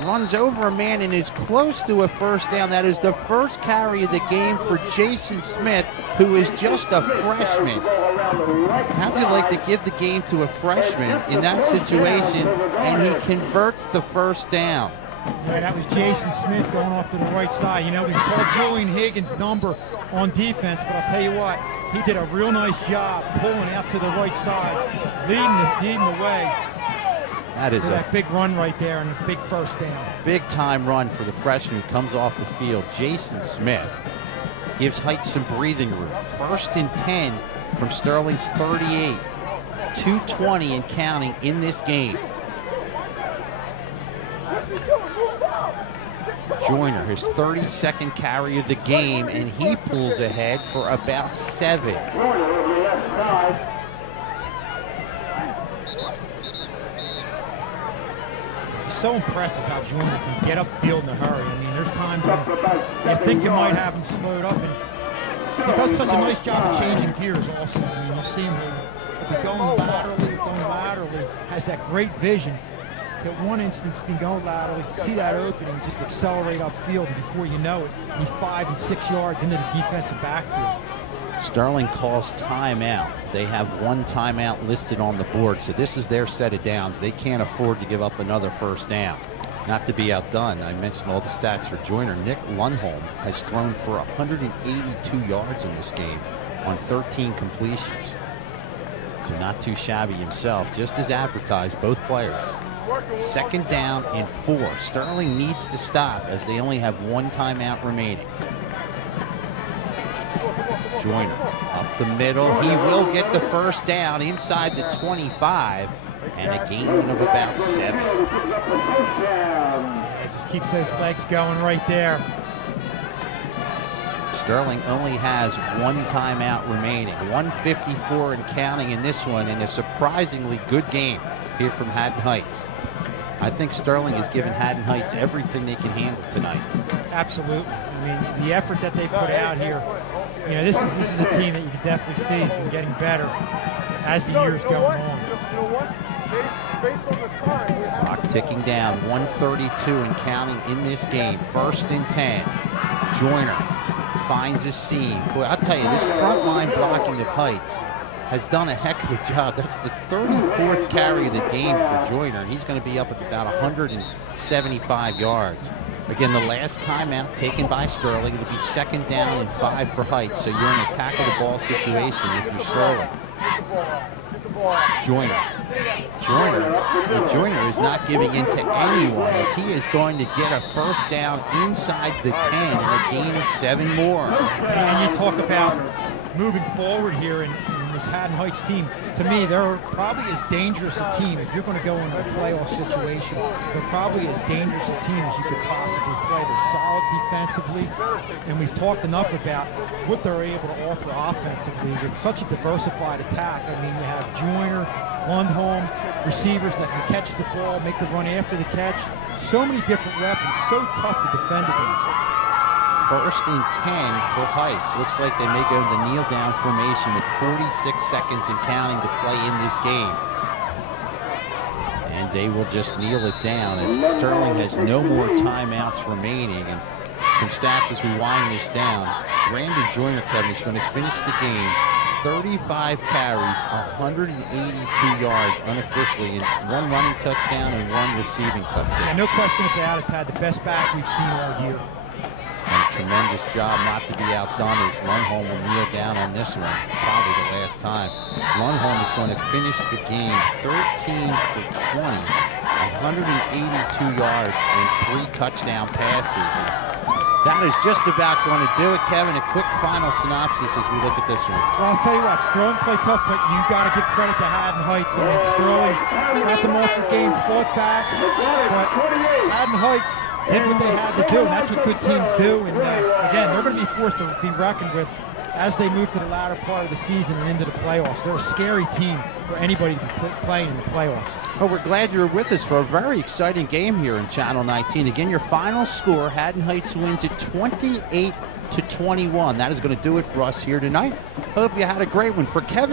Runs over a man and is close to a first down. That is the first carry of the game for Jason Smith, who is just a freshman. How'd you like to give the game to a freshman in that situation, and he converts the first down? Yeah, that was Jason Smith going off to the right side. You know, we called Julian Higgins' number on defense, but I'll tell you what, he did a real nice job pulling out to the right side, leading the way. That is that big run right there and a big first down. Big time run for the freshman who comes off the field. Jason Smith gives Heights some breathing room. 1st and 10 from Sterling's 38. 2:20 and counting in this game. Joyner, his 32nd carry of the game, and he pulls ahead for about 7. So impressive how Joyner can get upfield in a hurry. I mean, there's times when you think you might have him slowed up, and he does such a nice job of changing gears also. I mean, you see him going laterally, has that great vision. At one instance, you can go laterally, see that opening, just accelerate upfield, and before you know it, he's 5 and 6 yards into the defensive backfield. Sterling calls timeout. They have one timeout listed on the board, so this is their set of downs. They can't afford to give up another first down. Not to be outdone, I mentioned all the stats for Joyner. Nick Lundholm has thrown for 182 yards in this game on 13 completions. So not too shabby himself, just as advertised, both players. 2nd down and 4. Sterling needs to stop as they only have one timeout remaining. Joyner up the middle. He will get the first down inside the 25 and a gain of about 7. Just keeps those legs going right there. Sterling only has one timeout remaining. 1:54 and counting in this one, in a surprisingly good game here from Haddon Heights. I think Sterling has given Haddon Heights everything they can handle tonight. Absolutely. I mean, the effort that they put out here, you know, this is a team that you can definitely see has been getting better as the years go on. Clock ticking down, 1:32 and counting in this game. 1st and 10. Joyner finds a seam. Boy, I'll tell you, this front line blocking of Heights has done a heck of a job. That's the 34th carry of the game for Joyner, and he's going to be up at about 175 yards. Again, the last timeout taken by Sterling. It'll be 2nd down and 5 for Heights, so you're in a tackle-the-ball situation if you're Sterling. Joyner is not giving in to anyone, as he is going to get a first down inside the 10 and a gain of 7 more. And you talk about moving forward here in this Haddon Heights team. To me, they're probably as dangerous a team. If you're going to go into a playoff situation, they're probably as dangerous a team as you could possibly play. They're solid defensively, and we've talked enough about what they're able to offer offensively with such a diversified attack. I mean, you have Joyner, Lundholm, receivers that can catch the ball, make the run after the catch. So many different weapons, so tough to defend against. 1st and 10 for Heights. Looks like they may go in the kneel-down formation with 46 seconds and counting to play in this game. And they will just kneel it down as Sterling has no more timeouts remaining. And some stats as we wind this down. Brandon Joyner, Kevin, is going to finish the game 35 carries, 182 yards unofficially, and 1 running touchdown and 1 receiving touchdown. Yeah, no question about it, Tad. The best back we've seen all year. And a tremendous job, not to be outdone, as Lundholm will kneel down on this one. Probably the last time. Lundholm is going to finish the game 13 for 20, 182 yards and 3 touchdown passes. And that is just about going to do it, Kevin. A quick final synopsis as we look at this one. Well, I'll tell you what, Sterling played tough, but you got to give credit to Haddon Heights. I mean, Sterling got them off the game, fought back, but Haddon Heights did what they had to do, and that's what good teams do. And again, they're going to be forced to be reckoned with as they move to the latter part of the season and into the playoffs. They're a scary team for anybody to be playing in the playoffs. Well, we're glad you're with us for a very exciting game here in Channel 19. Again, your final score, Haddon Heights wins it 28-21. That is going to do it for us here tonight. Hope you had a great one. For Kevin